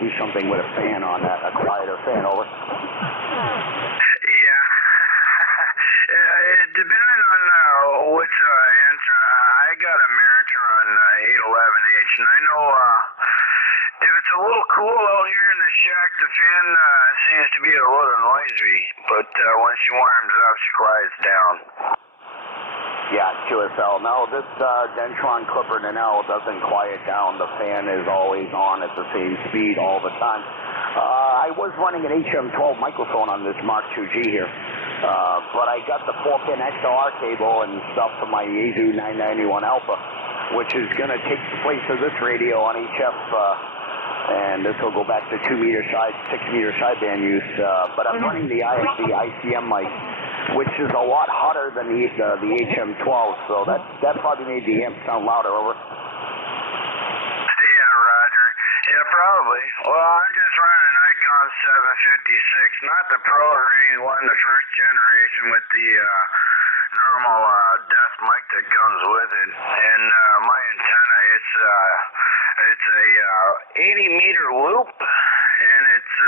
do something with a fan on that, a quieter fan. Over. Yeah. Depending on which answer, I got a Meritron 811H, and I know if it's a little cool out here in the shack, the fan seems to be a little noisy, but when she warms up, she quiets down. Yeah, QSL. No, this Dentron Clipper L doesn't quiet down. The fan is always on at the same speed all the time. I was running an HM12 microphone on this Mark IIG here, but I got the 4-pin XLR cable and stuff to my Yaesu 991 Alpha, which is going to take the place of this radio on HF, and this will go back to 2-meter side, 6-meter sideband use. But I'm running the ICM mic, which is a lot hotter than the HM12, so that probably made the amp sound louder. Over. Yeah, Roger. Yeah, probably. Well, I'm just running an Icon 756, not the Pro or anyone, the first generation with the normal desk mic that comes with it. And my antenna, it's a 80-meter loop, and it's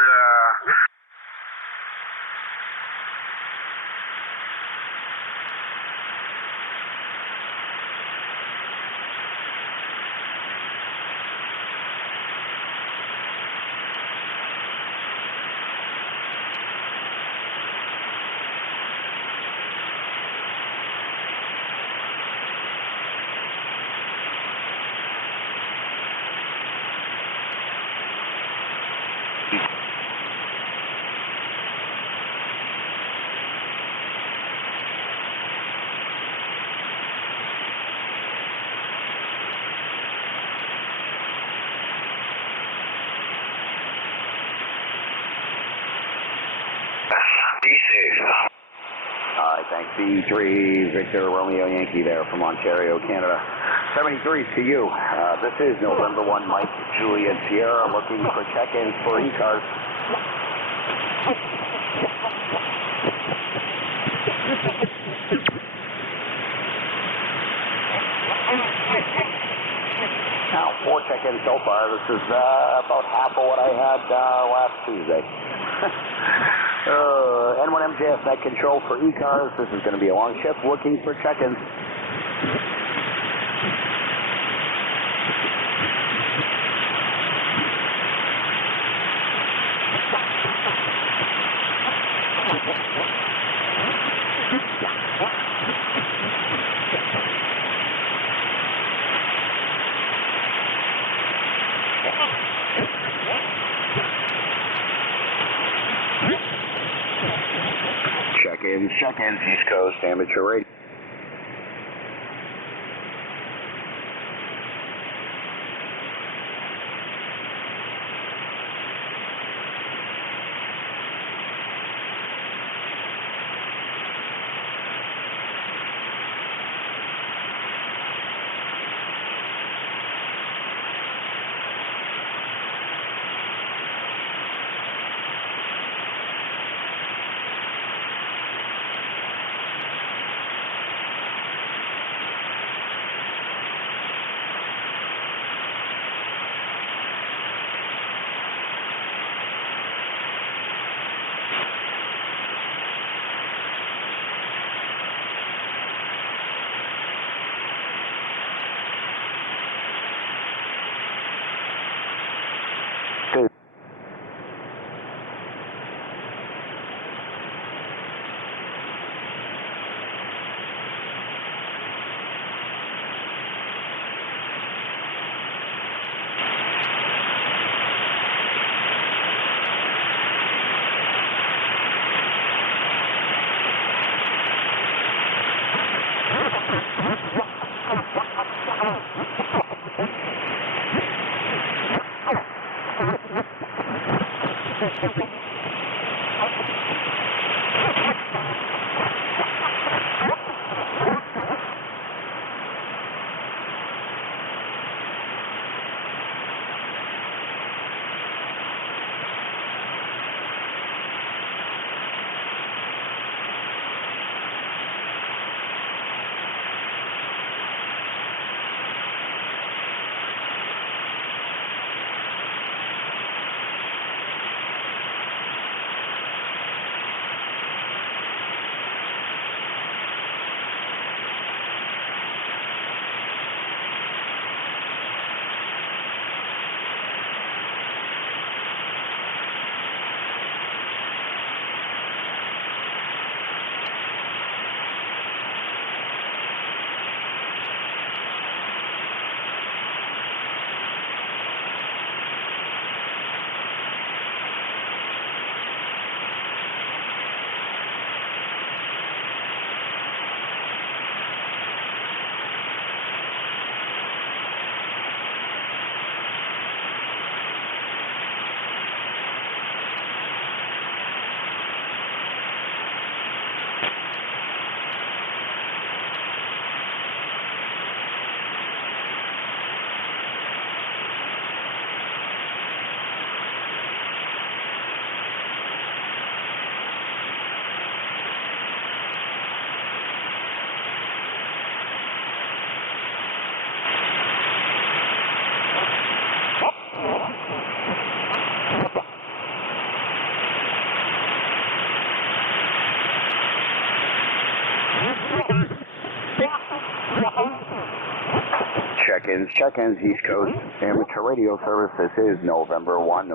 be safe. All right, thanks. B3 Victor Romeo Yankee there from Ontario, Canada. 73 to you. This is November 1 Mike Juliet Sierra looking for check-ins for ECARS. Now, 4 check-ins so far. This is about half of what I had last Tuesday. N1MJS net control for ECARS. This is going to be a long shift looking for check-ins. Check-ins, East Coast Amateur Radio. Check-ins, East Coast Amateur Radio Service. This is November 1.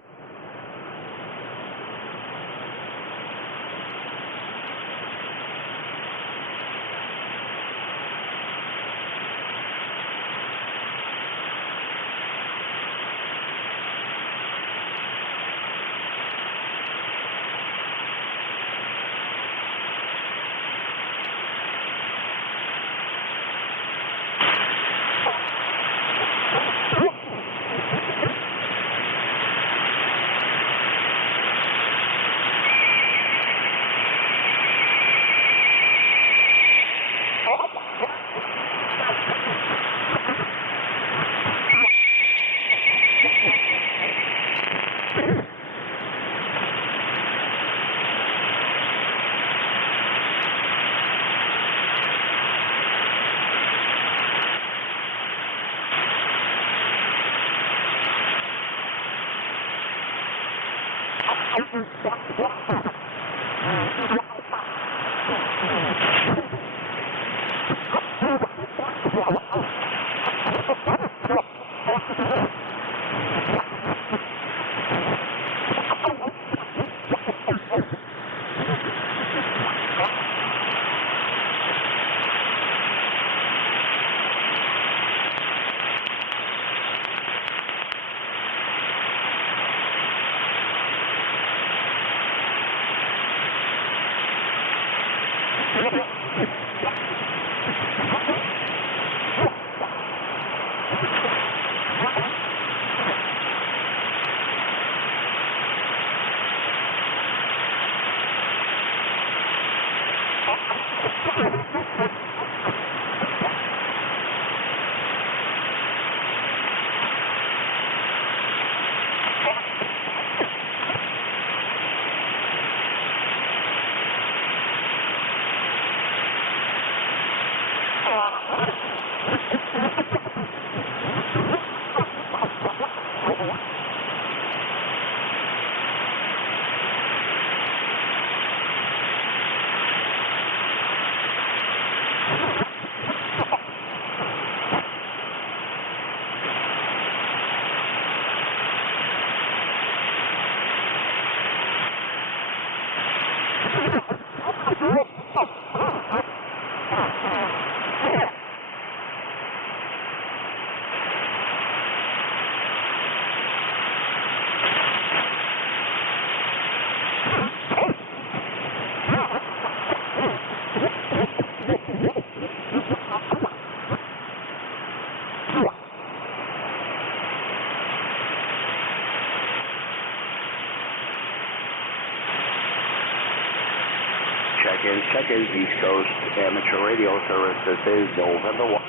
check-ins, East Coast Amateur Radio Service. This is November 1.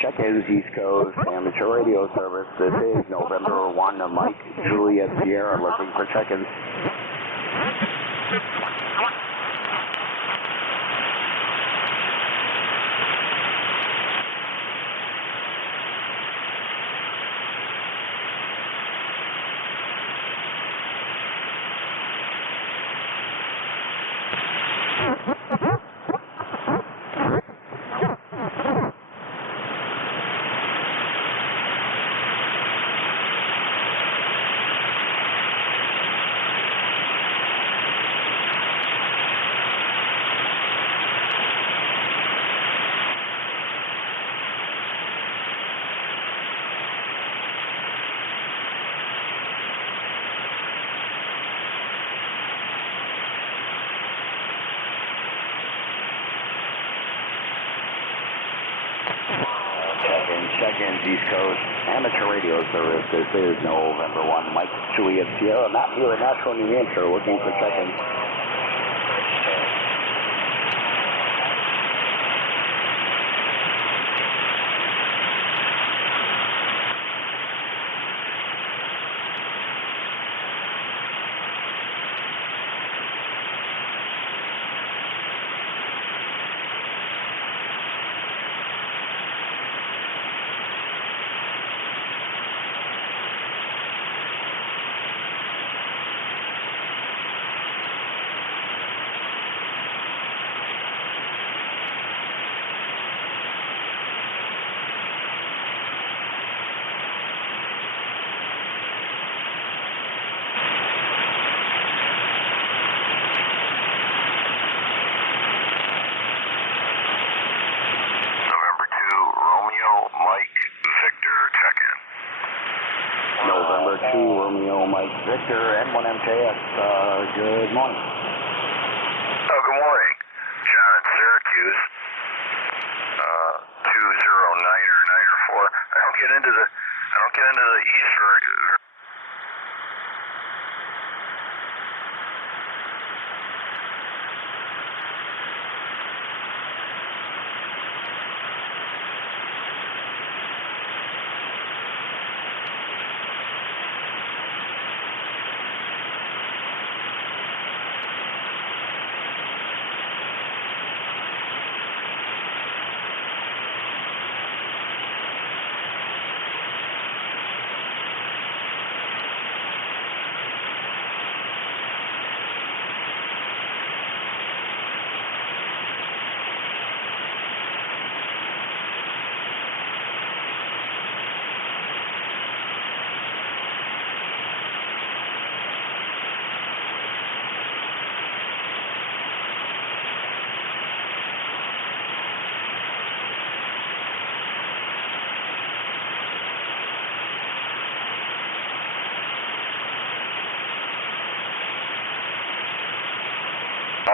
Check-ins, East Coast Amateur Radio Service. This is November 1, Mike, Juliet, Sierra, looking for check-ins. Check-ins, East Coast Amateur Radio Service. This is November 1, Mike, Juliet, Sierra. Not here in Nashua, New Hampshire, looking for check-ins. November 2, Romeo, Mike, Victor, N1MJS. Good morning. Oh, good morning. John in Syracuse. 209 or 9 or 4. I don't get into the east very.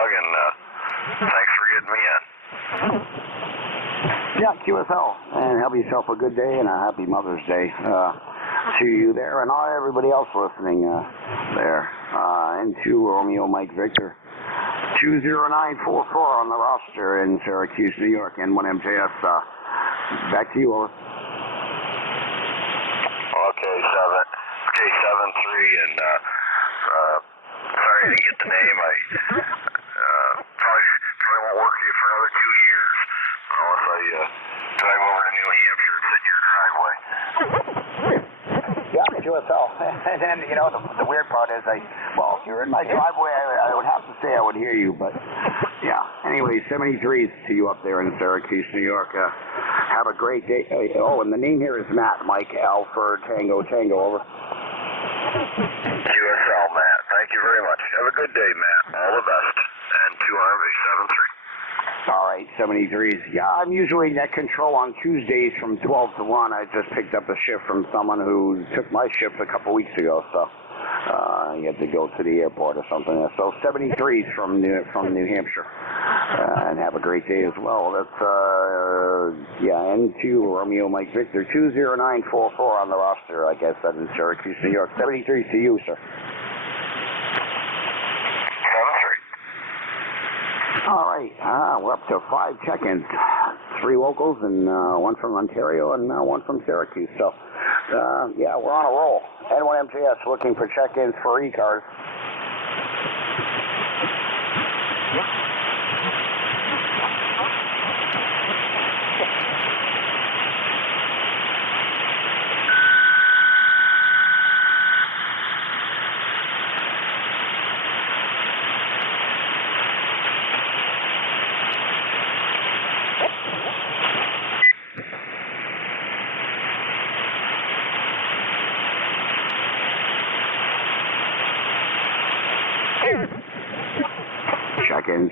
And thanks for getting me in. Yeah, QSL. And have yourself a good day and a happy Mother's Day to you there and everybody else listening there. N2 Romeo Mike Victor. 20944 on the roster in Syracuse, New York, N1MJS. Back to you, over. Okay, 7-3, and sorry I didn't get the name. I probably won't work for you for another 2 years unless I drive over to New Hampshire and sit in your driveway. Yeah, QSL. And then, you know, the weird part is if you're in my driveway, I would have to say I would hear you, but yeah. Anyway, 73s to you up there in Syracuse, New York. Have a great day. Oh, and the name here is Matt. Mike Alfred Tango Tango. Over. QSL, Matt. Thank you very much. Have a good day, Matt. All the best. And 2RV73. All right, 73s. Yeah, I'm usually net control on Tuesdays from 12 to 1. I just picked up a shift from someone who took my shift a couple weeks ago, so he had to go to the airport or something. So 73s from New Hampshire. And have a great day as well. That's, N2 Romeo Mike Victor 20944 on the roster, I guess, that in Syracuse, New York. 73s to you, sir. All right, we're up to 5 check-ins, 3 locals and 1 from Ontario and 1 from Syracuse. So, we're on a roll. N1MJS looking for check-ins for ECARS.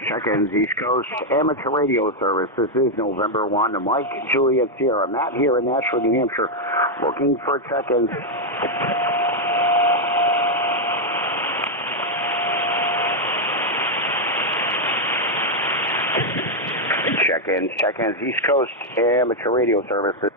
Check-ins, East Coast Amateur Radio Service. This is November 1. Mike, Juliet, Sierra. Matt here in Nashua, New Hampshire, looking for check-ins. Check-ins, East Coast Amateur Radio Service.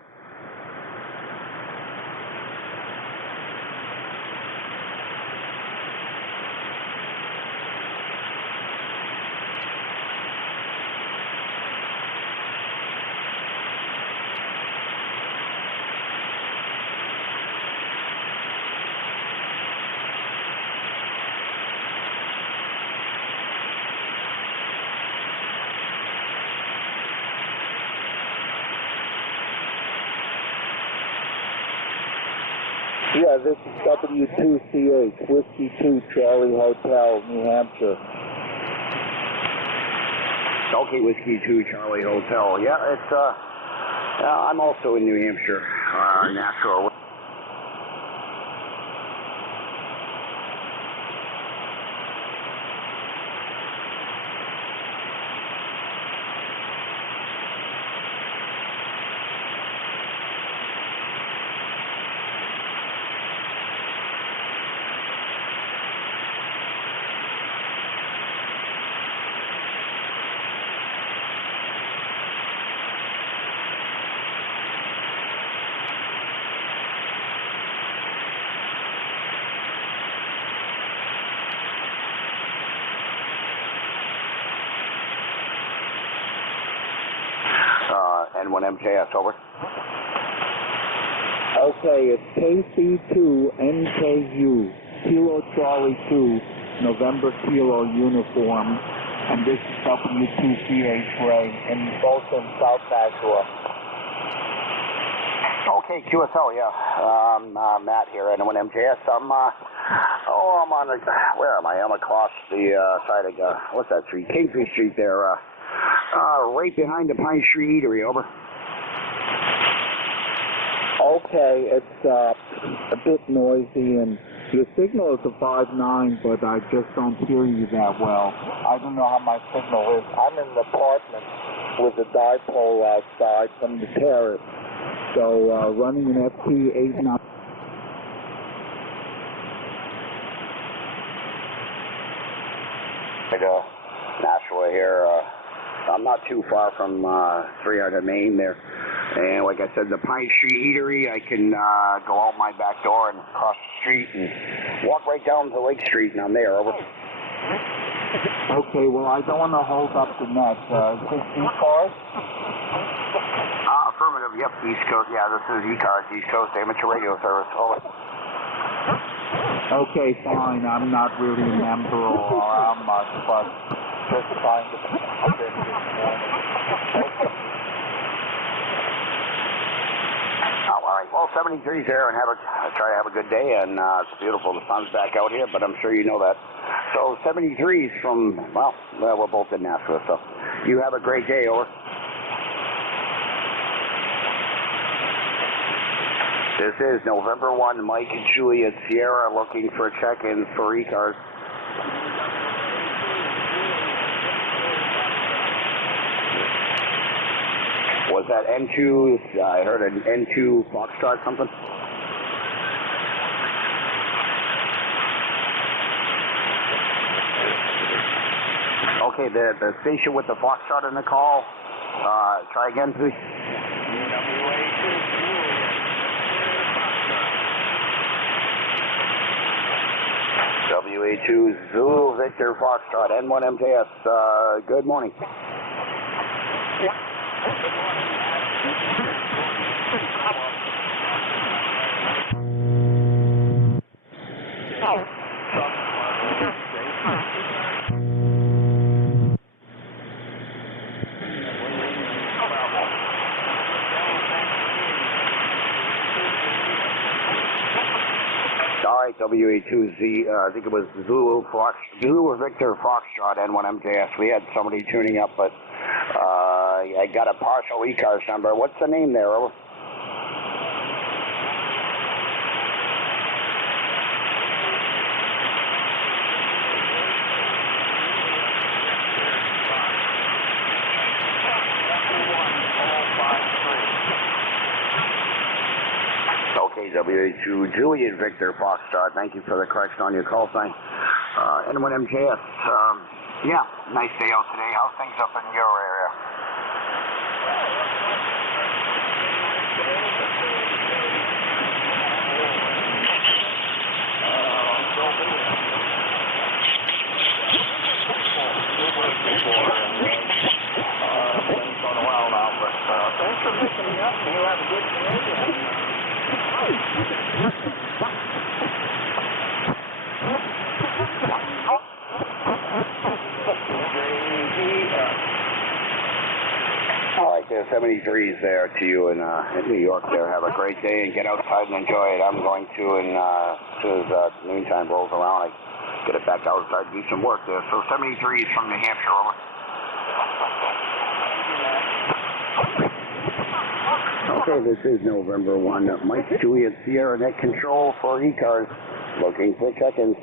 Yeah, this is W2CH, Whiskey 2, Charlie Hotel, New Hampshire. Okay, Whiskey 2, Charlie Hotel. Yeah, it's, I'm also in New Hampshire, Nashua. N1MJS, over. Okay, it's KC2NKU, Kilo Charlie 2, November Kilo uniform, and this is W2CH Ray, and both in South Nashua. Okay, QSL, yeah. Matt here, N1MJS. I'm on the, where am I? I'm across the side of, what's that street? Kingsley Street there, right behind the Pine Street Eatery, over. Okay, it's a bit noisy, and your signal is a 5.9, but I just don't hear you that well. I don't know how my signal is. I'm in an apartment with a dipole outside from the terrace, so running an FT89. Nashua here. I'm not too far from 300 Main there. And like I said, the Pine Street Eatery, I can go out my back door and cross the street and walk right down to Lake Street, and I'm there, over. Okay, well, I don't want to hold up the net. Is this ECARS? Affirmative, yep, East Coast. Yeah, this is ECARS, East Coast Amateur Radio Service, over. Okay, fine. I'm not really a member or around much, but just trying to pop in this morning. All right, well, 73's there, and try to have a good day, and it's beautiful. The sun's back out here, but I'm sure you know that. So 73's from, well, we're both in Nashua, so you have a great day, over. This is November 1, Mike and Juliet Sierra looking for check-ins for ECARS. Was that N2, I heard an N2 Foxtrot something? Okay, the station with the Foxtrot in the call, try again please. WA2 Zulu Victor Foxtrot N1 MJS, good morning. WA2Z, I think it was Zulu Victor Foxtrot N1 MJS. We had somebody tuning up, but I got a partial ECARS number. What's the name there, over? Okay, WA2 Juliet Victor Foxtrot, thank you for the correction on your call sign. N1 MJS, yeah, nice day out today. How's things up in your area? Things going well now, but thanks for picking me up. You have a good day. All right, there's 73s there to you in New York there. Have a great day and get outside and enjoy it. I'm going to, and as soon as noontime rolls around, I get it back outside and do some work there. So 73s from New Hampshire, over. Okay, this is November 1, Mike Juliet Sierra Net Control for ECARS, looking for check-ins.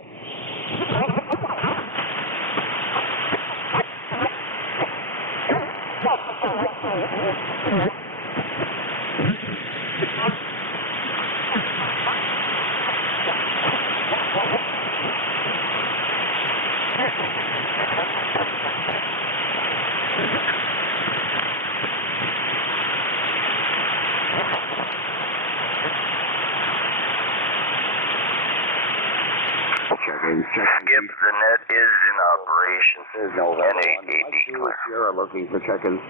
Skip, the net is in operation. There's no N880 clear. Sierra looking for check-ins.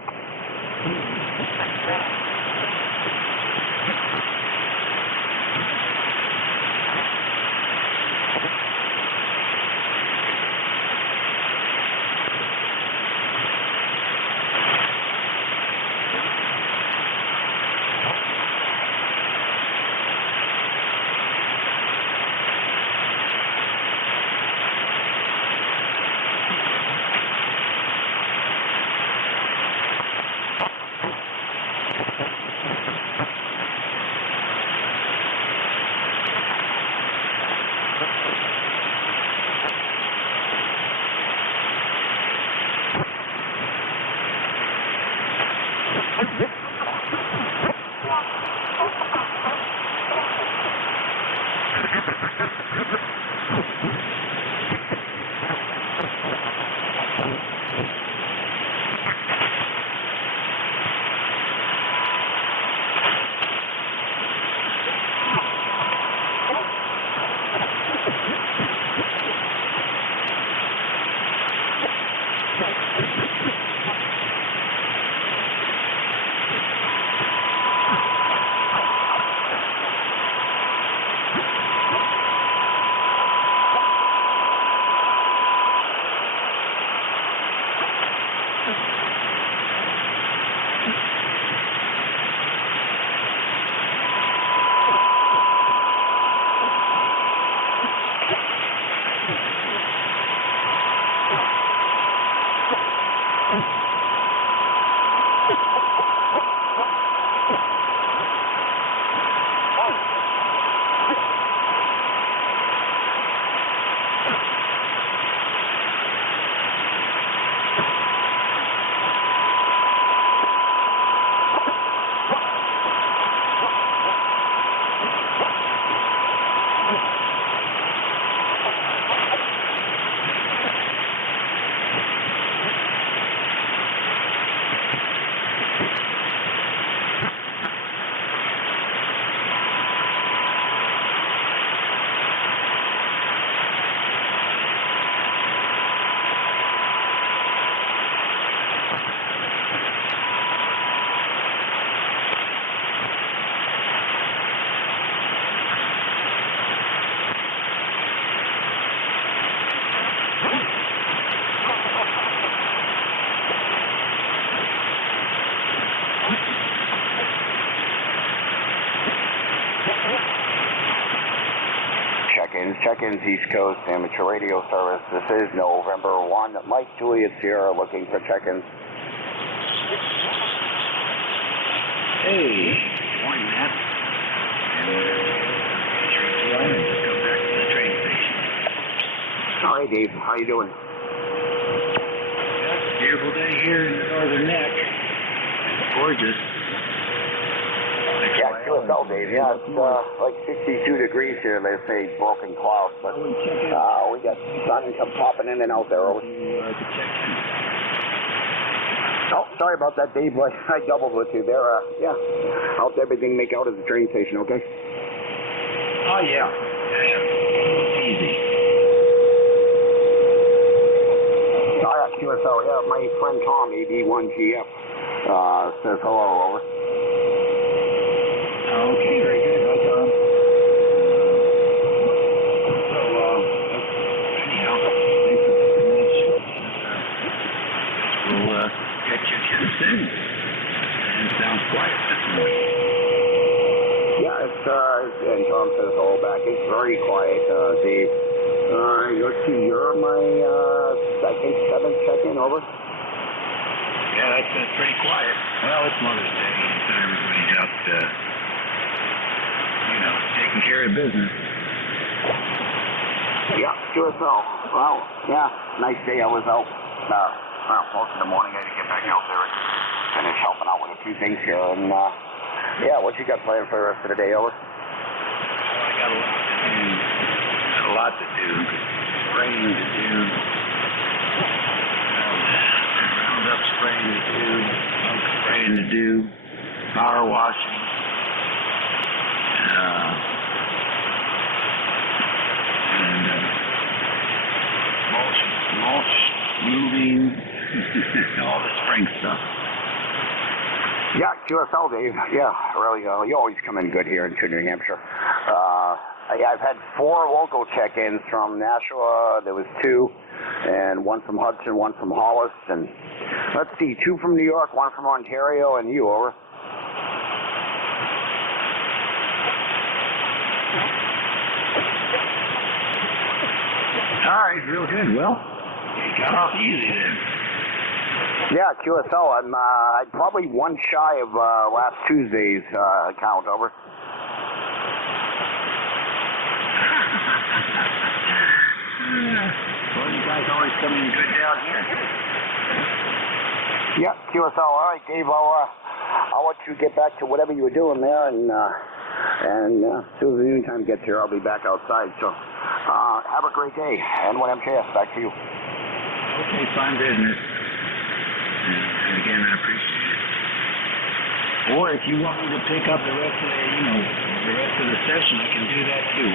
check-ins, East Coast Amateur Radio Service. This is November 1. Mike, Juliet Sierra looking for check-ins. Hey, morning, Matt. And just go back to the train station. All right, Dave. How you doing? Yeah, beautiful day here in the northern neck. It's gorgeous. Yeah, QSL, Dave. Yeah, it's like 62 degrees here. They say broken clouds, but we got sun popping in and out there. Over. Oh, sorry about that, Dave. I doubled with you there. Yeah, how's everything make out at the train station? Okay. Oh yeah. Easy. All right, QSL. Yeah, my friend Tom, AD1GF, says hello. Over. Okay, very good. Hi, Tom. So, anyhow, thanks for the connection. We'll get you soon. And it sounds quiet this morning. Yeah, it's, and Tom says hello back. It's very quiet, Dave. You're my, I think, 7th check-in, over. Yeah, that's pretty quiet. Well, it's Mother's Day, so everybody's out, taking care of business. Yeah, QSL. Well, yeah, nice day. I was out most of the morning. I had to get back out there and finish helping out with a few things here. And, yeah, what you got planned for the rest of the day, over? Well, I got a lot to do. Spraying to do. Roundup spraying to do. Smoke spraying to do. Power washing. Mulch, moving, all the spring stuff. Yeah, QSL, Dave. Yeah, really, you always come in good here in New Hampshire. I've had 4 local check-ins from Nashua. There was 2, and 1 from Hudson, 1 from Hollis, and let's see, 2 from New York, 1 from Ontario, and you, over. All right, real good. Well, you got off easy then. Yeah, QSL. I'm probably 1 shy of last Tuesday's count, over. Well, you guys always come in good down here. Yeah, QSL. All right, Dave. I'll let you get back to whatever you were doing there, and as soon as the noon time gets here, I'll be back outside. So, have a great day. N1MJS, back to you. Okay, fine business. And again, I appreciate it. Or if you want me to pick up the rest of the session, I can do that too.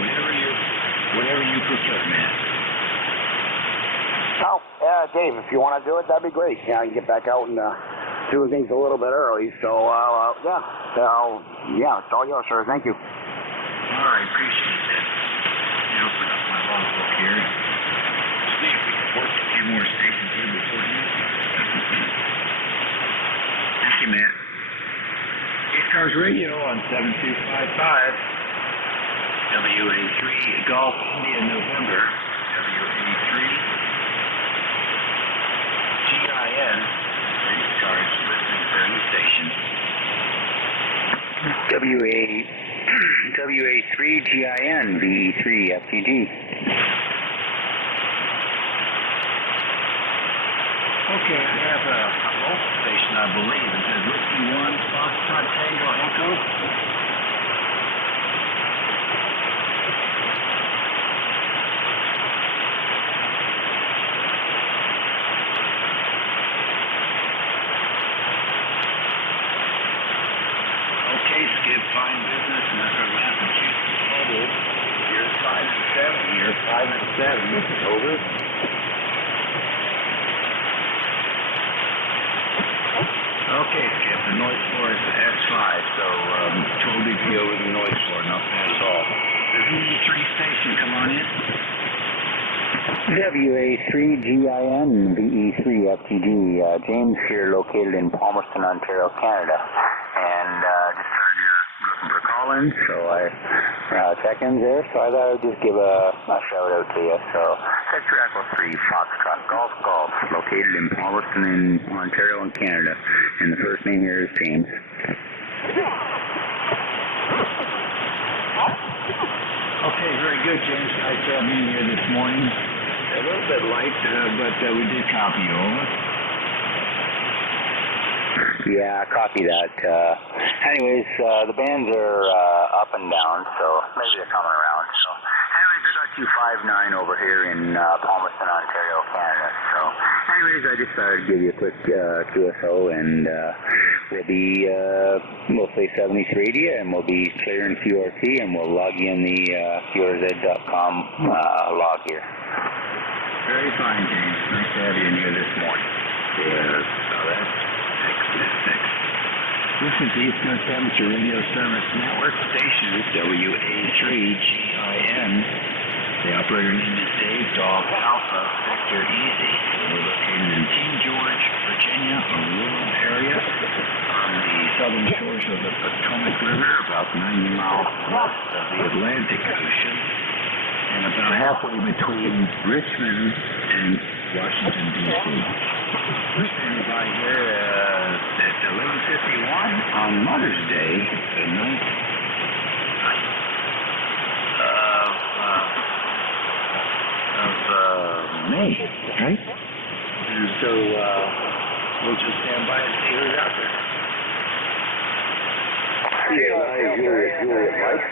Whatever you prefer, man. Oh, Dave, if you want to do it, that'd be great. Yeah, I can get back out and do things a little bit early. So, yeah, it's all yours, sir. Thank you. All right, appreciate that. You open up my logbook here. See if we can work a few more stations here before you. Thank you, Matt. ECARS Radio on 7255. WA3 Golf India November. WA3 GIN. ECARS listening for any station. WA3 GIN VE3 FTG. Okay, I have a local station, I believe. It says Whiskey 1, Foxtrot Tango Echo. Okay, Skip, fine business, and that's our Massachusetts Mobile. You're 5 and 7. You're 5 and 7. Over. Okay, Skip, the noise floor is S5, so 12 dB over the noise floor, nothing at all. The VE3 station, come on in. WA3GIN VE3 FTG. James here, located in Palmerston, Ontario, Canada. And just heard you're looking for a call, Island, so I check-ins there, so I thought I would just give a shout out to you. So, Sector Echo 3, Foxtrot, Golf Golf, located in Palmerston in Ontario in Canada, and the first name here is James. Okay, very good, James. Nice to have you here this morning. A little bit light, but we did copy you over. Yeah, copy that. Anyways, the bands are up and down, so maybe they're coming around. So, anyways, I got 259 over here in Palmerston, Ontario, Canada. So, anyways, I just thought I'd give you a quick QSO, and we'll say 73 and we'll be clearing QRT, and we'll log you in the QRZ.com log here. Very fine, James. Nice to have you in here this morning. Yes, so that's This is the East Coast Amateur Radio Service Network station, WA3GIN. The operator name is Dave Dog Alpha Victor Easy. We're located in King George, Virginia, a rural area on the southern shores of the Potomac River, about 90 miles west of the Atlantic Ocean, and about halfway between Richmond and Washington, D.C. And by here at 11:51 on Mother's Day, the 9th of May, right? And so we'll just stand by and see who's out there. Juliet Mike.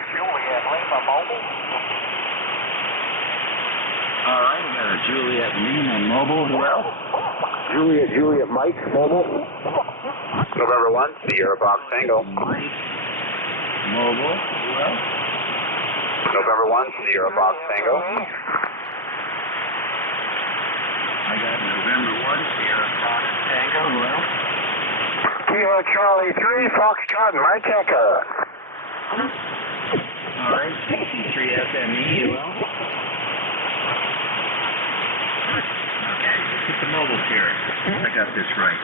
All right, we got a Juliet Lima Mobile. Who else? Juliet Mike Mobile. November 1, Sierra Fox Tango. Mike Mobile. Who else? November 1, Sierra Fox Tango. I got November 1, Sierra Fox Tango. Who else? Kilo Charlie 3, Foxtrot, Mike Echo. All right, CC3FME. Who else? Okay, get the mobiles here. I got this right.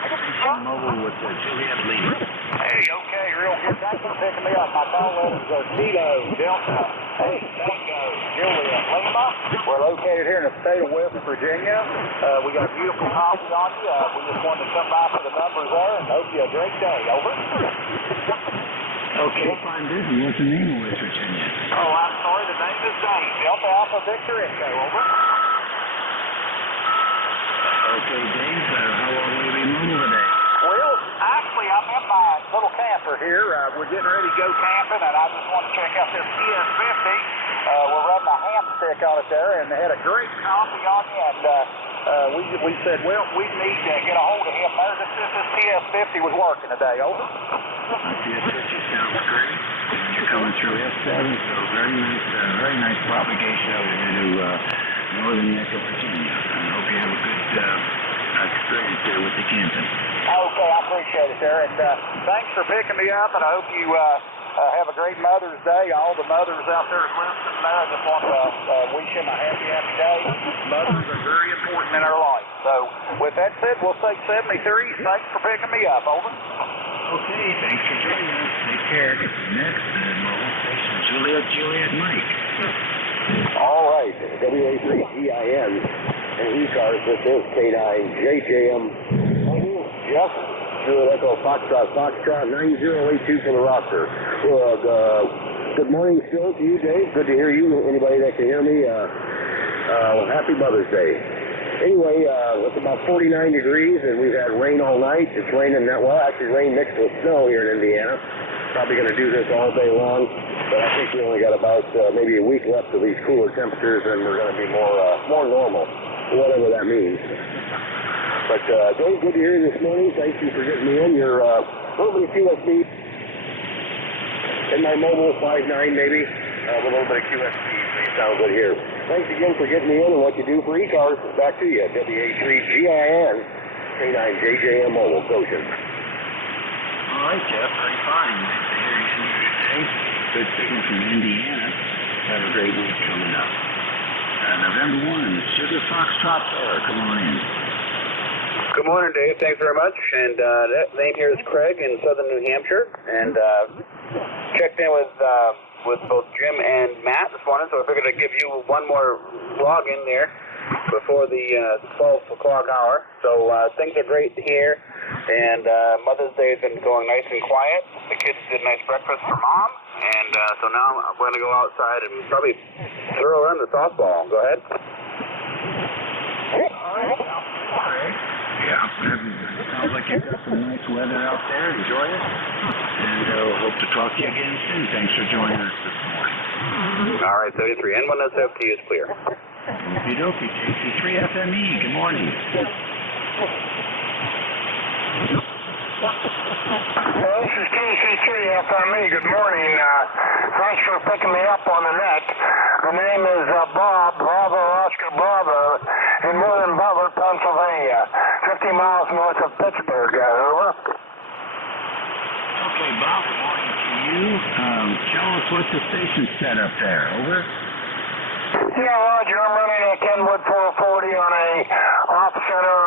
Mobile with Juliet Lima. Hey, okay, real good. Thanks for picking me up. My call letters are Tito, Delta, Tango, Juliet Lima. We're located here in the state of West Virginia. We got a beautiful coffee on you. We just wanted to come by for the numbers there and hope you a great day. Over. Okay, fine business. What's the name of West Virginia? Oh, I'm sorry. The name is Dave. Delta Alpha Victor Echo. Over. Okay, Dave, how long will you be mobile today? Well, actually, I'm in my little camper here. We're getting ready to go camping, and I just want to check out this TS50. We're running a ham stick on it there, and they had a great coffee on you, and we said, well, we need to get a hold of him there. This TS50 was working today. Over. TS50 sounds great. You're coming through S7, so very nice propagation over here to northern neck of Virginia. I hope you have a good experience there with the camping. Okay, I appreciate it there, and thanks for picking me up, and I hope you have a great Mother's Day. All the mothers out there listening there, I just want to wish them a happy day. Mothers are very important in our life. So, with that said, we'll say 73. Thanks for picking me up. Over. Okay, thanks for joining us. Take care. Next, mobile station, Juliet Mike. All right, WA3GIN and ECARS, this is K9JJM. Jeff, Juliet Echo Foxtrot 9082 for the roster. Good morning still to you, Dave. Good to hear you. Anybody that can hear me, happy Mother's Day. Anyway, it's about 49 degrees, and we've had rain all night. It's raining, actually rain mixed with snow here in Indiana. Probably going to do this all day long, but I think we only got about maybe a week left of these cooler temperatures, and we're going to be more normal, whatever that means. But Dave, good to hear you this morning. Thank you for getting me in. You're a little bit of QSB in my mobile 5.9 maybe, with a little bit of QSB, so you sound good here. Thanks again for getting me in and what you do for ECARS. Back to you, WA3GIN, K9JJM Mobile, Goshen. All right, Jeff, very fine. Nice to hear you in here today. Good signal from Indiana. Have a great week coming up. November 1, Sugar Foxtrot there. Come on in. Good morning, Dave. Thanks very much. And that name here is Craig in southern New Hampshire. And checked in with both Jim and Matt this morning, so I figured I'd give you one more log in there before the 12 o'clock hour. So things are great here, and Mother's Day has been going nice and quiet. The kids did a nice breakfast for Mom, and so now I'm going to go outside and probably throw around the softball. Go ahead. Yeah, sounds like you've got some nice weather out there. Enjoy it. And hope to talk to you again soon. Thanks for joining us this morning. All right, 33. N1SFT is clear. Okie dokie. JC3FME, good morning. This is JC3FME. Good morning. Thanks for picking me up on the net. The name is Bob, Bravo Oscar Bravo, in William Butler, Pennsylvania, 50 miles north of Pittsburgh. Over. Okay, Bob, good morning to you. Tell us what's the station set up there. Over. Yeah, Roger, I'm running a Kenwood 440 on a off-center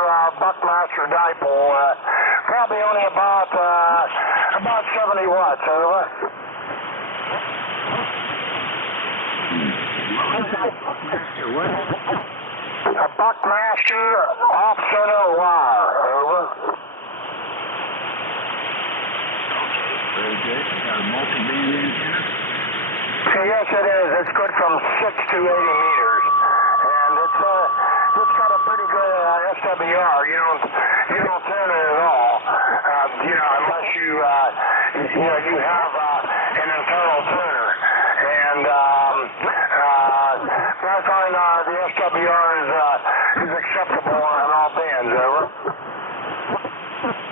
Buckmaster dipole. Probably only about 70 watts. Over. Buckmaster what? A Buckmaster off-center wire. Over. Very good. You got a multi-band antenna? Yes, it is. It's good from 6 to 80 meters, and it's got a pretty good SWR. You don't turn it at all. Unless you have an internal tuner, and I find the SWR is acceptable on all bands. Over.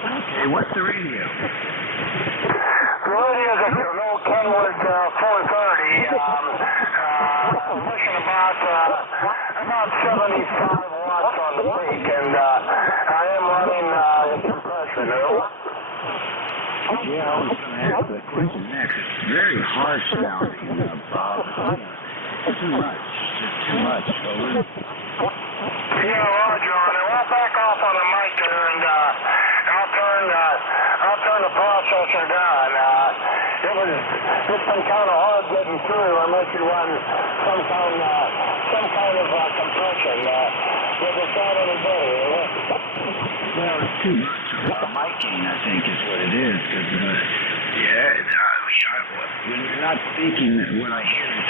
Okay, what's the radio? The radio is an old Kenwood 430, pushing about 75 watts on the peak, and I am running compression. Yeah, I was going to ask that question next. It's very harsh sounding, Bob. Too much. Just too much. Over. Yeah, Roger. And I'll back off on the mic there, and I'll turn the processor down. It's been kind of hard getting through unless you run some kind of compression. Does it sound any better? Well, it's too much. Miking, I think, is what it is. Cause, when you're not speaking, what I hear is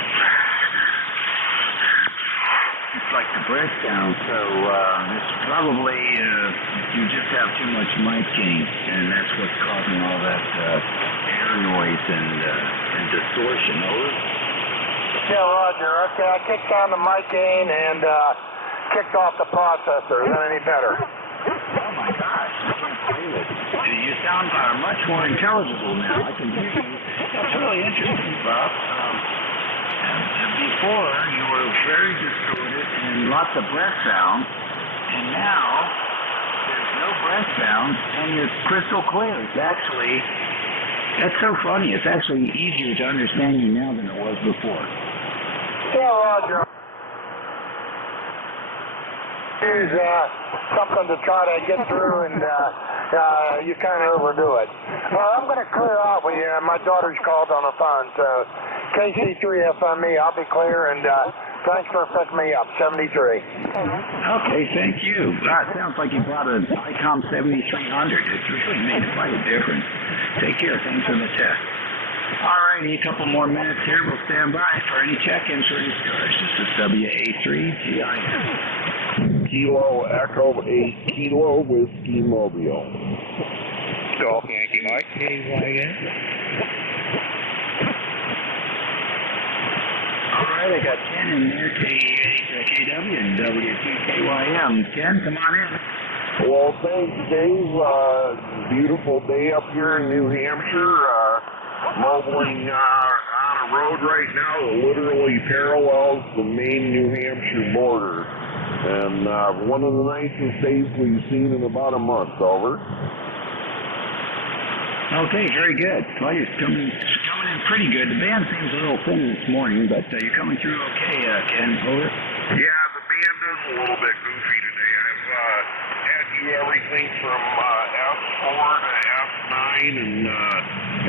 it's like the breath sound. So it's probably you just have too much mic gain, and that's what's causing all that air noise and distortion. Over. Yeah, Roger. Okay, I kicked on the mic gain and kicked off the processor. Is that any better? Oh my gosh, I can't believe it. You sound much more intelligible now. I can hear you. That's really interesting, Bob. Before, you were very distorted and lots of breath sound, and now there's no breath sound, and you're crystal clear. That's so funny. It's actually easier to understand you now than it was before. Yeah, Roger. Use something to try to get through, and you kind of overdo it. Well, I'm going to clear out with you. My daughter's called on the phone, so KC3FME, I'll be clear, and thanks for picking me up, 73. Okay, thank you. It sounds like you brought an ICOM 7300. It's really made quite a difference. Take care. Thanks for the test. All righty, a couple more minutes here. We'll stand by for any check-ins for ECARS. This is WA3GIM. Kilo Echo 8 Kilo Whiskey Mobile. Golf Yankee Mike. KYN. All right, I got Ken in there, KW and W2KYM. Ken, come on in. Well, thanks, Dave. Beautiful day up here in New Hampshire. Mobiling on a road right now that literally parallels the Maine New Hampshire border. And one of the nicest days we've seen in about a month. Over. Okay, very good. Well, you're coming in pretty good. The band seems a little thin this morning, but you're coming through okay, Ken. Over. Yeah, the band is a little bit goofy today. I've had you everything from F4 to F9 sunshine and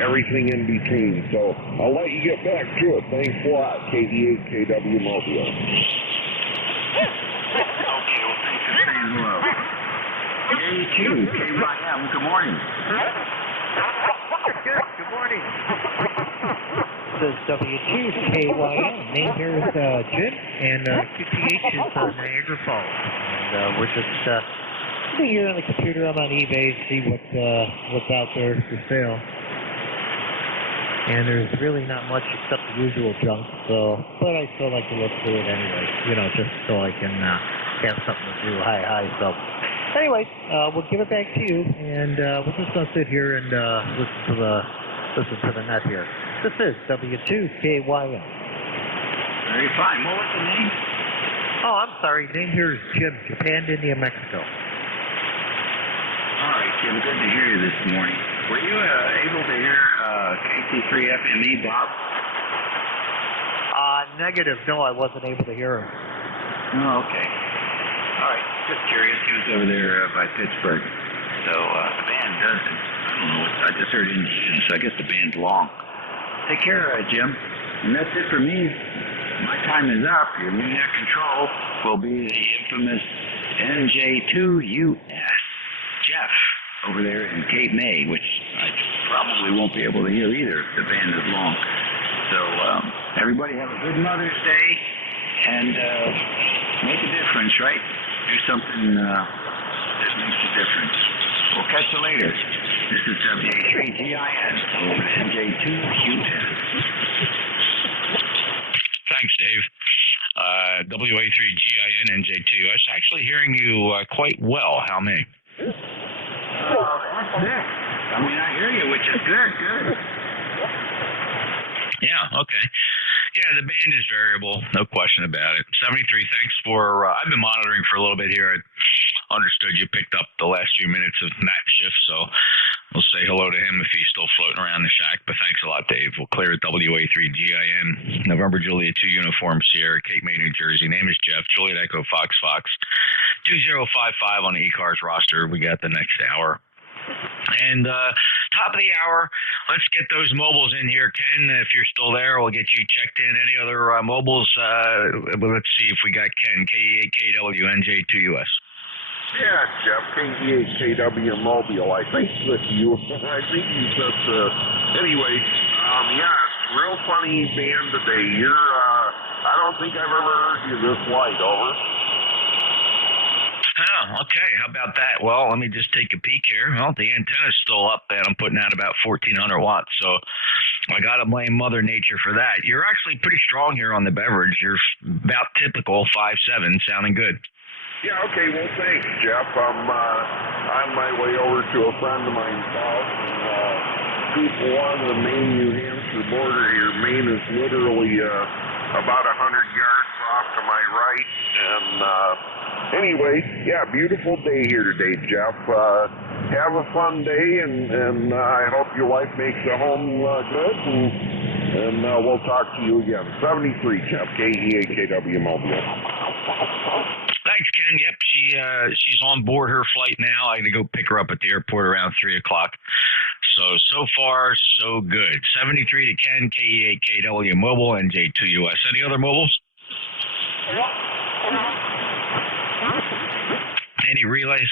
everything in between. So I'll let you get back to it. Thanks a lot, KD8KW Mobile. Okay, well, thanks for saying hello. K2KYM, good morning. Good morning. This is W2KYM. Name here is Jim, and QTH is Niagara Falls. And we're just sitting here on the computer. I'm on eBay to see what's out there for sale. And there's really not much except the usual junk, but I still like to look through it anyway, just so I can have something to do. Hi. So, anyway, we'll give it back to you, and we're just going to sit here and listen to the net here. This is W2KYM. Very fine. What was the name? Oh, I'm sorry. Name here is Jim, Japan, India, Mexico. All right, Jim. Good to hear you this morning. Were you able to hear KT3FME, Bob? Negative. No, I wasn't able to hear him. Oh, okay. All right. Just curious. He was over there by Pittsburgh. So the band does it. I don't know. I just heard Indian, so I guess the band's long. Take care, Jim. And that's it for me. My time is up. Your maniac control will be the infamous NJ2US Jeff over there in Cape May, which I probably won't be able to hear either if the band is long. So everybody have a good Mother's Day and make a difference, right? Do something that makes a difference. We'll catch you later. This is WA3GIN over NJ2US. Thanks, Dave. WA3GIN NJ2US. Actually hearing you quite well. How many? That's it. I mean, I hear you, which is good. Yeah, okay. Yeah, the band is variable, no question about it. 73, thanks for, I've been monitoring for a little bit here. I understood you picked up the last few minutes of Matt's shift, so we'll say hello to him if he's still floating around the shack. But thanks a lot, Dave. We'll clear at WA3GIN, November Juliet 2 Uniform Sierra, Cape May, New Jersey. Name is Jeff, Juliet Echo Fox 2055 on the ECARS roster. We got the next hour. And top of the hour, let's get those mobiles in here. Ken, if you're still there, we'll get you checked in. Any other mobiles? Let's see if we got Ken, KE8KW, NJ2US. Yeah, Jeff, KE8KW Mobile. I think that you said, anyway, yeah, it's a real funny band today. I don't think I've ever heard you this light, over. Oh, okay. How about that? Well, let me just take a peek here. Well, the antenna's still up, and I'm putting out about 1,400 watts. So I got to blame Mother Nature for that. You're actually pretty strong here on the beverage. You're about typical 5.7, sounding good. Yeah, okay. Well, thanks, Jeff. I'm on my way over to a friend of mine's house. Scoop along the Maine, New Hampshire border here. Maine is literally about 100 yards off to my right, and anyway, yeah, beautiful day here today, Jeff. Have a fun day, and I hope your wife makes it home good, and we'll talk to you again. 73, Jeff, KE8KW Mobile. Thanks, Ken. Yep, she's on board her flight now. I got to go pick her up at the airport around 3 o'clock. So far, so good. 73 to Ken, KE8KW Mobile, NJ2US. Any other mobiles? Any relays?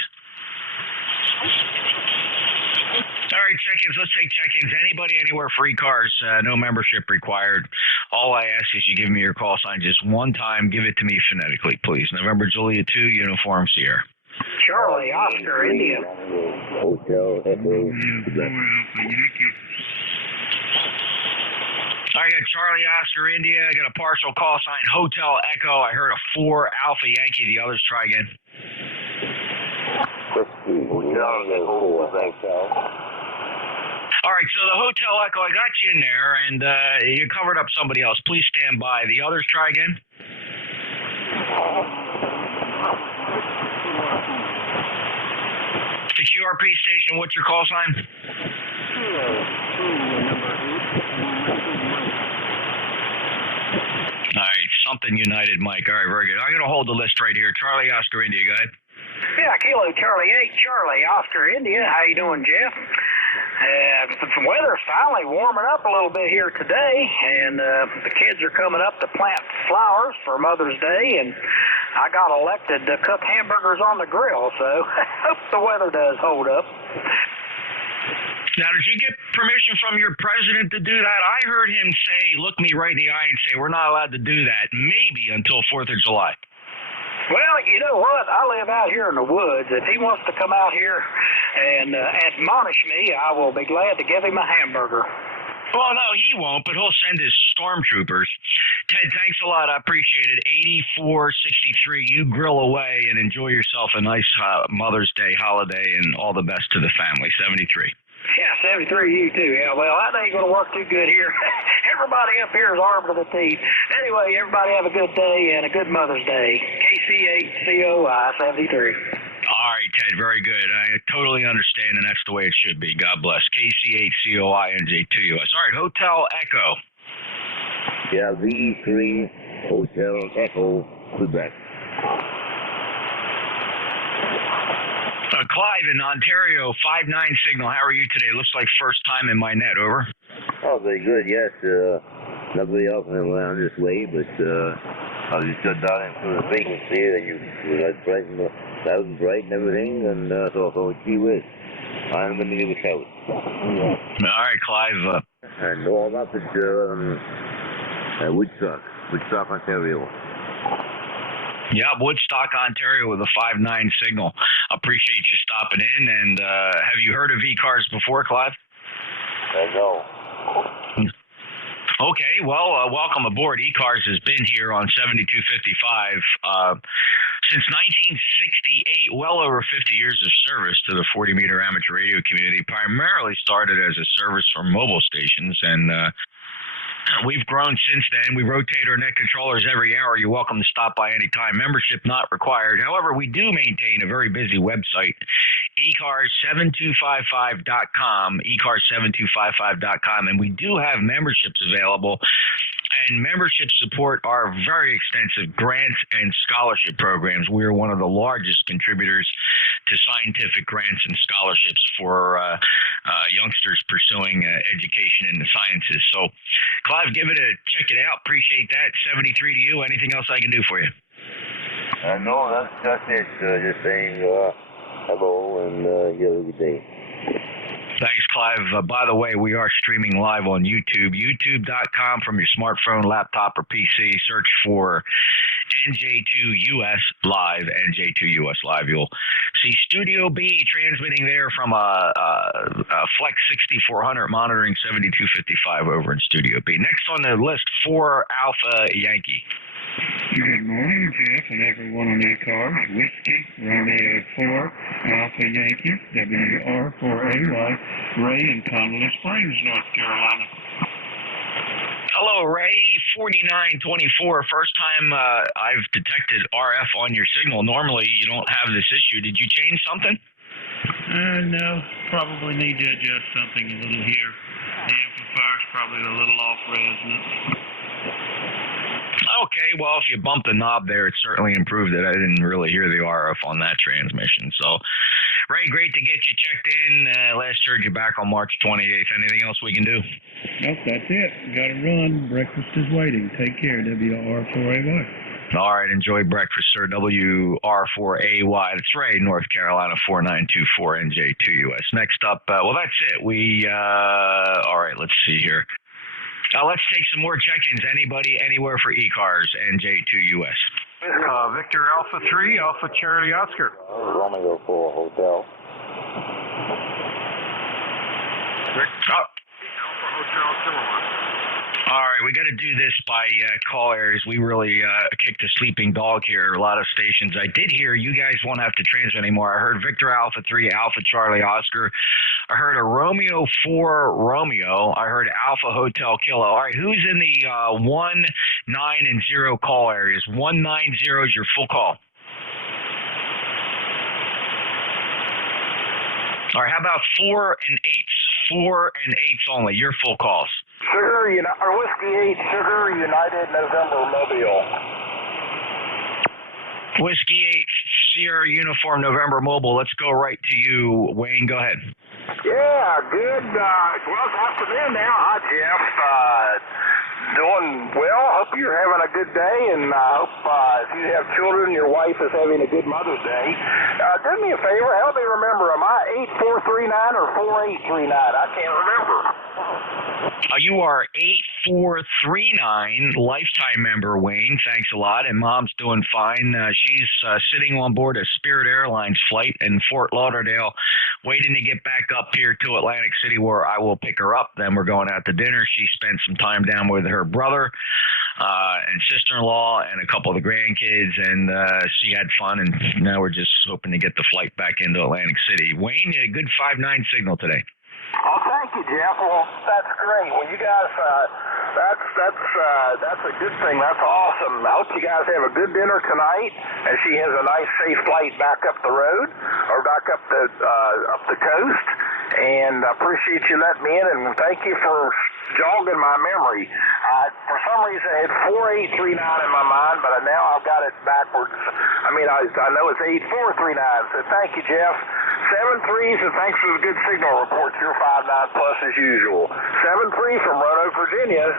All right, check-ins. Let's take check-ins. Anybody, anywhere, free cars, no membership required. All I ask is you give me your call sign just one time. Give it to me phonetically, please. November Juliet 2, Uniform Sierra. Charlie, Oscar, India. Hotel Echo. I got Charlie, Oscar, India. I got a partial call sign, Hotel Echo. I heard a 4 Alpha Yankee. The others try again. All right, so the Hotel Echo, I got you in there, and you covered up somebody else. Please stand by. The others try again. The QRP station, what's your call sign? All right, something United, Mike. All right, very good. I'm going to hold the list right here. Charlie, Oscar, India, go ahead. Yeah, Kilo Charlie 8, Charlie, Oscar, India. How you doing, Jeff? The weather's finally warming up a little bit here today, and the kids are coming up to plant flowers for Mother's Day, and I got elected to cook hamburgers on the grill, so I hope the weather does hold up. Now, did you get permission from your president to do that? I heard him say, look me right in the eye and say, we're not allowed to do that, maybe until 4th of July. Well, you know what? I live out here in the woods. If he wants to come out here and admonish me, I will be glad to give him a hamburger. Well, no, he won't, but he'll send his stormtroopers. Ted, thanks a lot. I appreciate it. 8463, you grill away and enjoy yourself a nice Mother's Day holiday, and all the best to the family. 73. Yeah, 73 you too. Yeah, well, that ain't going to work too good here. Everybody up here is armed to the teeth. Anyway, everybody have a good day and a good Mother's Day. KC8COI 73. All right, Ted, very good. I totally understand, and that's the way it should be. God bless. KC8COI NJ2US. All right, Hotel Echo. Yeah, VE3 Hotel Echo, Quebec. Clive in Ontario, 5-9 signal. How are you today? Looks like first time in my net. Over. Oh, very good. Yes. Nobody else went around this way, but I was just down into the vacancy and you was bright and loud and bright and everything, and so gee whiz, I'm going to give a shout. All right, Clive. And all up at Woodstock, Ontario. Yeah, Woodstock, Ontario with a 5-9 signal. Appreciate you stopping in. And have you heard of ECARS before, Clive? No. Okay, well, welcome aboard. ECARS has been here on 7255 since 1968, well over 50 years of service to the 40-meter amateur radio community. Primarily started as a service for mobile stations, and we've grown since then. We rotate our net controllers every hour. You're welcome to stop by anytime. Membership not required. However, we do maintain a very busy website, ECARS7255.com, ECARS7255.com, and we do have memberships available. And memberships support our very extensive grants and scholarship programs. We are one of the largest contributors to scientific grants and scholarships for youngsters pursuing education in the sciences. So, Clive, check it out. Appreciate that. 73 to you. Anything else I can do for you? No, that's it. Just saying hello and you have a good day. Thanks, Clive. By the way, we are streaming live on YouTube, youtube.com from your smartphone, laptop, or PC. Search for NJ2US Live, NJ2US Live. You'll see Studio B transmitting there from a Flex 6400 monitoring 7255 over in Studio B. Next on the list, 4 Alpha Yankee. Good morning, Jeff, and everyone on ECARS. Whiskey, Romeo 4, Alpha Yankee, WR4AY, Ray in Connolly Springs, North Carolina. Hello, Ray, 4924. First time I've detected RF on your signal. Normally, you don't have this issue. Did you change something? No, probably need to adjust something a little here. The amplifier's probably a little off resonance. Okay, well, if you bumped the knob there, it certainly improved it. I didn't really hear the RF on that transmission. So, Ray, great to get you checked in. Last heard you back on March 28th. Anything else we can do? Nope, that's it. Got to run. Breakfast is waiting. Take care, WR4AY. All right, enjoy breakfast, sir. WR4AY. That's Ray, North Carolina, 4924 NJ2US. Next up, well, that's it. All right, let's see here. Let's take some more check-ins. Anybody, anywhere for ECARS, NJ2US. Victor Alpha 3, Alpha Charlie Oscar. Romeo 4 Hotel. Alpha Hotel Silverman. All right, we got to do this by call areas. We really kicked a sleeping dog here. A lot of stations. I did hear you guys won't have to transmit anymore. I heard Victor Alpha 3, Alpha Charlie Oscar. I heard a Romeo 4 Romeo. I heard Alpha Hotel Kilo. All right, who's in the 1, 9, and 0 call areas? 190 is your full call. All right, how about 4 and 8s? 4 and 8s only. Your full calls. Sugar, or Whiskey 8, Sugar, United, November, Mobile. Whiskey 8, Sierra Uniform November Mobile. Let's go right to you, Wayne. Go ahead. Yeah, good. Well, it's afternoon now. Hi, Jeff. Doing well. Hope you're having a good day, and I hope if you have children, your wife is having a good Mother's Day. Do me a favor. Help me remember. Am I 8439 or 4839? I can't remember. You are 8439, lifetime member, Wayne. Thanks a lot. And Mom's doing fine. She's sitting on board a Spirit Airlines flight in Fort Lauderdale, waiting to get back up here to Atlantic City where I will pick her up. Then we're going out to dinner. She spent some time down with her brother and sister-in-law and a couple of the grandkids, and she had fun. And now we're just hoping to get the flight back into Atlantic City. Wayne, a good 5-9 signal today. Oh, thank you, Jeff. Well, that's great. Well, you guys, that's a good thing. That's awesome. I hope you guys have a good dinner tonight, and she has a nice, safe flight back up the road or back up the coast. And I appreciate you letting me in, and thank you for jogging my memory. For some reason, I had 4839 in my mind, but now I've got it backwards. I mean, I know it's 8439. So thank you, Jeff. 7-3s, and thanks for the good signal reports. You're 5-9 plus as usual. 7-3 from Roanoke, Virginia.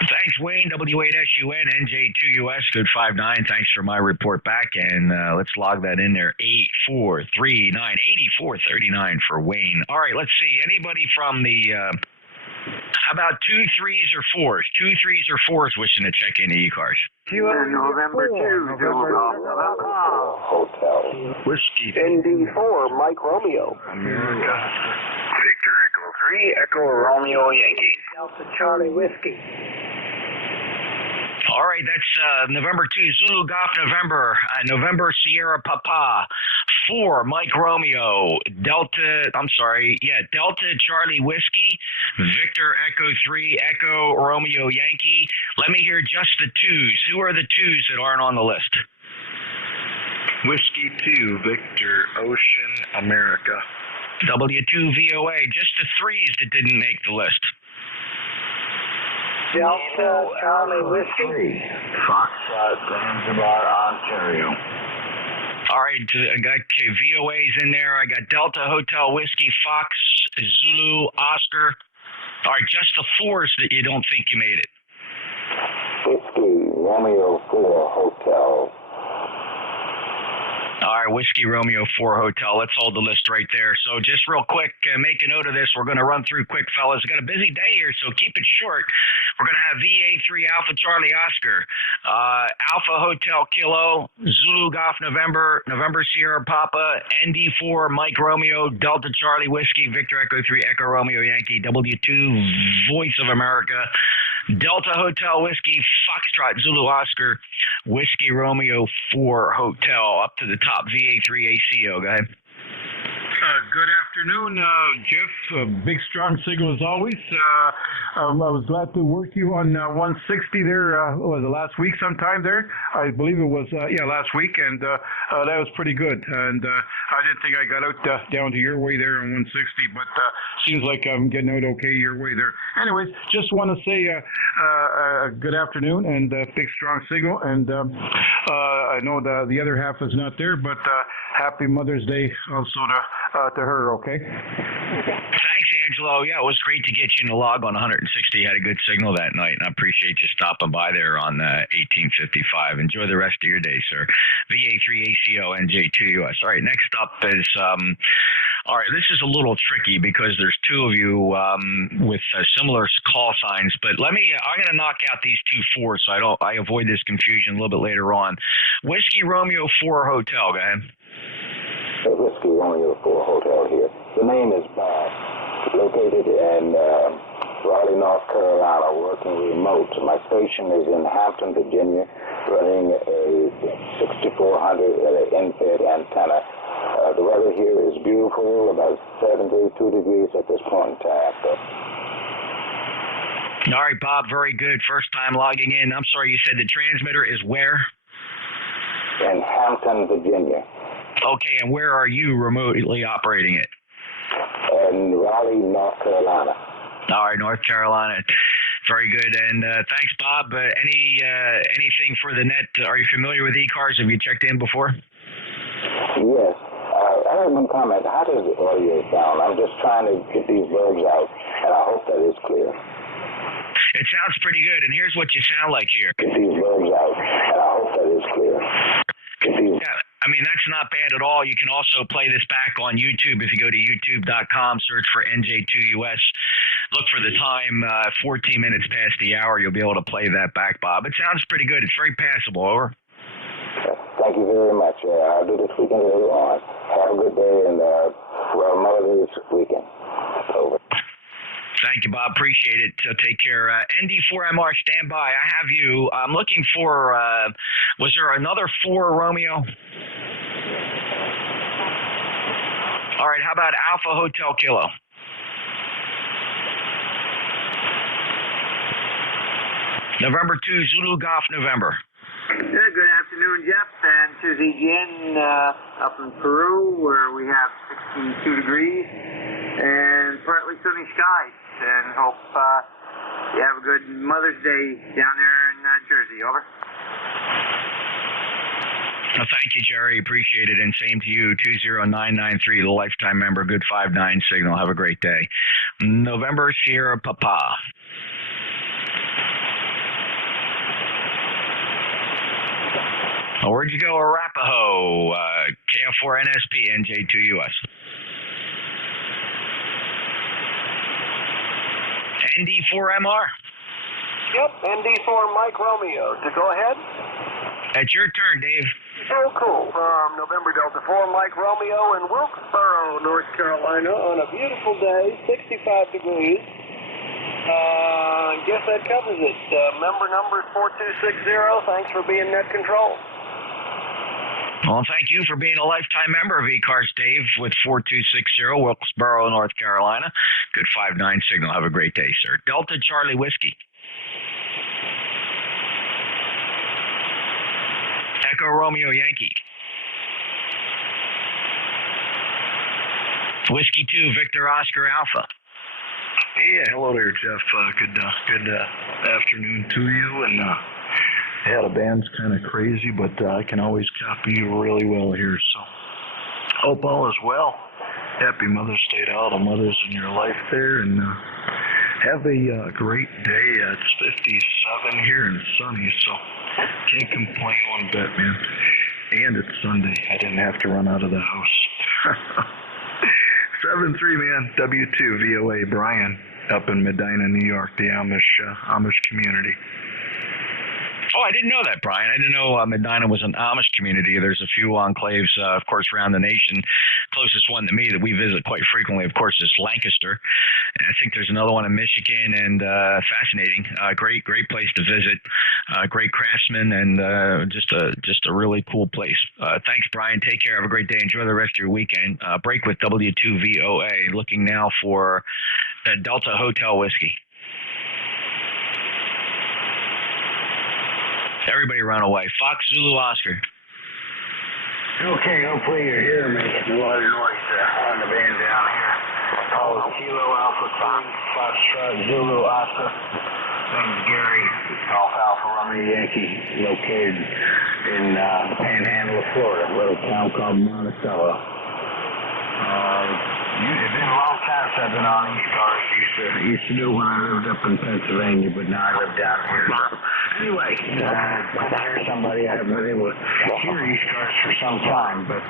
Thanks, Wayne. W8SUN, NJ2US, good 5-9. Thanks for my report back, and let's log that in there. 8439, 8439 for Wayne. All right, let's see. Anybody from the how about 2 3s or 4s? 2 3s or 4s wishing to check into ECARS. November 2, Hotel. Whiskey. ND4, Mike Romeo. America. Victor Echo 3, Echo Romeo Yankee. Delta Charlie Whiskey. All right, that's November 2, Zulu Golf November, November Sierra Papa, 4, Mike Romeo, Delta Charlie Whiskey, Victor Echo 3, Echo Romeo Yankee. Let me hear just the 2s. Who are the 2s that aren't on the list? Whiskey 2, Victor Ocean America. W2VOA, just the 3s that didn't make the list. Delta Charlie Whiskey. Foxtrot, Zanzibar, Ontario. All right, I got VOAs in there. I got Delta Hotel Whiskey, Fox, Zulu, Oscar. All right, just the 4s that you don't think you made it. Whiskey, Romeo 4, Hotel. All right, Whiskey Romeo 4 Hotel. Let's hold the list right there. So just real quick, make a note of this. We're going to run through quick, fellas. We've got a busy day here, so keep it short. We're going to have VA3 Alpha Charlie Oscar, Alpha Hotel Kilo, Zulu Golf November, November Sierra Papa, ND4 Mike Romeo, Delta Charlie Whiskey, Victor Echo 3 Echo Romeo Yankee, W2 Voice of America, Delta Hotel Whiskey, Foxtrot Zulu Oscar, Whiskey Romeo 4 Hotel, up to the top, VA3 ACO. Go ahead. Good afternoon, Jeff. Big strong signal as always. I was glad to work you on 160 there. Was it last week sometime there? I believe it was, last week, and that was pretty good. And I didn't think I got out down to your way there on 160, but seems like I'm getting out okay your way there. Anyways, just want to say good afternoon and big strong signal. And I know the other half is not there, but happy Mother's Day also to her, okay? Thanks, Angelo. Yeah, it was great to get you in the log on 160. Had a good signal that night, and I appreciate you stopping by there on 1855. Enjoy the rest of your day, sir. VA3 ACO NJ2US. All right, next up is, all right, this is a little tricky because there's 2 of you with similar call signs, but I'm going to knock out these 2 4s so I avoid this confusion a little bit later on. Whiskey Romeo 4 Hotel, go ahead. Whiskey Romeo 4 Hotel here. The name is Bob. Located in Raleigh, North Carolina, working remote. My station is in Hampton, Virginia, running a 6400 infrared antenna. The weather here is beautiful, about 72 degrees at this point in time. All right, Bob, very good. First time logging in. I'm sorry, you said the transmitter is where? In Hampton, Virginia. Okay, and where are you remotely operating it? In Raleigh, North Carolina. All right, North Carolina. Very good. And thanks, Bob. Anything for the net? Are you familiar with ECARS? Have you checked in before? Yes. I have one comment. How does the audio sound? I'm just trying to get these verbs out, and I hope that is clear. It sounds pretty good, and here's what you sound like here. Get these verbs out, and I hope that is clear. Yeah, I mean, that's not bad at all. You can also play this back on YouTube. If you go to youtube.com, search for NJ2US, look for the time, 14 minutes past the hour, you'll be able to play that back, Bob. It sounds pretty good. It's very passable. Over. Thank you very much. I'll do this weekend later on. Have a good day, and well, Mother this weekend. Over. Thank you, Bob. Appreciate it. So take care. ND4MR, stand by. I have you. I'm looking for, was there another 4, Romeo? All right, how about Alpha Hotel Kilo? November 2, Zulu Golf, November. Good afternoon, Jeff, and Susie Jen up in Peru, where we have 62 degrees and partly sunny skies. And hope you have a good Mother's Day down there in Jersey. Over. Well, thank you, Jerry. Appreciate it. And same to you, 20993, the lifetime member, good 59 signal. Have a great day. November, Sierra Papa. Where'd you go, Arapaho? KF4NSP, NJ2US. ND4MR. Yep, ND4 Mike Romeo. So go ahead. It's your turn, Dave. Oh, cool. From November Delta 4, Mike Romeo in Wilkesboro, North Carolina, on a beautiful day, 65 degrees. I guess that covers it. Member number 4260. Thanks for being net control. Well, thank you for being a lifetime member of ECARS, Dave, with 4260, Wilkesboro, North Carolina. Good 59 signal. Have a great day, sir. Delta Charlie Whiskey. Echo Romeo Yankee. Whiskey 2, Victor Oscar Alpha. Yeah, hello there, Jeff. Good afternoon to you. And yeah, the band's kind of crazy, but I can always copy you really well here. So hope all is well. Happy Mother's Day to all the mothers in your life there, and have a great day. It's 57 here and sunny, so can't complain one bit, man. And it's Sunday. I didn't have to run out of the house. 7-3, man. W2 VOA Brian up in Medina, New York, the Amish community. Oh, I didn't know that, Brian. I didn't know Medina was an Amish community. There's a few enclaves, of course, around the nation. Closest one to me that we visit quite frequently, of course, is Lancaster. And I think there's another one in Michigan, and fascinating. Great place to visit. Great craftsmen, and just a really cool place. Thanks, Brian. Take care. Have a great day. Enjoy the rest of your weekend. Break with W2VOA. Looking now for Delta Hotel Whiskey. Everybody run away. Fox Zulu Oscar. Okay, hopefully you're hearing me. A lot of noise on the band down here. Oh, Kilo Alpha 3, Foxtrot Zulu Oscar. Name's Gary, Alpha Romeo Yankee, located in the Panhandle of Florida, a little town called Monticello. It's been a long time since I've been on ECARS. Used to do it when I lived up in Pennsylvania, but now I live down here. So anyway, when I hear somebody, I haven't been able to hear ECARS for some time, but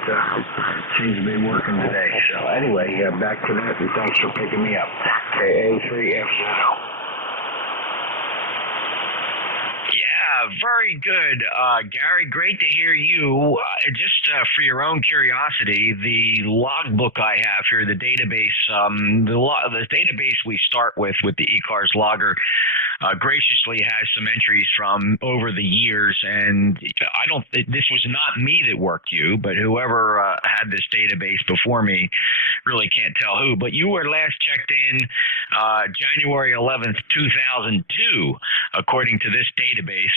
seems to be working today. So anyway, back to that, and thanks for picking me up. KA3FZO. Very good, Gary. Great to hear you. Just for your own curiosity, the logbook I have here, the database, the database we start with the ECARS logger, graciously has some entries from over the years, and this was not me that worked you, but whoever had this database before me, really can't tell who. But you were last checked in January 11th, 2002, according to this database.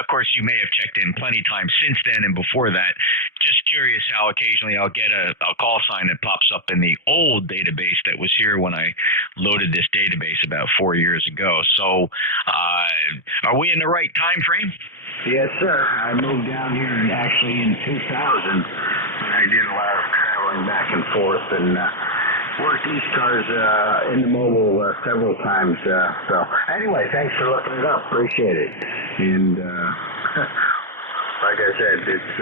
Of course, you may have checked in plenty of times since then and before that. Just curious how occasionally I'll get a call sign that pops up in the old database that was here when I loaded this database about 4 years ago. So are we in the right time frame? Yes, sir. I moved down here actually in 2000. I I did a lot of traveling back and forth and worked ECARS in the mobile several times. So anyway, thanks for looking it up. Appreciate it. And like I said, it's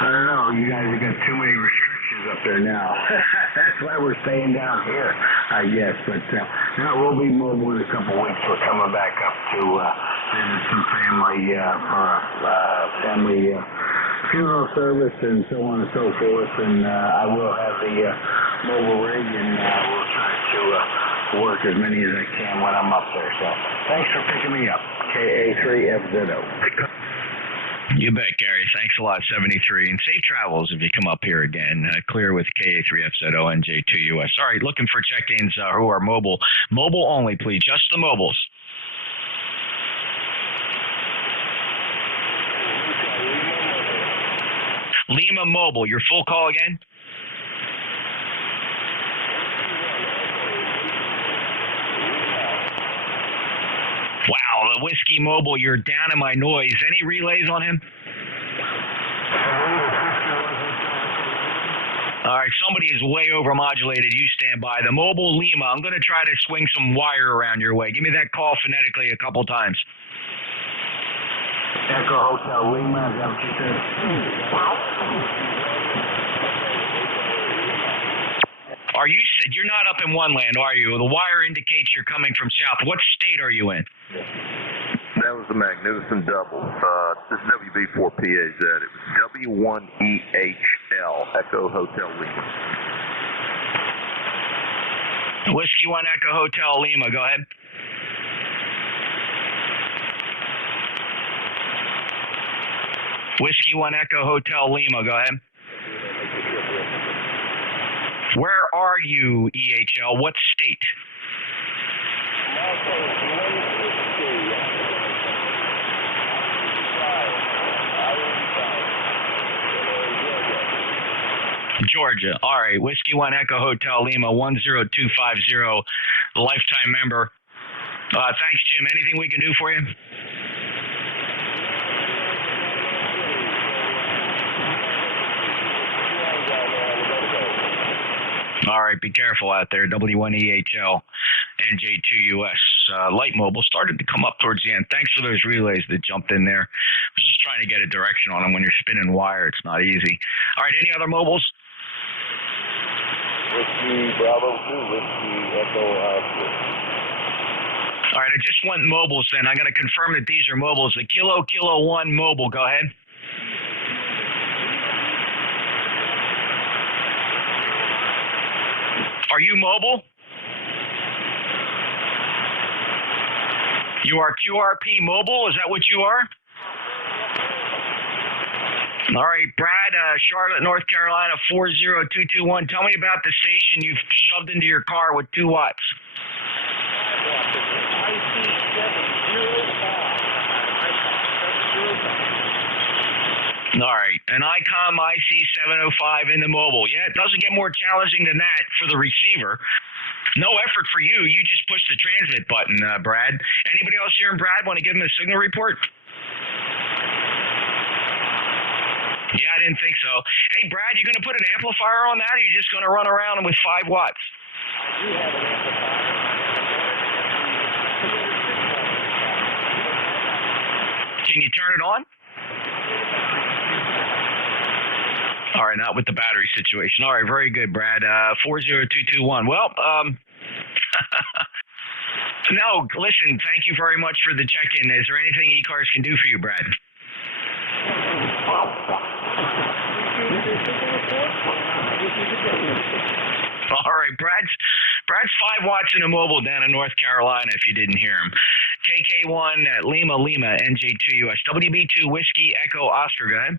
I don't know. You guys have got too many restrictions up there now. That's why we're staying down here, I guess. But no, we'll be mobile in a couple of weeks. We're coming back up to visit some family for a family funeral service and so on and so forth. And I will have the mobile rig, and we'll try to work as many as I can when I'm up there. So thanks for picking me up. KA3FZO. You bet, Gary. Thanks a lot, 73. And safe travels if you come up here again. Clear with KA3FZO, NJ2US. All right, looking for check-ins who are mobile. Mobile only, please. Just the mobiles. Lima Mobile. Your full call again? Wow, the Whiskey Mobile, you're down in my noise. Any relays on him? All right, somebody is way overmodulated. You stand by. The Mobile Lima, I'm going to try to swing some wire around your way. Give me that call phonetically a couple times. Echo Hotel Lima, is that what you said? Are you, you're not up in one land, are you? The wire indicates you're coming from south. What state are you in? That was the Magnificent Double. This is WB4PAZ. It was W1EHL, Echo Hotel Lima. Whiskey 1 Echo Hotel Lima, go ahead. Whiskey 1 Echo Hotel Lima, go ahead. Where are you, EHL? What state? Georgia. All right. Whiskey 1 Echo Hotel Lima, 10250, lifetime member. Thanks, Jim. Anything we can do for you? All right, be careful out there. W1EHL, NJ2US, light mobile started to come up towards the end. Thanks for those relays that jumped in there. I was just trying to get a direction on them. When you're spinning wire, it's not easy. All right, any other mobiles? Whiskey Bravo 2, Whiskey Echo Oscar. All right, I just want mobiles then. I'm going to confirm that these are mobiles. The Kilo 1 mobile, go ahead. Are you mobile? You are QRP mobile? Is that what you are? All right, Brad, Charlotte, North Carolina, 40221. Tell me about the station you've shoved into your car with 2 watts. All right, an ICOM IC705 in the mobile. Yeah, it doesn't get more challenging than that for the receiver. No effort for you. You just push the transmit button, Brad. Anybody else here in Brad want to give him a signal report? Yeah, I didn't think so. Hey, Brad, you going to put an amplifier on that, or are you just going to run around with 5 watts? I do have an amplifier. Can you turn it on? All right, not with the battery situation. All right, very good, Brad. 40221. Well, no, listen, thank you very much for the check-in. Is there anything ECARS can do for you, Brad? All right, Brad's 5 watts in a mobile down in North Carolina, if you didn't hear him. KK1 at Lima, NJ2US. WB2 Whiskey Echo Oscar, go ahead.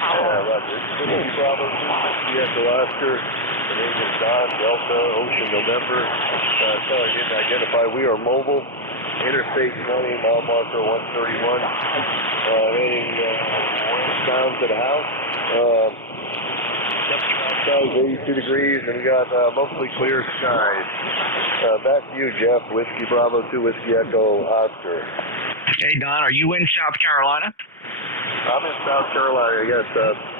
Roger. Whiskey Bravo 2, Whiskey Echo Oscar. The name is Don, Delta, Ocean, November. Sorry, I didn't identify. We are mobile. Interstate 20, mile marker 131. Heading westbound to the house. Outside 82 degrees, and we got mostly clear skies. Back to you, Jeff. Whiskey Bravo 2, Whiskey Echo Oscar. Hey, Don, are you in South Carolina? I'm in South Carolina. I guess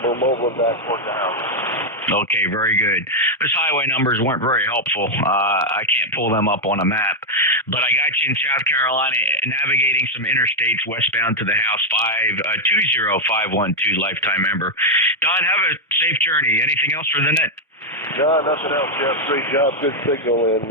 we're mobiling back toward the house. Okay, very good. Those highway numbers weren't very helpful. I can't pull them up on a map, but I got you in South Carolina navigating some interstates westbound to the house. 20512 lifetime member. Don, have a safe journey. Anything else for the net? No, nothing else, Jeff. Great job, good signal, and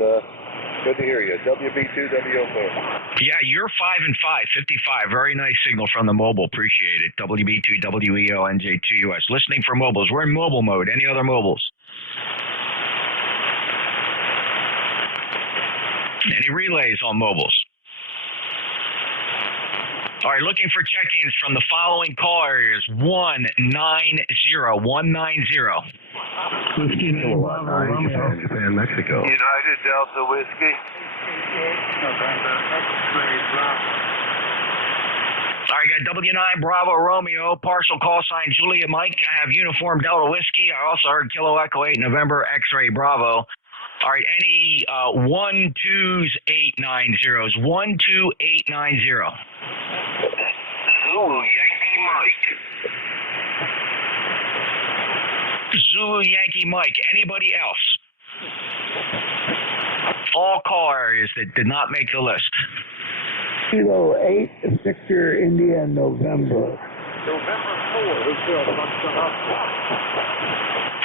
good to hear you. WB2WO4. Yeah, you're 5 and 5, 55. Very nice signal from the mobile. Appreciate it. WB2WEO NJ2US. Listening for mobiles. We're in mobile mode. Any other mobiles? Any relays on mobiles? All right, looking for check-ins from the following call areas. 190. Japan, Mexico. United Delta Whiskey. All right, got W9 Bravo Romeo, partial call sign Juliet Mike. I have uniform Delta Whiskey. I also heard Kilo Echo 8 November X-Ray Bravo. All right, any 12890s? 12890. Zulu Yankee Mike. Zulu Yankee Mike. Anybody else? All call areas that did not make the list. Kilo 8, Victor, India, November. November 4.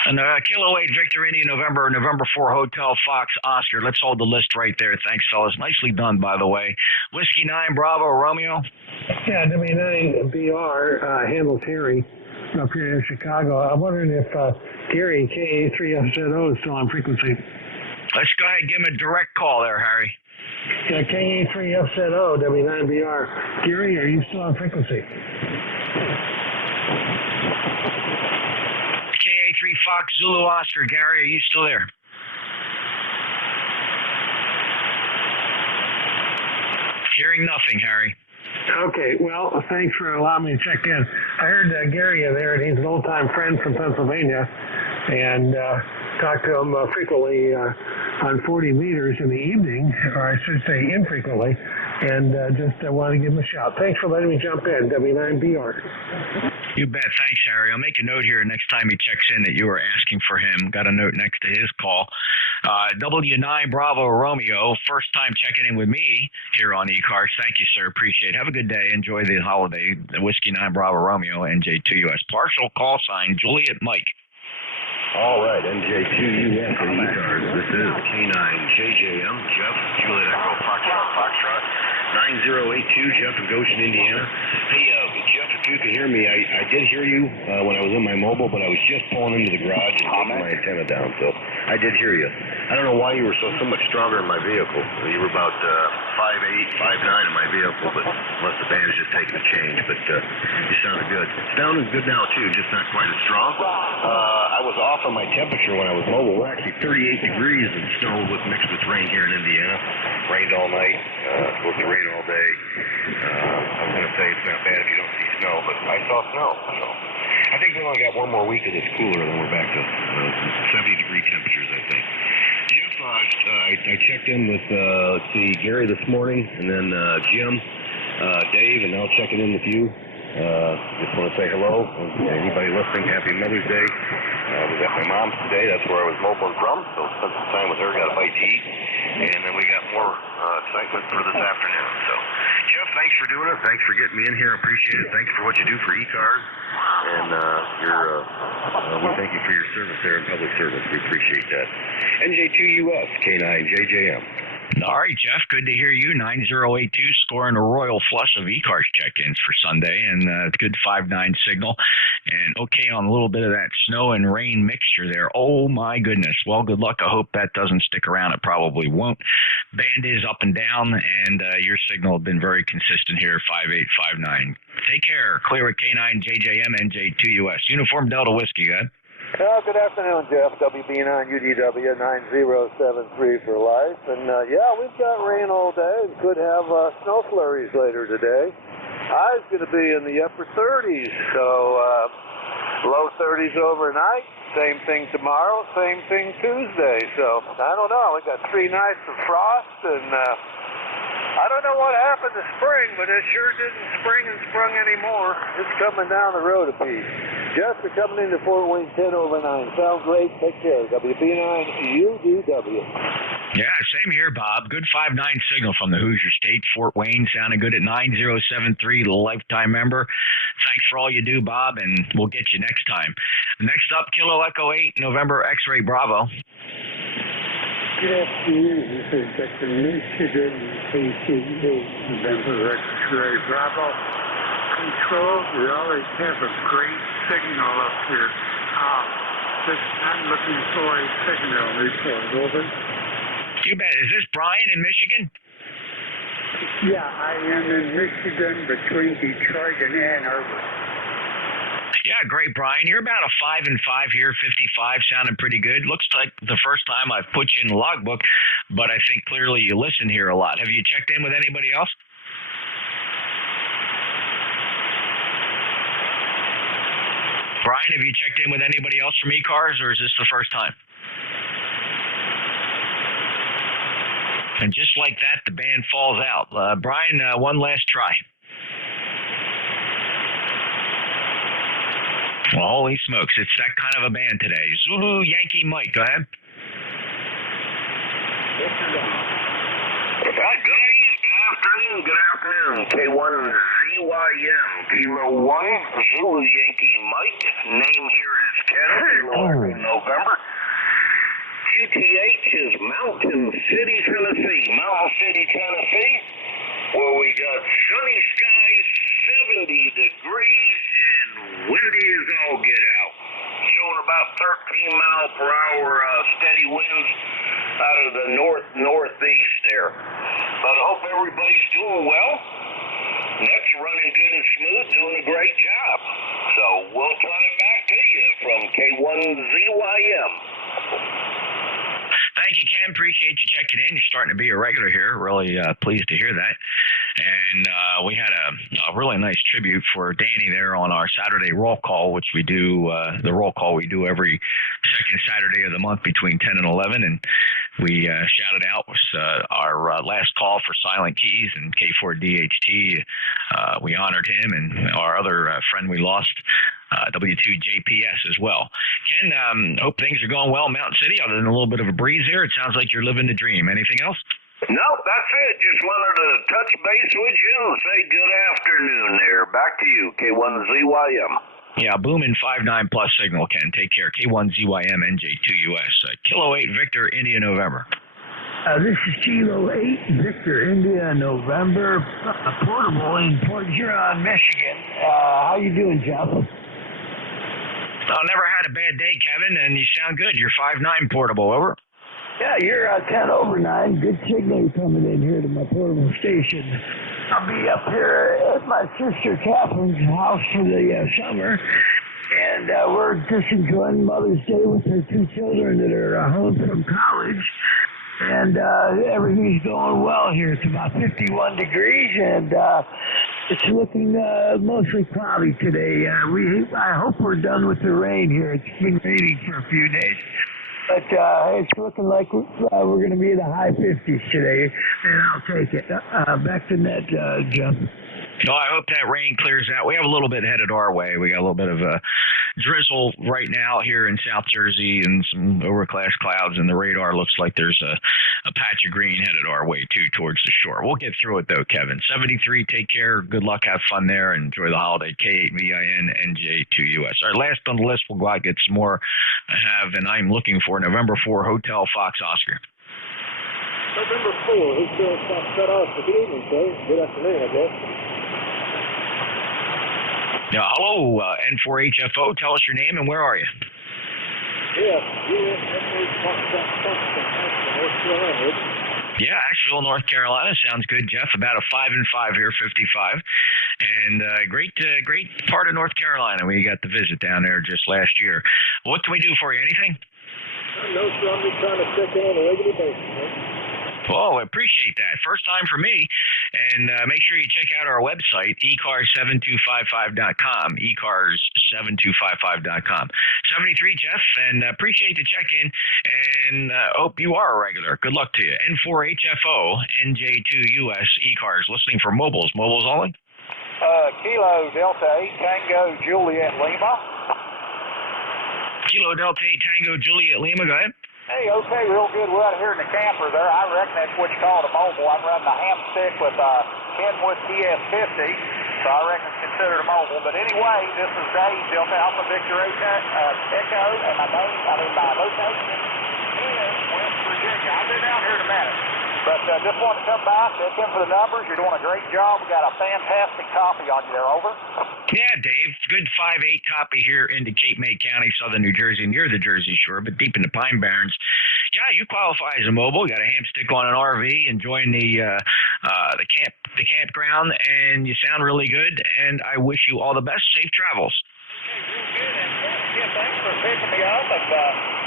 And Kilo 8, Victor, India, November 4, Hotel Fox, Oscar. Let's hold the list right there. Thanks, fellas. Nicely done, by the way. Whiskey 9, Bravo, Romeo. Yeah, W9BR handles Harry up here in Chicago. I'm wondering if Gary, KA3FZO, is still on frequency. Let's go ahead and give him a direct call there, Harry. Yeah, KA3FZO, W9BR. Gary, are you still on frequency? KA3 Fox Zulu Oscar. Gary, are you still there? Hearing nothing, Harry. Okay, well, thanks for allowing me to check in. I heard Gary there, and he's an old-time friend from Pennsylvania, and talk to him frequently on 40 meters in the evening, or I should say infrequently, and just want to give him a shout. Thanks for letting me jump in, W9BR. You bet. Thanks, Harry. I'll make a note here next time he checks in that you were asking for him. Got a note next to his call. W9 Bravo Romeo, first time checking in with me here on ECARS. Thank you, sir. Appreciate it. Have a good day. Enjoy the holiday. Whiskey 9 Bravo Romeo, NJ2US. Partial call sign, Juliet Mike. All right, NJ2US and ECARS. This is K9JJM, Jeff, Juliet Echo Foxtrot, 9082, Jeff of Goshen, Indiana. Hey, Jeff, if you can hear me, I did hear you when I was in my mobile, but I was just pulling into the garage and taking my antenna down, so I did hear you. I don't know why you were so much stronger in my vehicle. You were about 5'8", 5'9" in my vehicle, but unless the band is just taking a change, but you sounded good. Sounding good now, too, just not quite as strong. I was off on my temperature when I was mobile. We're actually 38 degrees and snow mixed with rain here in Indiana. Rained all night, supposed to rain all day. I was going to say it's not bad if you don't see snow, but I saw snow. So I think we only got one more week of this cooler, and then we're back to 70-degree temperatures, I think. Jeff, I checked in with, let's see, Gary this morning, and then Jim, Dave, and now checking in with you. Just want to say hello. Anybody listening, happy Mother's Day. We got my mom's today. That's where I was mobiling from. So spent some time with her, got a bite to eat. And then we got more excitement for this afternoon. So, Jeff, thanks for doing it. Thanks for getting me in here. I appreciate it. Thanks for what you do for ECARS. And we thank you for your service there in public service. We appreciate that. NJ2US, K9JJM. All right, Jeff, good to hear you. 9082 scoring a royal flush of ECARS check-ins for Sunday, and good 5-9 signal. And okay on a little bit of that snow and rain mixture there. Oh, my goodness. Well, good luck. I hope that doesn't stick around. It probably won't. Band is up and down, and your signal has been very consistent here, 5859. Take care. Clear at K9JJM NJ2US. Uniform Delta Whiskey, good. Good afternoon, Jeff. WB9 UDW 9073 for life. And yeah, we've got rain all day and could have snow flurries later today. High's going to be in the upper 30s, so low 30s overnight. Same thing tomorrow, same thing Tuesday. So I don't know. We got 3 nights of frost and I don't know what happened to spring, but it sure didn't spring and sprung anymore. It's coming down the road a piece. Jeff, you're coming into Fort Wayne 10 over 9. Sounds great. Take care. WB9 UDW. Yeah, same here, Bob. Good 5-9 signal from the Hoosier State. Fort Wayne sounding good at 9073, lifetime member. Thanks for all you do, Bob, and we'll get you next time. Next up, Kilo Echo 8, November X-Ray Bravo. Good afternoon. This is Dr. Michigan, KC8, November X-Ray Bravo. Control, we always have a great signal up here. I'm looking for a signal report. Over. You bet. Is this Brian in Michigan? Yeah, I am in Michigan between Detroit and Ann Arbor. Yeah, great, Brian. You're about a 5-5 here, 55, sounding pretty good. Looks like the first time I've put you in the logbook, but I think clearly you listen here a lot. Have you checked in with anybody else? Brian, have you checked in with anybody else from ECARS, or is this the first time? And just like that, the band falls out. Brian, one last try. Well, holy smokes, it's that kind of a band today. Zulu Yankee Mike, go ahead. Good afternoon. K1ZYM, Kilo 1, Zulu Yankee Mike. Name here is Ken, November. QTH is Mountain City, Tennessee. Mountain City, Tennessee, where we got sunny skies, 70 degrees, and windy as all get out. Showing about 13 mile per hour steady winds out of the northeast there. But I hope everybody's doing well. Net's running good and smooth, doing a great job. So we'll turn it back to you from K1ZYM. Thank you, Ken. Appreciate you checking in. You're starting to be a regular here. Really pleased to hear that. And we had a really nice tribute for Danny there on our Saturday roll call, which we do, the roll call we do every second Saturday of the month between 10 and 11. And we shouted out our last call for Silent Keys and K4DHT. We honored him and our other friend we lost, W2JPS as well. Ken, hope things are going well in Mountain City, other than a little bit of a breeze here. It sounds like you're living the dream. Anything else? No, that's it. Just wanted to touch base with you and say good afternoon there. Back to you, K1ZYM. Yeah, booming 5-9 plus signal, Ken. Take care. K1ZYM, NJ2US. Kilo 8, Victor, India, November. This is Kilo 8, Victor, India, November. Portable in Port Huron, Michigan. How you doing, Jeff? Well, never had a bad day, Kevin, and you sound good. You're 5-9 portable, over. Yeah, you're 10 over 9. Good signal coming in here to my portable station. I'll be up here at my sister Catherine's house for the summer, and we're just enjoying Mother's Day with her 2 children that are home from college, and everything's going well here. It's about 51 degrees, and it's looking mostly cloudy today. I hope we're done with the rain here. It's been raining for a few days. But it's looking like we're going to be in the high 50s today, and I'll take it. Back to net, Jeff. No, I hope that rain clears out. We have a little bit headed our way. We got a little bit of a drizzle right now here in South Jersey and some overcast clouds, and the radar looks like there's a patch of green headed our way, too, towards the shore. We'll get through it, though, Kevin. 73, take care. Good luck. Have fun there. Enjoy the holiday. K8VIN, NJ2US. All right, last on the list, we'll go out and get some more. I have, and I'm looking for November 4, Hotel Fox Oscar. November 4, Hotel Fox Oscar. Good evening, sir. Good afternoon, I guess. Yeah, hello, N4HFO. Tell us your name and where are you? Yes, Yeah, Asheville, North Carolina. Sounds good, Jeff. About a 5-5 here, 55. And great part of North Carolina. We got the visit down there just last year. What can we do for you? Anything? No, sir. I'm just trying to check in on a regular basis, man. Oh, I appreciate that. First time for me. And make sure you check out our website, ECARS7255.com, ECARS7255.com. 73, Jeff, and appreciate the check-in, and hope you are a regular. Good luck to you. N4HFO, NJ2US ECARS, listening for mobiles. Mobiles only? Kilo Delta 8 Tango Juliet Lima. Kilo Delta 8 Tango Juliet Lima, go ahead. Hey, okay, real good. We're out here in the camper there. I reckon that's what you call it a mobile. I'm running a ham stick with Kenwood TS50, so I reckon it's considered a mobile. But anyway, this is Dave, Delta Alpha Victor Echo, and my location is West Virginia. I've been out here in a minute. But just wanted to come by, check in for the numbers. You're doing a great job. We got a fantastic copy on you there. Over. Yeah, Dave. Good 5.8 copy here into Cape May County, southern New Jersey, near the Jersey Shore, but deep in the Pine Barrens. Yeah, you qualify as a mobile. You got a ham stick on an RV, enjoying the campground, and you sound really good. And I wish you all the best. Safe travels. Thanks for picking me up, and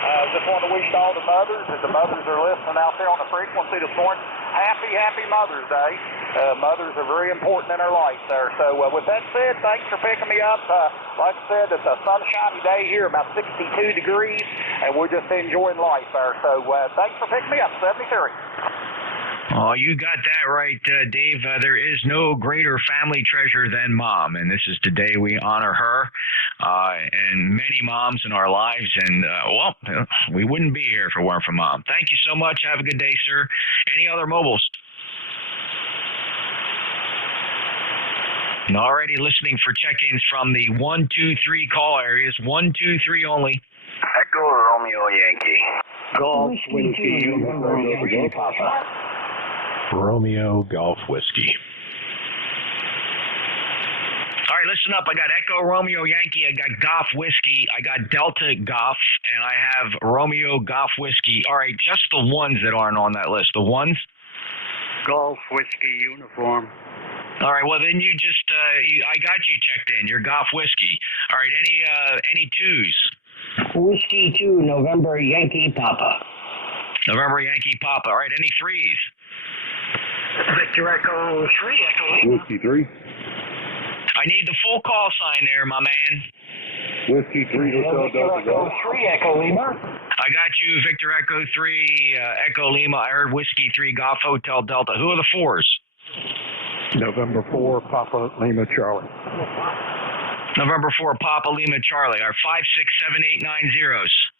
I just want to wish all the mothers, if the mothers are listening out there on the frequency this morning, happy Mother's Day. Mothers are very important in our life there. So with that said, thanks for picking me up. Like I said, it's a sunshiny day here, about 62 degrees, and we're just enjoying life there. So thanks for picking me up, 73. Oh, you got that right, Dave. There is no greater family treasure than Mom, and this is today we honor her and many moms in our lives. And, well, we wouldn't be here if it weren't for Mom. Thank you so much. Have a good day, sir. Any other mobiles? And already listening for check-ins from the 123 call areas, 123 only. Echo Romeo Yankee. Golf Whiskey Romeo Papa. Romeo Golf Whiskey. All right, listen up. I got Echo Romeo Yankee. I got Golf Whiskey. I got Delta Golf, and I have Romeo Golf Whiskey. All right, just the ones that aren't on that list. The ones? Golf Whiskey Uniform. All right, well, then you just, I got you checked in. You're Golf Whiskey. All right, any twos? Whiskey 2, November Yankee Papa. November Yankee Papa. All right, any threes? Victor Echo 3, Echo Lima. Whiskey 3. I need the full call sign there, my man. Whiskey 3, Hotel Delta Golf. 3, Echo Lima. I got you, Victor Echo 3, Echo Lima. I heard Whiskey 3, Golf Hotel Delta. Who are the fours? November 4, Papa Lima Charlie. November 4, Papa Lima Charlie. Our 5, 6, 7, 8, 9 zeros.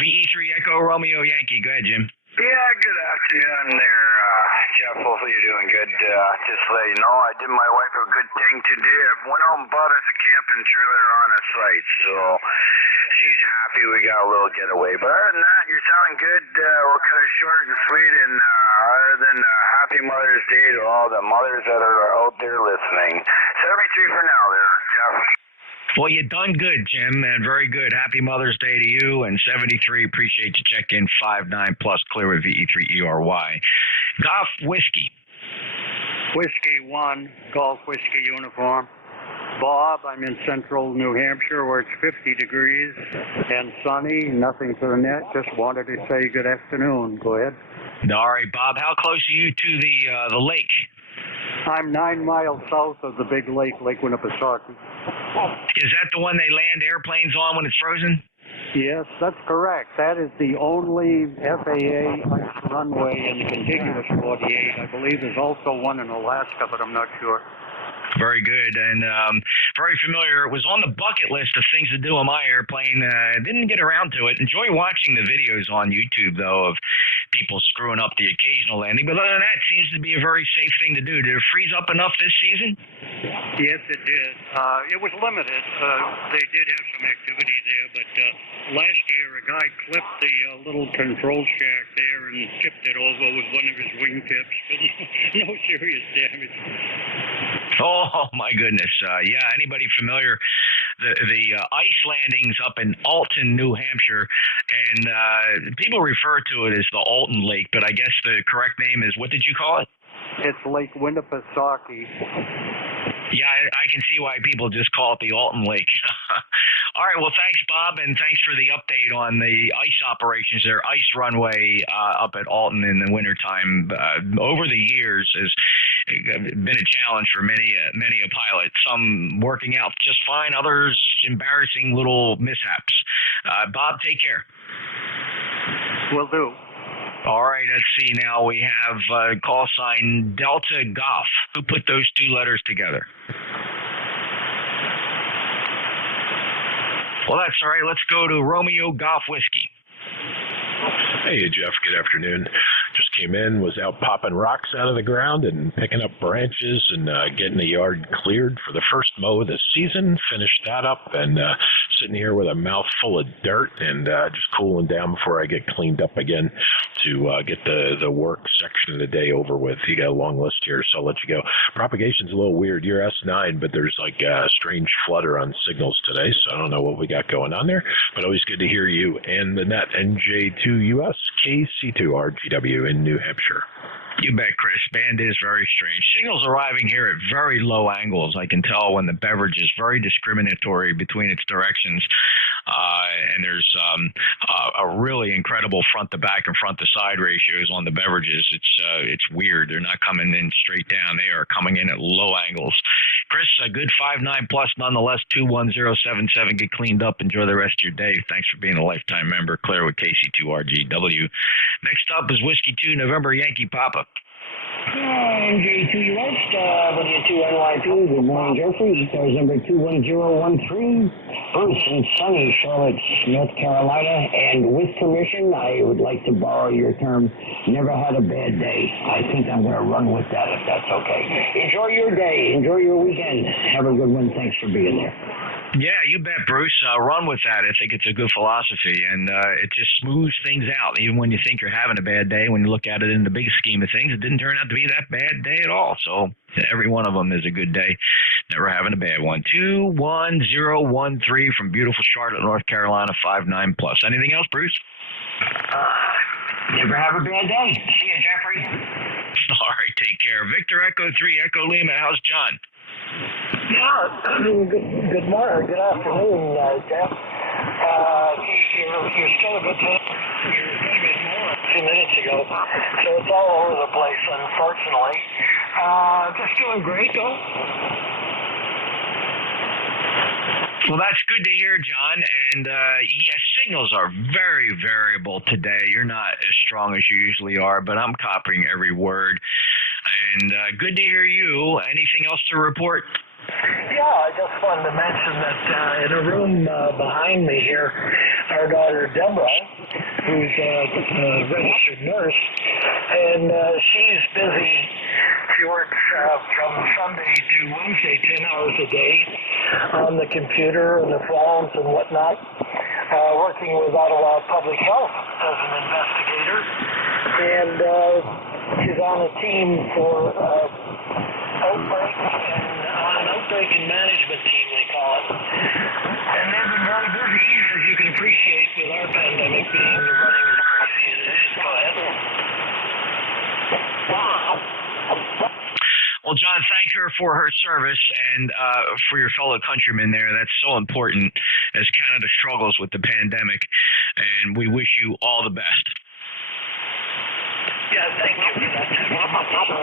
VE3 Echo Romeo Yankee. Go ahead, Jim. Yeah, good afternoon there, Jeff. Hopefully you're doing good. Just to let you know, I did my wife a good thing today. I went out and bought us a camping trailer on a site, so she's happy we got a little getaway. But other than that, you're sounding good. We'll cut it short and sweet, and other than happy Mother's Day to all the mothers that are out there listening. 73 for now there, Jeff. Well, you done good, Jim, and very good. Happy Mother's Day to you, and 73, appreciate you checking 5-9 plus clear with VE3ERY. Golf Whiskey. Whiskey 1, Golf Whiskey Uniform. Bob, I'm in central New Hampshire where it's 50 degrees and sunny, nothing to the net. Just wanted to say good afternoon. Go ahead. All right, Bob, how close are you to the lake? I'm 9 miles south of the big lake, Lake Winnipesaukee. Is that the one they land airplanes on when it's frozen? Yes, that's correct. That is the only FAA ice runway in the contiguous 48. I believe there's also one in Alaska, but I'm not sure. Very good, and very familiar. It was on the bucket list of things to do on my airplane. Didn't get around to it. Enjoy watching the videos on YouTube, though, of people screwing up the occasional landing. But other than that, it seems to be a very safe thing to do. Did it freeze up enough this season? Yes, it did. It was limited. They did have some activity there, but last year a guy clipped the little control shack there and tipped it over with one of his wingtips. No serious damage. Oh my goodness! Yeah, anybody familiar? The ice landings up in Alton, New Hampshire, and people refer to it as the Alton Lake, but I guess the correct name is, what did you call it? It's Lake Winnipesaukee. Yeah, I can see why people just call it the Alton Lake. All right, well, thanks, Bob, and thanks for the update on the ice operations there. Ice runway up at Alton in the wintertime over the years has been a challenge for many a pilot. Some working out just fine, others embarrassing little mishaps. Bob, take care. Will do. All right, let's see now. We have call sign Delta Golf. Who put those two letters together? Well, that's all right. Let's go to Romeo Golf Whiskey. Hey, Jeff. Good afternoon. Just came in, was out popping rocks out of the ground and picking up branches and getting the yard cleared for the first mow of the season. Finished that up and sitting here with a mouthful of dirt and just cooling down before I get cleaned up again to get the work section of the day over with. You got a long list here, so I'll let you go. Propagation's a little weird. You're S9, but there's like a strange flutter on signals today, so I don't know what we got going on there, but always good to hear you. And the net NJ2US KC2 RGW in New Hampshire. You bet, Chris. Band is very strange. Signals arriving here at very low angles. I can tell when the beverage is very discriminatory between its directions. And there's a really incredible front to back and front to side ratios on the beverages. It's weird. They're not coming in straight down. They are coming in at low angles. Chris, a good 5.9 plus nonetheless, 21077. Get cleaned up. Enjoy the rest of your day. Thanks for being a lifetime member. Claire with KC2RGW. Next up is Whiskey 2 November Yankee Papa. NJ2US, W2NY2, good morning, Jeffrey. ECARS number 21013. Bruce in sunny Charlotte, North Carolina, and with permission, I would like to borrow your term, never had a bad day. I think I'm going to run with that if that's okay. Enjoy your day. Enjoy your weekend. Have a good one. Thanks for being there. Yeah, you bet, Bruce. Run with that. I think it's a good philosophy, and it just smooths things out. Even when you think you're having a bad day, when you look at it in the big scheme of things, it didn't turn out to be that bad day at all. So every one of them is a good day. Never having a bad one. 21013 from beautiful Charlotte, North Carolina, 5.9 plus. Anything else, Bruce? Never have a bad day. See you, Jeffrey. All right, take care. Victor Echo 3, Echo Lima. How's John? Yeah, good morning, good afternoon, Jeff. You're still a good time. You're going to be more a few minutes ago, so it's all over the place, unfortunately. Just doing great, though. Well, that's good to hear, John. And yes, signals are very variable today. You're not as strong as you usually are, but I'm copying every word. And good to hear you. Anything else to report? Yeah, I just wanted to mention that in a room behind me here, our daughter Deborah, who's a registered nurse, and she's busy. She works from Sunday to Wednesday, 10 hours a day on the computer and the phones and whatnot, working with Ottawa Public Health as an investigator. And she's on a team for outbreak and management team, they call it. And they've been very busy, as you can appreciate, with our pandemic being running as crazy as it is. Go ahead. Well, John, thank her for her service and for your fellow countrymen there. That's so important as Canada struggles with the pandemic, and we wish you all the best. Yeah, thank you for that.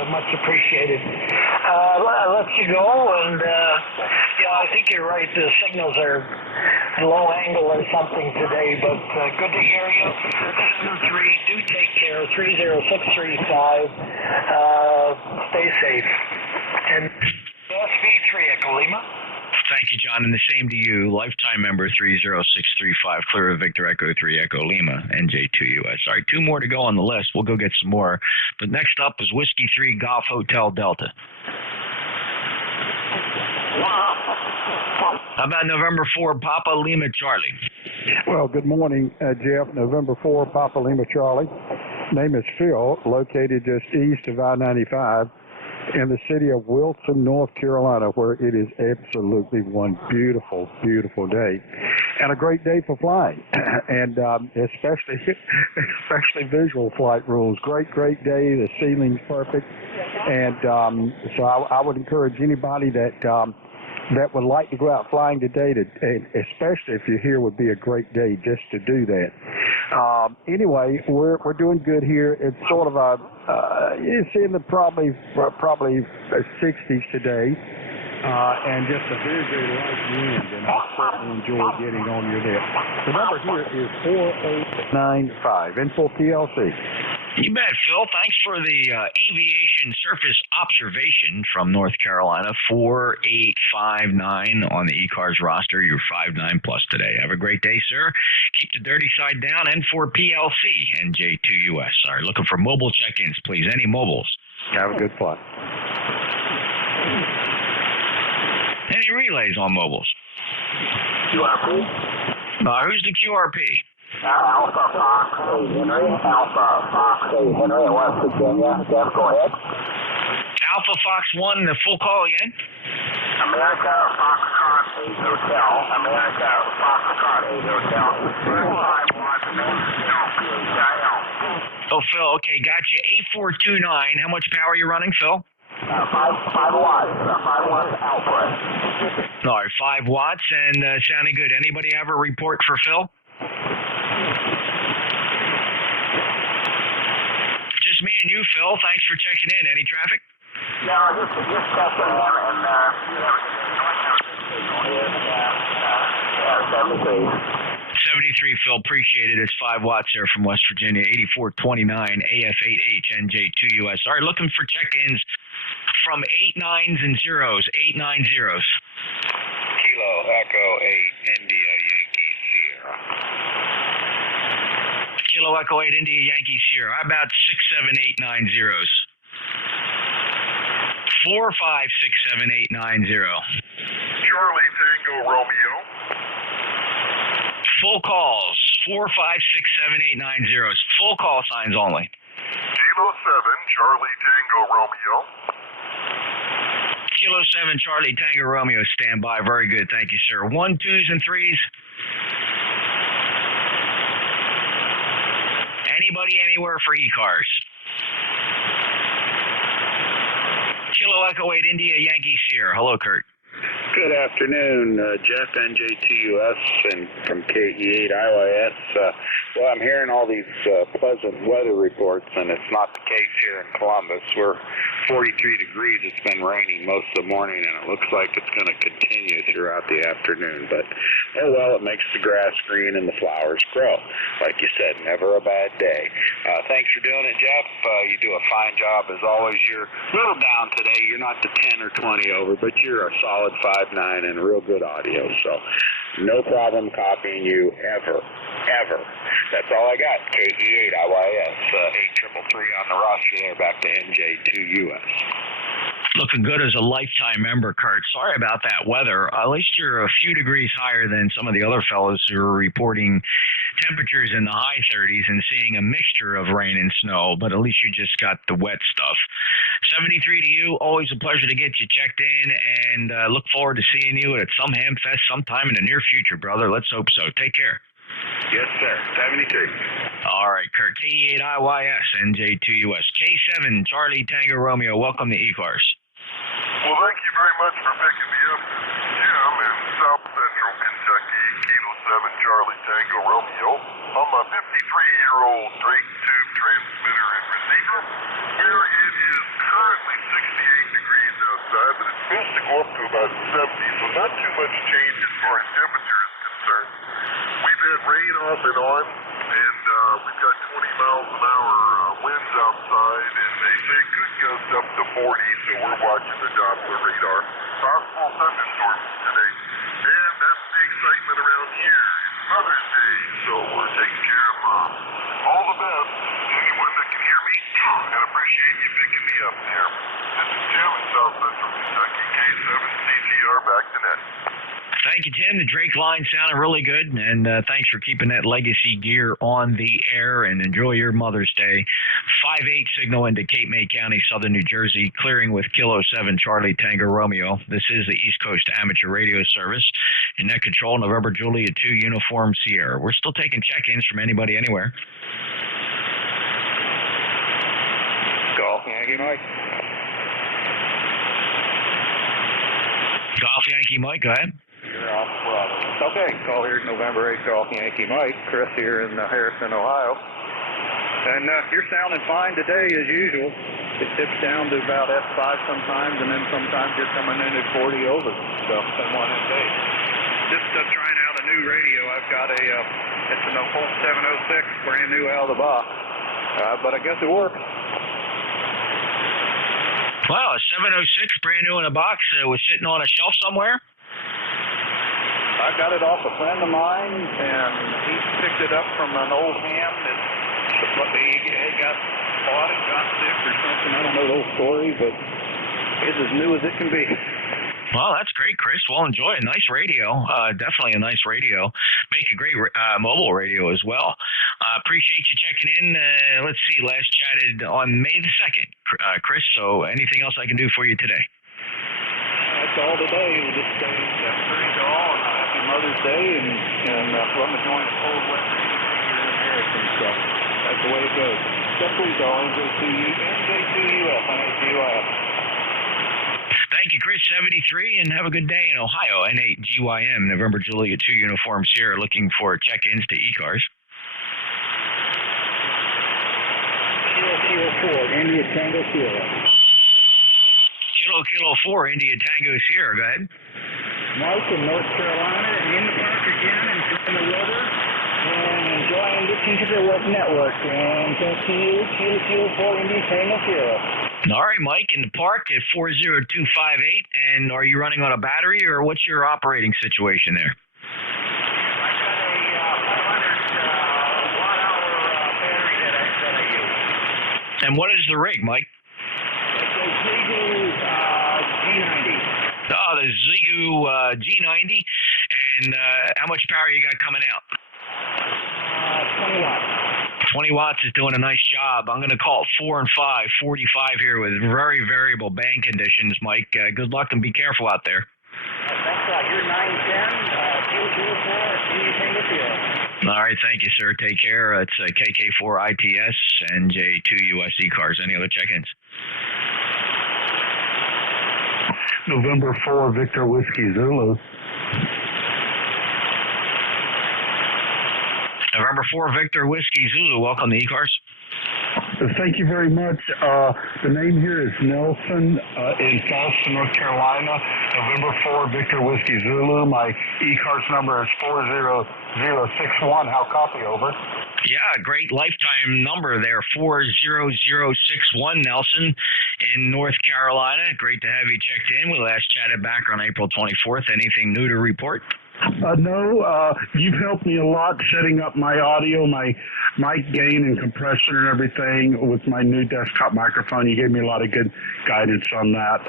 Much appreciated. I'll let you go, and yeah, I think you're right. The signals are low angle or something today, but good to hear you. 7-3, do take care. 30635. Stay safe. And SV3 Echo Lima. Thank you, John, and the same to you. Lifetime member 30635, clear of Victor Echo 3 Echo Lima, NJ2US. All right, 2 more to go on the list. We'll go get some more. But next up is Whiskey 3 Golf Hotel Delta. How about November 4 Papa Lima Charlie? Well, good morning, Jeff. November 4 Papa Lima Charlie. Name is Phil, located just east of I-95. In the city of Wilson, North Carolina, where it is absolutely one beautiful, beautiful day. and a great day for flying, and especially visual flight rules. Great day. The ceiling's perfect, and so I would encourage anybody that would like to go out flying today, especially if you're here, would be a great day just to do that. Anyway, we're doing good here. It's sort of it's in the probably 60s today. And just a very, very light wind, and I certainly enjoy getting on your net. The number here is 4895, info PLC. You bet, Phil. Thanks for the aviation surface observation from North Carolina, 4859 on the ECARS roster. You're 59 plus today. Have a great day, sir. Keep the dirty side down. N4 PLC, NJ2US. Sorry, looking for mobile check-ins, please. Any mobiles? Have a good flight. Any relays on mobiles? QRP? Who's the QRP? Alpha Fox A Henry, Alpha Fox A Henry in West Virginia. Jeff, go ahead. Alpha Fox 1, the full call again? America Foxtrot 8 Hotel. America Foxtrot 8 Hotel. 5 watts, PHIL. Oh, Phil, okay, gotcha. 8429. How much power are you running, Phil? 5 watts. 5 watts output. All right, 5 watts and sounding good. Anybody have a report for Phil? Just me and you, Phil. Thanks for checking in. Any traffic? No, just checking in, and 73, Phil. Appreciate it. It's 5 watts there from West Virginia. 8429 AF8H NJ2US. All right, looking for check-ins from 8 9s and 0s. 8 9 zeros. Kilo Echo 8 India Yankee Sierra. Kilo Echo 8 India Yankee Sierra. How about 6 7 8 9 zeros? 4 5 6 7 8 9 0. Charlie Tango Romeo. Full calls. 4 5 6 7 8 9 zeros. Full call signs only. Kilo 7 Charlie Tango Romeo. Kilo 7 Charlie Tango Romeo, stand by. Very good. Thank you, sir. 1 2s and 3s. Anybody anywhere for ECARS? Kilo Echo 8 India Yankee Sierra. Hello, Kurt. Good afternoon, Jeff, NJ2US, and from KE8 IYS. Well, I'm hearing all these pleasant weather reports, and it's not the case here in Columbus. We're 43 degrees. It's been raining most of the morning, and it looks like it's going to continue throughout the afternoon. But, oh well, it makes the grass green and the flowers grow. Like you said, never a bad day. Thanks for doing it, Jeff. You do a fine job as always. You're a little down today. You're not the 10 or 20 over, but you're a solid 5'9" and real good audio. So no problem copying you ever. That's all I got. KE8 IYS 8333 on the roster there. Back to NJ2US. Looking good as a lifetime member, Kurt. Sorry about that weather. At least you're a few degrees higher than some of the other fellows who are reporting temperatures in the high 30s and seeing a mixture of rain and snow, but at least you just got the wet stuff. 73 to you. Always a pleasure to get you checked in, and look forward to seeing you at some ham fest sometime in the near future, brother. Let's hope so. Take care. Yes, sir. 73. All right, Kurt. KE8 IYS, NJ2US. K7 Charlie Tango Romeo. Welcome to ECARS. Well, thank you very much for picking me up. Jim in South Central Kentucky, Kilo 7 Charlie Tango Romeo, on my 53-year-old Drake tube transmitter and receiver, where it is currently 68 degrees outside, but it's supposed to go up to about 70, so not too much change as far as temperature is concerned. We've had rain off and on, and we've got 20 miles an hour winds outside, and they say it could gust up to 40, so we're watching the Doppler radar. Possible thunderstorms today, and that's the excitement around here. It's Mother's Day, so we're taking care of Mom. All the best to anyone that can hear me, and appreciate you picking me up there. This is Jim in South Central Kentucky, K7 CCR, back to net. Thank you, Tim. The Drake line sounded really good, and thanks for keeping that legacy gear on the air, and enjoy your Mother's Day. 5-8 signal into Cape May County, southern New Jersey, clearing with Kilo 7 Charlie Tango Romeo. This is the East Coast Amateur Radio Service. In net control, November Juliet 2 Uniform Sierra. We're still taking check-ins from anybody anywhere. Golf Yankee Mike. Golf Yankee Mike, go ahead. You're off Bravo. Okay, call here November 8 Golf Yankee Mike. Chris here in Harrison, Ohio. And you're sounding fine today as usual. It dips down to about F5 sometimes, and then sometimes you're coming in at 40 over. So, same one at 8. Just trying out a new radio. I've got it's an Volt 706, brand new out of the box. But I guess it works. Wow, a 706 brand new in a box was sitting on a shelf somewhere? I got it off a friend of mine, and he picked it up from an old ham that he got bought it, got sick or something. I don't know the whole story, but it's as new as it can be. Well, that's great, Chris. Well, enjoy a nice radio. Definitely a nice radio. Make a great mobile radio as well. Appreciate you checking in. Let's see, last chatted on May the 2nd, Chris. So anything else I can do for you today? That's all today. We just say thanks to all and happy Mother's Day, and I'm enjoying a cold weather here in Harrison. So that's the way it goes. Except please all NJ2US, NJ2US. Thank you, Chris. 73, and have a good day in Ohio. N8GYM, November Juliet 2 Uniform Sierra, looking for check-ins to ECARS. Kilo 4, India Tango Sierra. Kilo 4, India Tango Sierra. Go ahead. Mike in North Carolina, and in the park again, enjoying the weather, and enjoying listening to the web network. And thank you, Kilo 4, India Tango Sierra. All right, Mike, in the park at 40258, and are you running on a battery, or what's your operating situation there? I've got a 500 watt-hour battery that I use. And what is the rig, Mike? It's a Zigu G90. Oh, the Zigu G90, and how much power you got coming out? 20 watts. 20 watts is doing a nice job. I'm going to call it 4 and 5, 45 here with very variable band conditions, Mike. Good luck and be careful out there. Thanks a lot. You're 910, 204, anything with you. All right, thank you, sir. Take care. It's KK4 ITS, NJ2US ECARS. Any other check-ins? November 4, Victor Whiskey Zulu. November 4, Victor Whiskey Zulu. Welcome to ECARS. Thank you very much. The name here is Nelson in Charleston, North Carolina. November 4, Victor Whiskey Zulu. My ECARS number is 40061. How copy, over? Yeah, great lifetime number there, 40061, Nelson in North Carolina. Great to have you checked in. We last chatted back on April 24th. Anything new to report? No, you've helped me a lot setting up my audio, my mic gain and compression and everything with my new desktop microphone. You gave me a lot of good guidance on that.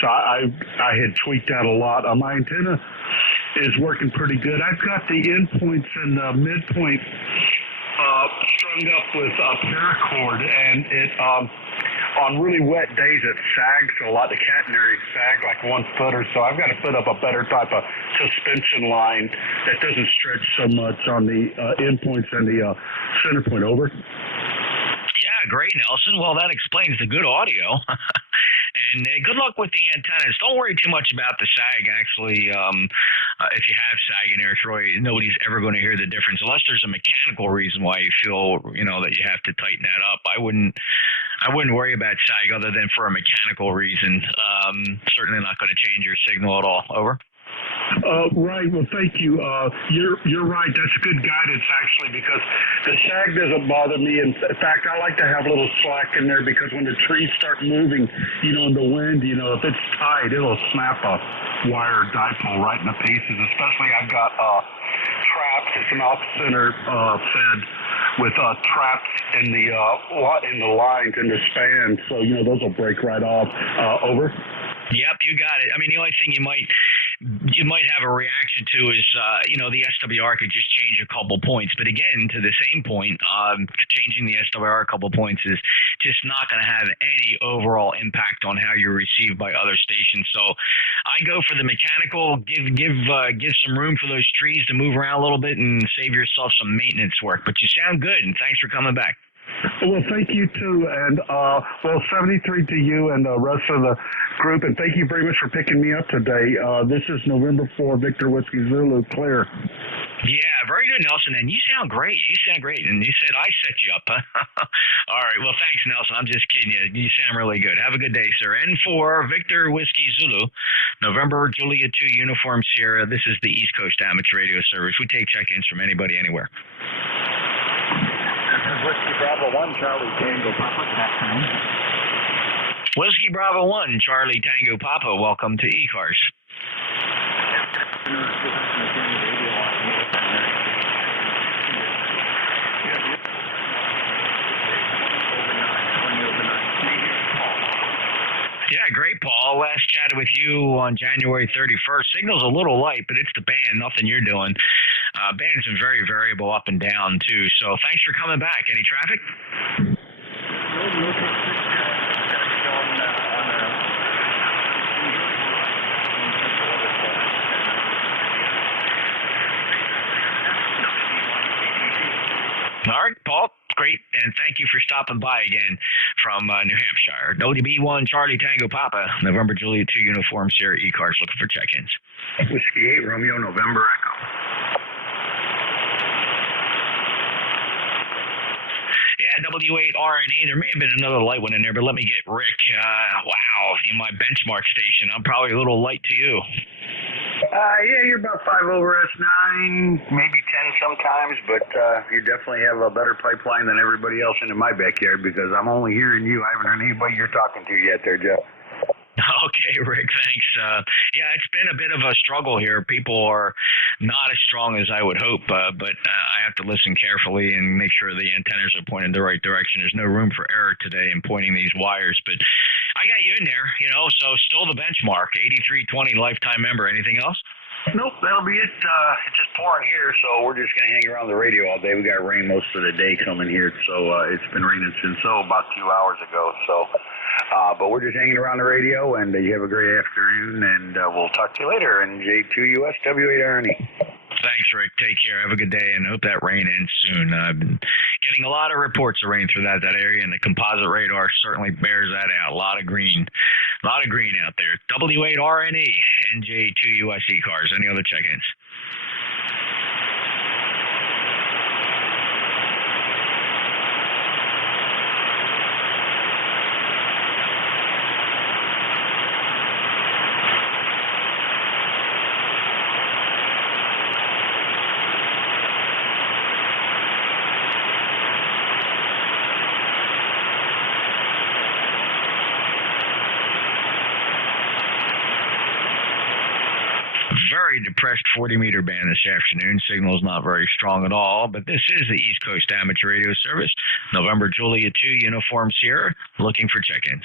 So I had tweaked that a lot. My antenna is working pretty good. I've got the endpoints and the midpoint strung up with a paracord, and it on really wet days it sags a lot. The catenary sag like 1 foot or so. I've got to put up a better type of suspension line that doesn't stretch so much on the endpoints and the center point, over. Yeah, great, Nelson. Well, that explains the good audio. And good luck with the antennas. Don't worry too much about the sag, actually. If you have sag in there, Troy, nobody's ever going to hear the difference unless there's a mechanical reason why you feel, that you have to tighten that up. I wouldn't worry about sag other than for a mechanical reason. Certainly not going to change your signal at all. Over. Right. Well, thank you. You're right. That's good guidance, actually, because the sag doesn't bother me. In fact, I like to have a little slack in there because when the trees start moving, in the wind, if it's tight, it'll snap a wire dipole right in the pieces. Especially I've got traps. It's an off-center fed with traps in the lines in the span, so those will break right off. Over. Yep, you got it. I mean, the only thing you might you might have a reaction to is, the SWR could just change a couple points. But again, to the same point, changing the SWR a couple points is just not going to have any overall impact on how you're received by other stations. So I go for the mechanical, give some room for those trees to move around a little bit and save yourself some maintenance work. But you sound good, and thanks for coming back. Well, thank you too, and 73 to you and the rest of the group, and thank you very much for picking me up today. This is November 4, Victor Whiskey Zulu, clear. Yeah, very good, Nelson, and you sound great. And you said I set you up, huh? All right, well, thanks, Nelson. I'm just kidding you. You sound really good. Have a good day, sir. N4, Victor Whiskey Zulu, November Julia 2, Uniform Sierra. This is the East Coast Amateur Radio Service. We take check-ins from anybody, anywhere. Whiskey Bravo 1, Charlie Tango Papa. Good afternoon. Whiskey Bravo 1, Charlie Tango Papa. Welcome to ECARS. Yeah, great, Paul. Last chatted with you on January 31st. Signal's a little light, but it's the band, nothing you're doing. Band's been very variable up and down, too. So thanks for coming back. Any traffic? All right, Paul. Great, and thank you for stopping by again from New Hampshire. WB1 Charlie Tango Papa, November Julia 2 Uniform Sierra ECARS, looking for check-ins. Whiskey 8 Romeo November Echo. Yeah, W8RNE. There may have been another light one in there, but let me get Rick. Wow, in my benchmark station, I'm probably a little light to you. Yeah, you're about 5 over S9, maybe 10 sometimes, but you definitely have a better pipeline than everybody else into my backyard because I'm only hearing you. I haven't heard anybody you're talking to yet there, Jeff. Okay, Rick, thanks. Yeah, it's been a bit of a struggle here. People are not as strong as I would hope, but I have to listen carefully and make sure the antennas are pointed the right direction. There's no room for error today in pointing these wires, but I got you in there, so still the benchmark, 8320 lifetime member. Anything else? Nope, that'll be it. It's just pouring here, so we're just going to hang around the radio all day. We got rain most of the day coming here, so it's been raining since about 2 hours ago. So, but we're just hanging around the radio, and you have a great afternoon, and we'll talk to you later. NJ2US W8RNE. Thanks, Rick. Take care. Have a good day, and hope that rain ends soon. I've been getting a lot of reports of rain through that area, and the composite radar certainly bears that out. A lot of green out there. W8RNE, NJ2US ECARS. Any other check-ins? Very depressed 40-meter band this afternoon. Signal's not very strong at all, but this is the East Coast Amateur Radio Service. November Julia 2 Uniform Sierra, looking for check-ins.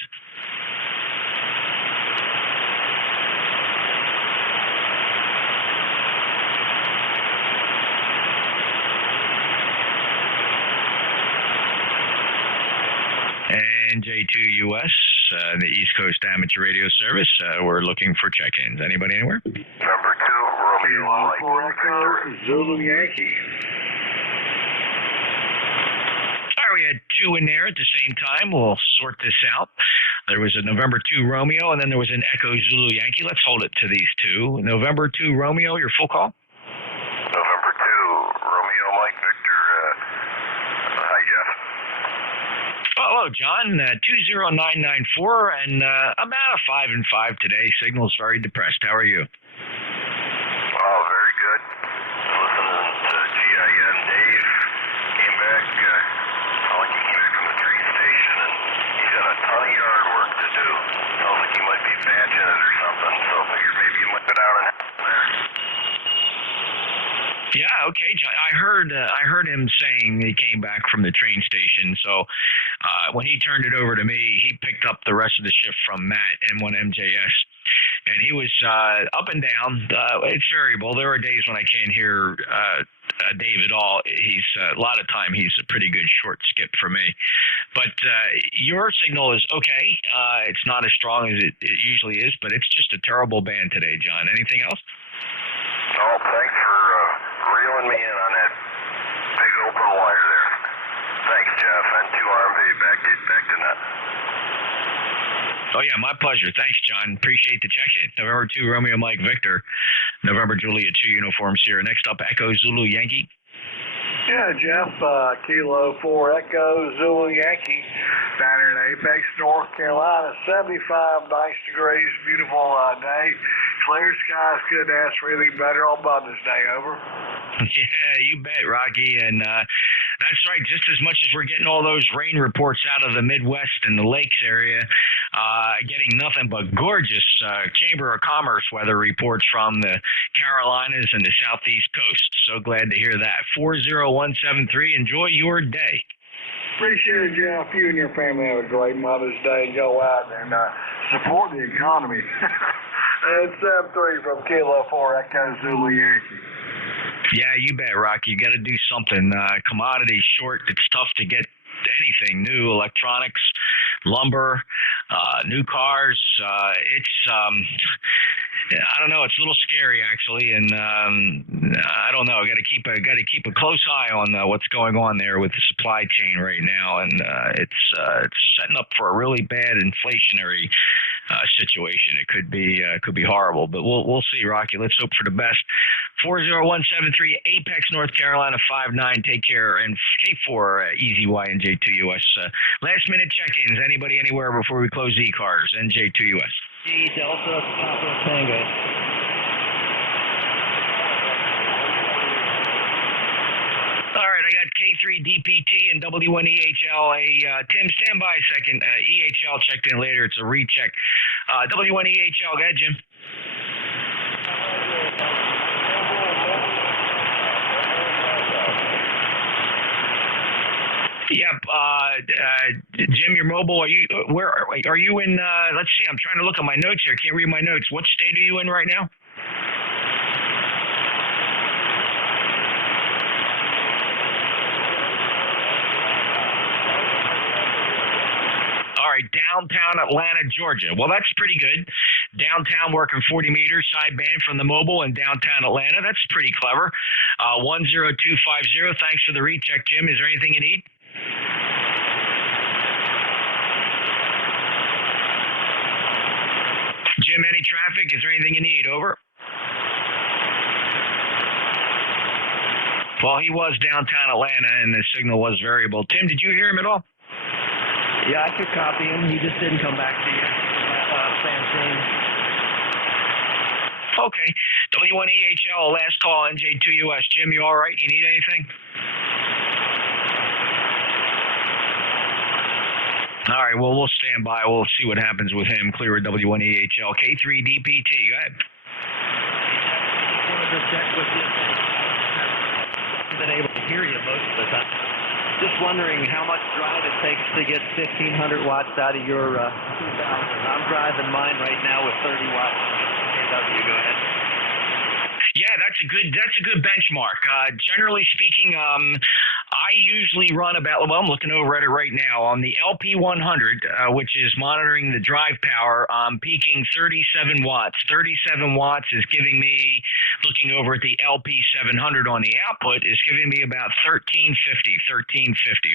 NJ2US, the East Coast Amateur Radio Service. We're looking for check-ins. Anybody anywhere? Number 2, Romeo Echo, Zulu Yankee. All right, we had 2 in there at the same time. We'll sort this out. There was a November 2 Romeo, and then there was an Echo Zulu Yankee. Let's hold it to these 2. November 2 Romeo, your full call? November 2, Romeo Mike Victor. Hi, Jeff. Hello, John. 20994, and about a 5 and 5 today. Signal's very depressed. How are you? Oh, very good. Listening to GIN Dave. Came back, like he came back from the train station, and he's got a ton of yard work to do. Sounds like he might be batching it or something, so I figured maybe he might get out and help there. Yeah, okay, John. I heard him saying he came back from the train station. So when he turned it over to me, he picked up the rest of the shift from Matt and one MJS. and he was up and down. It's variable. There are days when I can't hear Dave at all. He's a lot of time he's a pretty good short skip for me. But your signal is okay. It's not as strong as it usually is, but it's just a terrible band today, John. Anything else? Oh, thanks for reeling me in on that big open wire there. Thanks, Jeff. N2RMV, back to net. Oh, yeah, my pleasure. Thanks, John. Appreciate the check-in. November 2, Romeo Mike Victor. November Juliet 2 uniforms here. Next up, Echo Zulu Yankee. Yeah, Jeff, Kilo 4 Echo Zulu Yankee, down here in Apex, North Carolina. 75 nice degrees, beautiful day. Clear skies, couldn't ask for anything better on Mother's Day, over. Yeah, you bet, Rocky. And that's right. Just as much as we're getting all those rain reports out of the Midwest and the lakes area, getting nothing but gorgeous Chamber of Commerce weather reports from the Carolinas and the Southeast Coast. So glad to hear that. 40173. Enjoy your day. Appreciate it, Jeff. You and your family have a great Mother's Day. Go out and support the economy. It's 7-3 from Kilo 4 Echo Zulu Yankee. Yeah, you bet, Rocky. You got to do something. Commodities short. It's tough to get anything new, electronics, lumber, new cars. I don't know. It's a little scary, actually, and I don't know. Got to keep a close eye on what's going on there with the supply chain right now, and it's setting up for a really bad inflationary situation. It could be horrible, but we'll see, Rocky. Let's hope for the best. 40173 Apex, North Carolina 59. Take care. And K4 EZY NJ2US. Last minute check-ins. Anybody anywhere before we close ECARS? NJ2US. G Delta Papa Tango. All right, I got K3 DPT and W1EHL. Tim, stand by a second. EHL checked in later. It's a recheck. W1EHL, go ahead, Jim. Yep. Jim, your mobile. Where are you in? Let's see. I'm trying to look at my notes here. Can't read my notes. What state are you in right now? All right, downtown Atlanta, Georgia. Well, that's pretty good. Downtown working 40 meters, sideband from the mobile in downtown Atlanta. That's pretty clever. 10250. Thanks for the recheck, Jim. Is there anything you need? Jim, any traffic? Is there anything you need? Over. Well, he was downtown Atlanta, and the signal was variable. Tim, did you hear him at all? Yeah, I could copy him. He just didn't come back to you. Okay. W1EHL, last call, NJ2US. Jim, you all right? You need anything? All right, well, we'll stand by. We'll see what happens with him. Clear W1EHL. K3 DPT, go ahead. I wanted to check with you. I've been able to hear you most of the time. Just wondering how much drive it takes to get 1,500 watts out of your 2000. I'm driving mine right now with 30 watts. KW, go ahead. Yeah, that's a good benchmark. Generally speaking, I usually run about, well, I'm looking over at it right now. On the LP100, which is monitoring the drive power, I'm peaking 37 watts. 37 watts is giving me, looking over at the LP700 on the output, is giving me about 1350.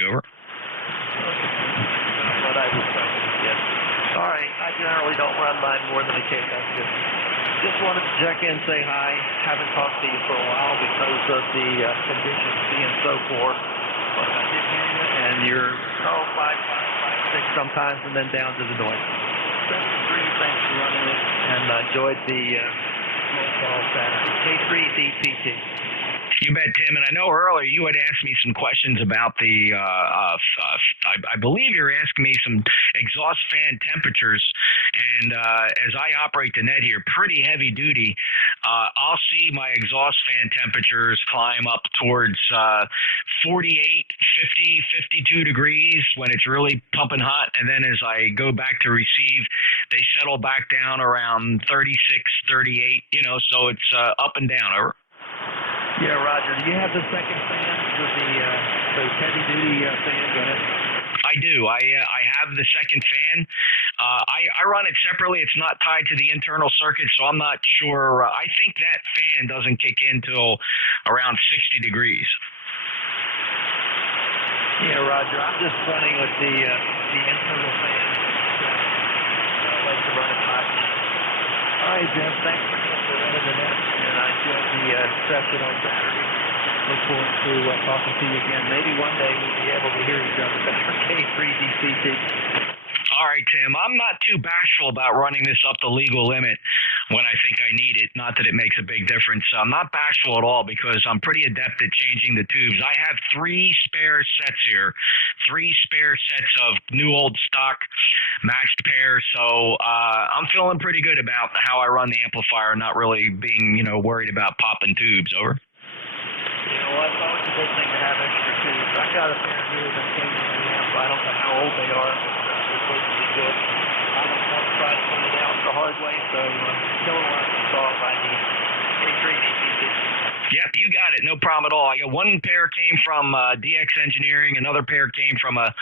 Over. What I was trying to get. All right, I generally don't run mine more than a K. That's good. Just wanted to check in, say hi. Haven't talked to you for a while because of the conditions being so poor. But I did hear you, and you're 5, 6 sometimes, and then down to the noise. 7-3, thanks for running it, and enjoyed the phone call Saturday. K3 DPT. You bet, Tim. And I know earlier you had asked me some questions about the, I believe you're asking me some exhaust fan temperatures. And as I operate the net here, pretty heavy duty, I'll see my exhaust fan temperatures climb up towards 48, 50, 52 degrees when it's really pumping hot. And then as I go back to receive, they settle back down around 36, 38, so it's up and down. Over. Yeah, Roger. Do you have the second fan with those heavy-duty fans in it? I do. I have the second fan. I run it separately. It's not tied to the internal circuit, so I'm not sure. I think that fan doesn't kick in till around 60 degrees. Yeah, Roger. I'm just running with the internal fan. I like to run it hot. All right, Jim. Thanks for running the net, and I enjoyed the session on Saturday. Look forward to talking to you again. Maybe one day we'll be able to hear each other better. K3DPT. All right, Tim. I'm not too bashful about running this up the legal limit when I think I need it. Not that it makes a big difference. I'm not bashful at all because I'm pretty adept at changing the tubes. I have 3 spare sets here, 3 spare sets of new old stock matched pairs. So I'm feeling pretty good about how I run the amplifier, not really being, worried about popping tubes. Over. Well, it's always a good thing to have extra tubes. I got a pair here that came from the amp. I don't know how old they are, but they're supposed to be good. I don't want to try to find it out the hard way, so kilowatts is all I need. K3DPT. Yep, you got it. No problem at all. I got one pair came from DX Engineering, another pair came from a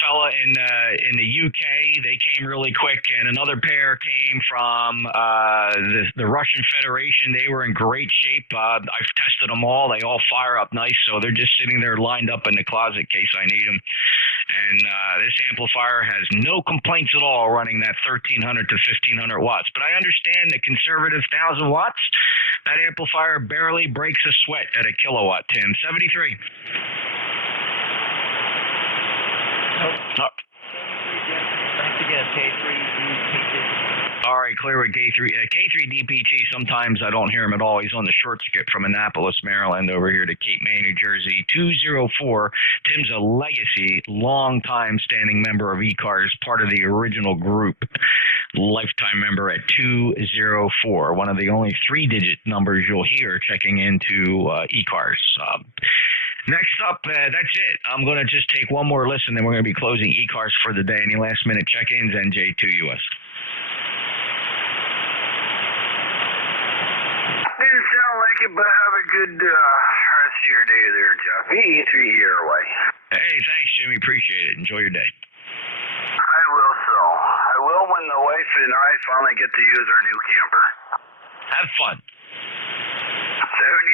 fella in the UK. They came really quick, and another pair came from the Russian Federation. They were in great shape. I've tested them all. They all fire up nice, so they're just sitting there lined up in the closet in case I need them. And this amplifier has no complaints at all running that 1300 to 1500 watts. But I understand the conservative 1000 watts. That amplifier barely breaks a sweat at a kilowatt, Tim. 73. Thanks again, K3DPT. All right, clear with K3DPT. Sometimes I don't hear him at all. He's on the short skip from Annapolis, Maryland, over here to Cape May, New Jersey. 204. Tim's a legacy, long-time standing member of ECARS, part of the original group. Lifetime member at 204. One of the only 3-digit numbers you'll hear checking into ECARS. Next up, that's it. I'm going to just take one more listen, then we're going to be closing ECARS for the day. Any last-minute check-ins? NJ2US. Didn't sound like it, but have a good rest of your day there, Jeff. E3 your way. Hey, thanks, Jimmy. Appreciate it. Enjoy your day. I will so. I will when the wife and I finally get to use our new camper. Have fun. 70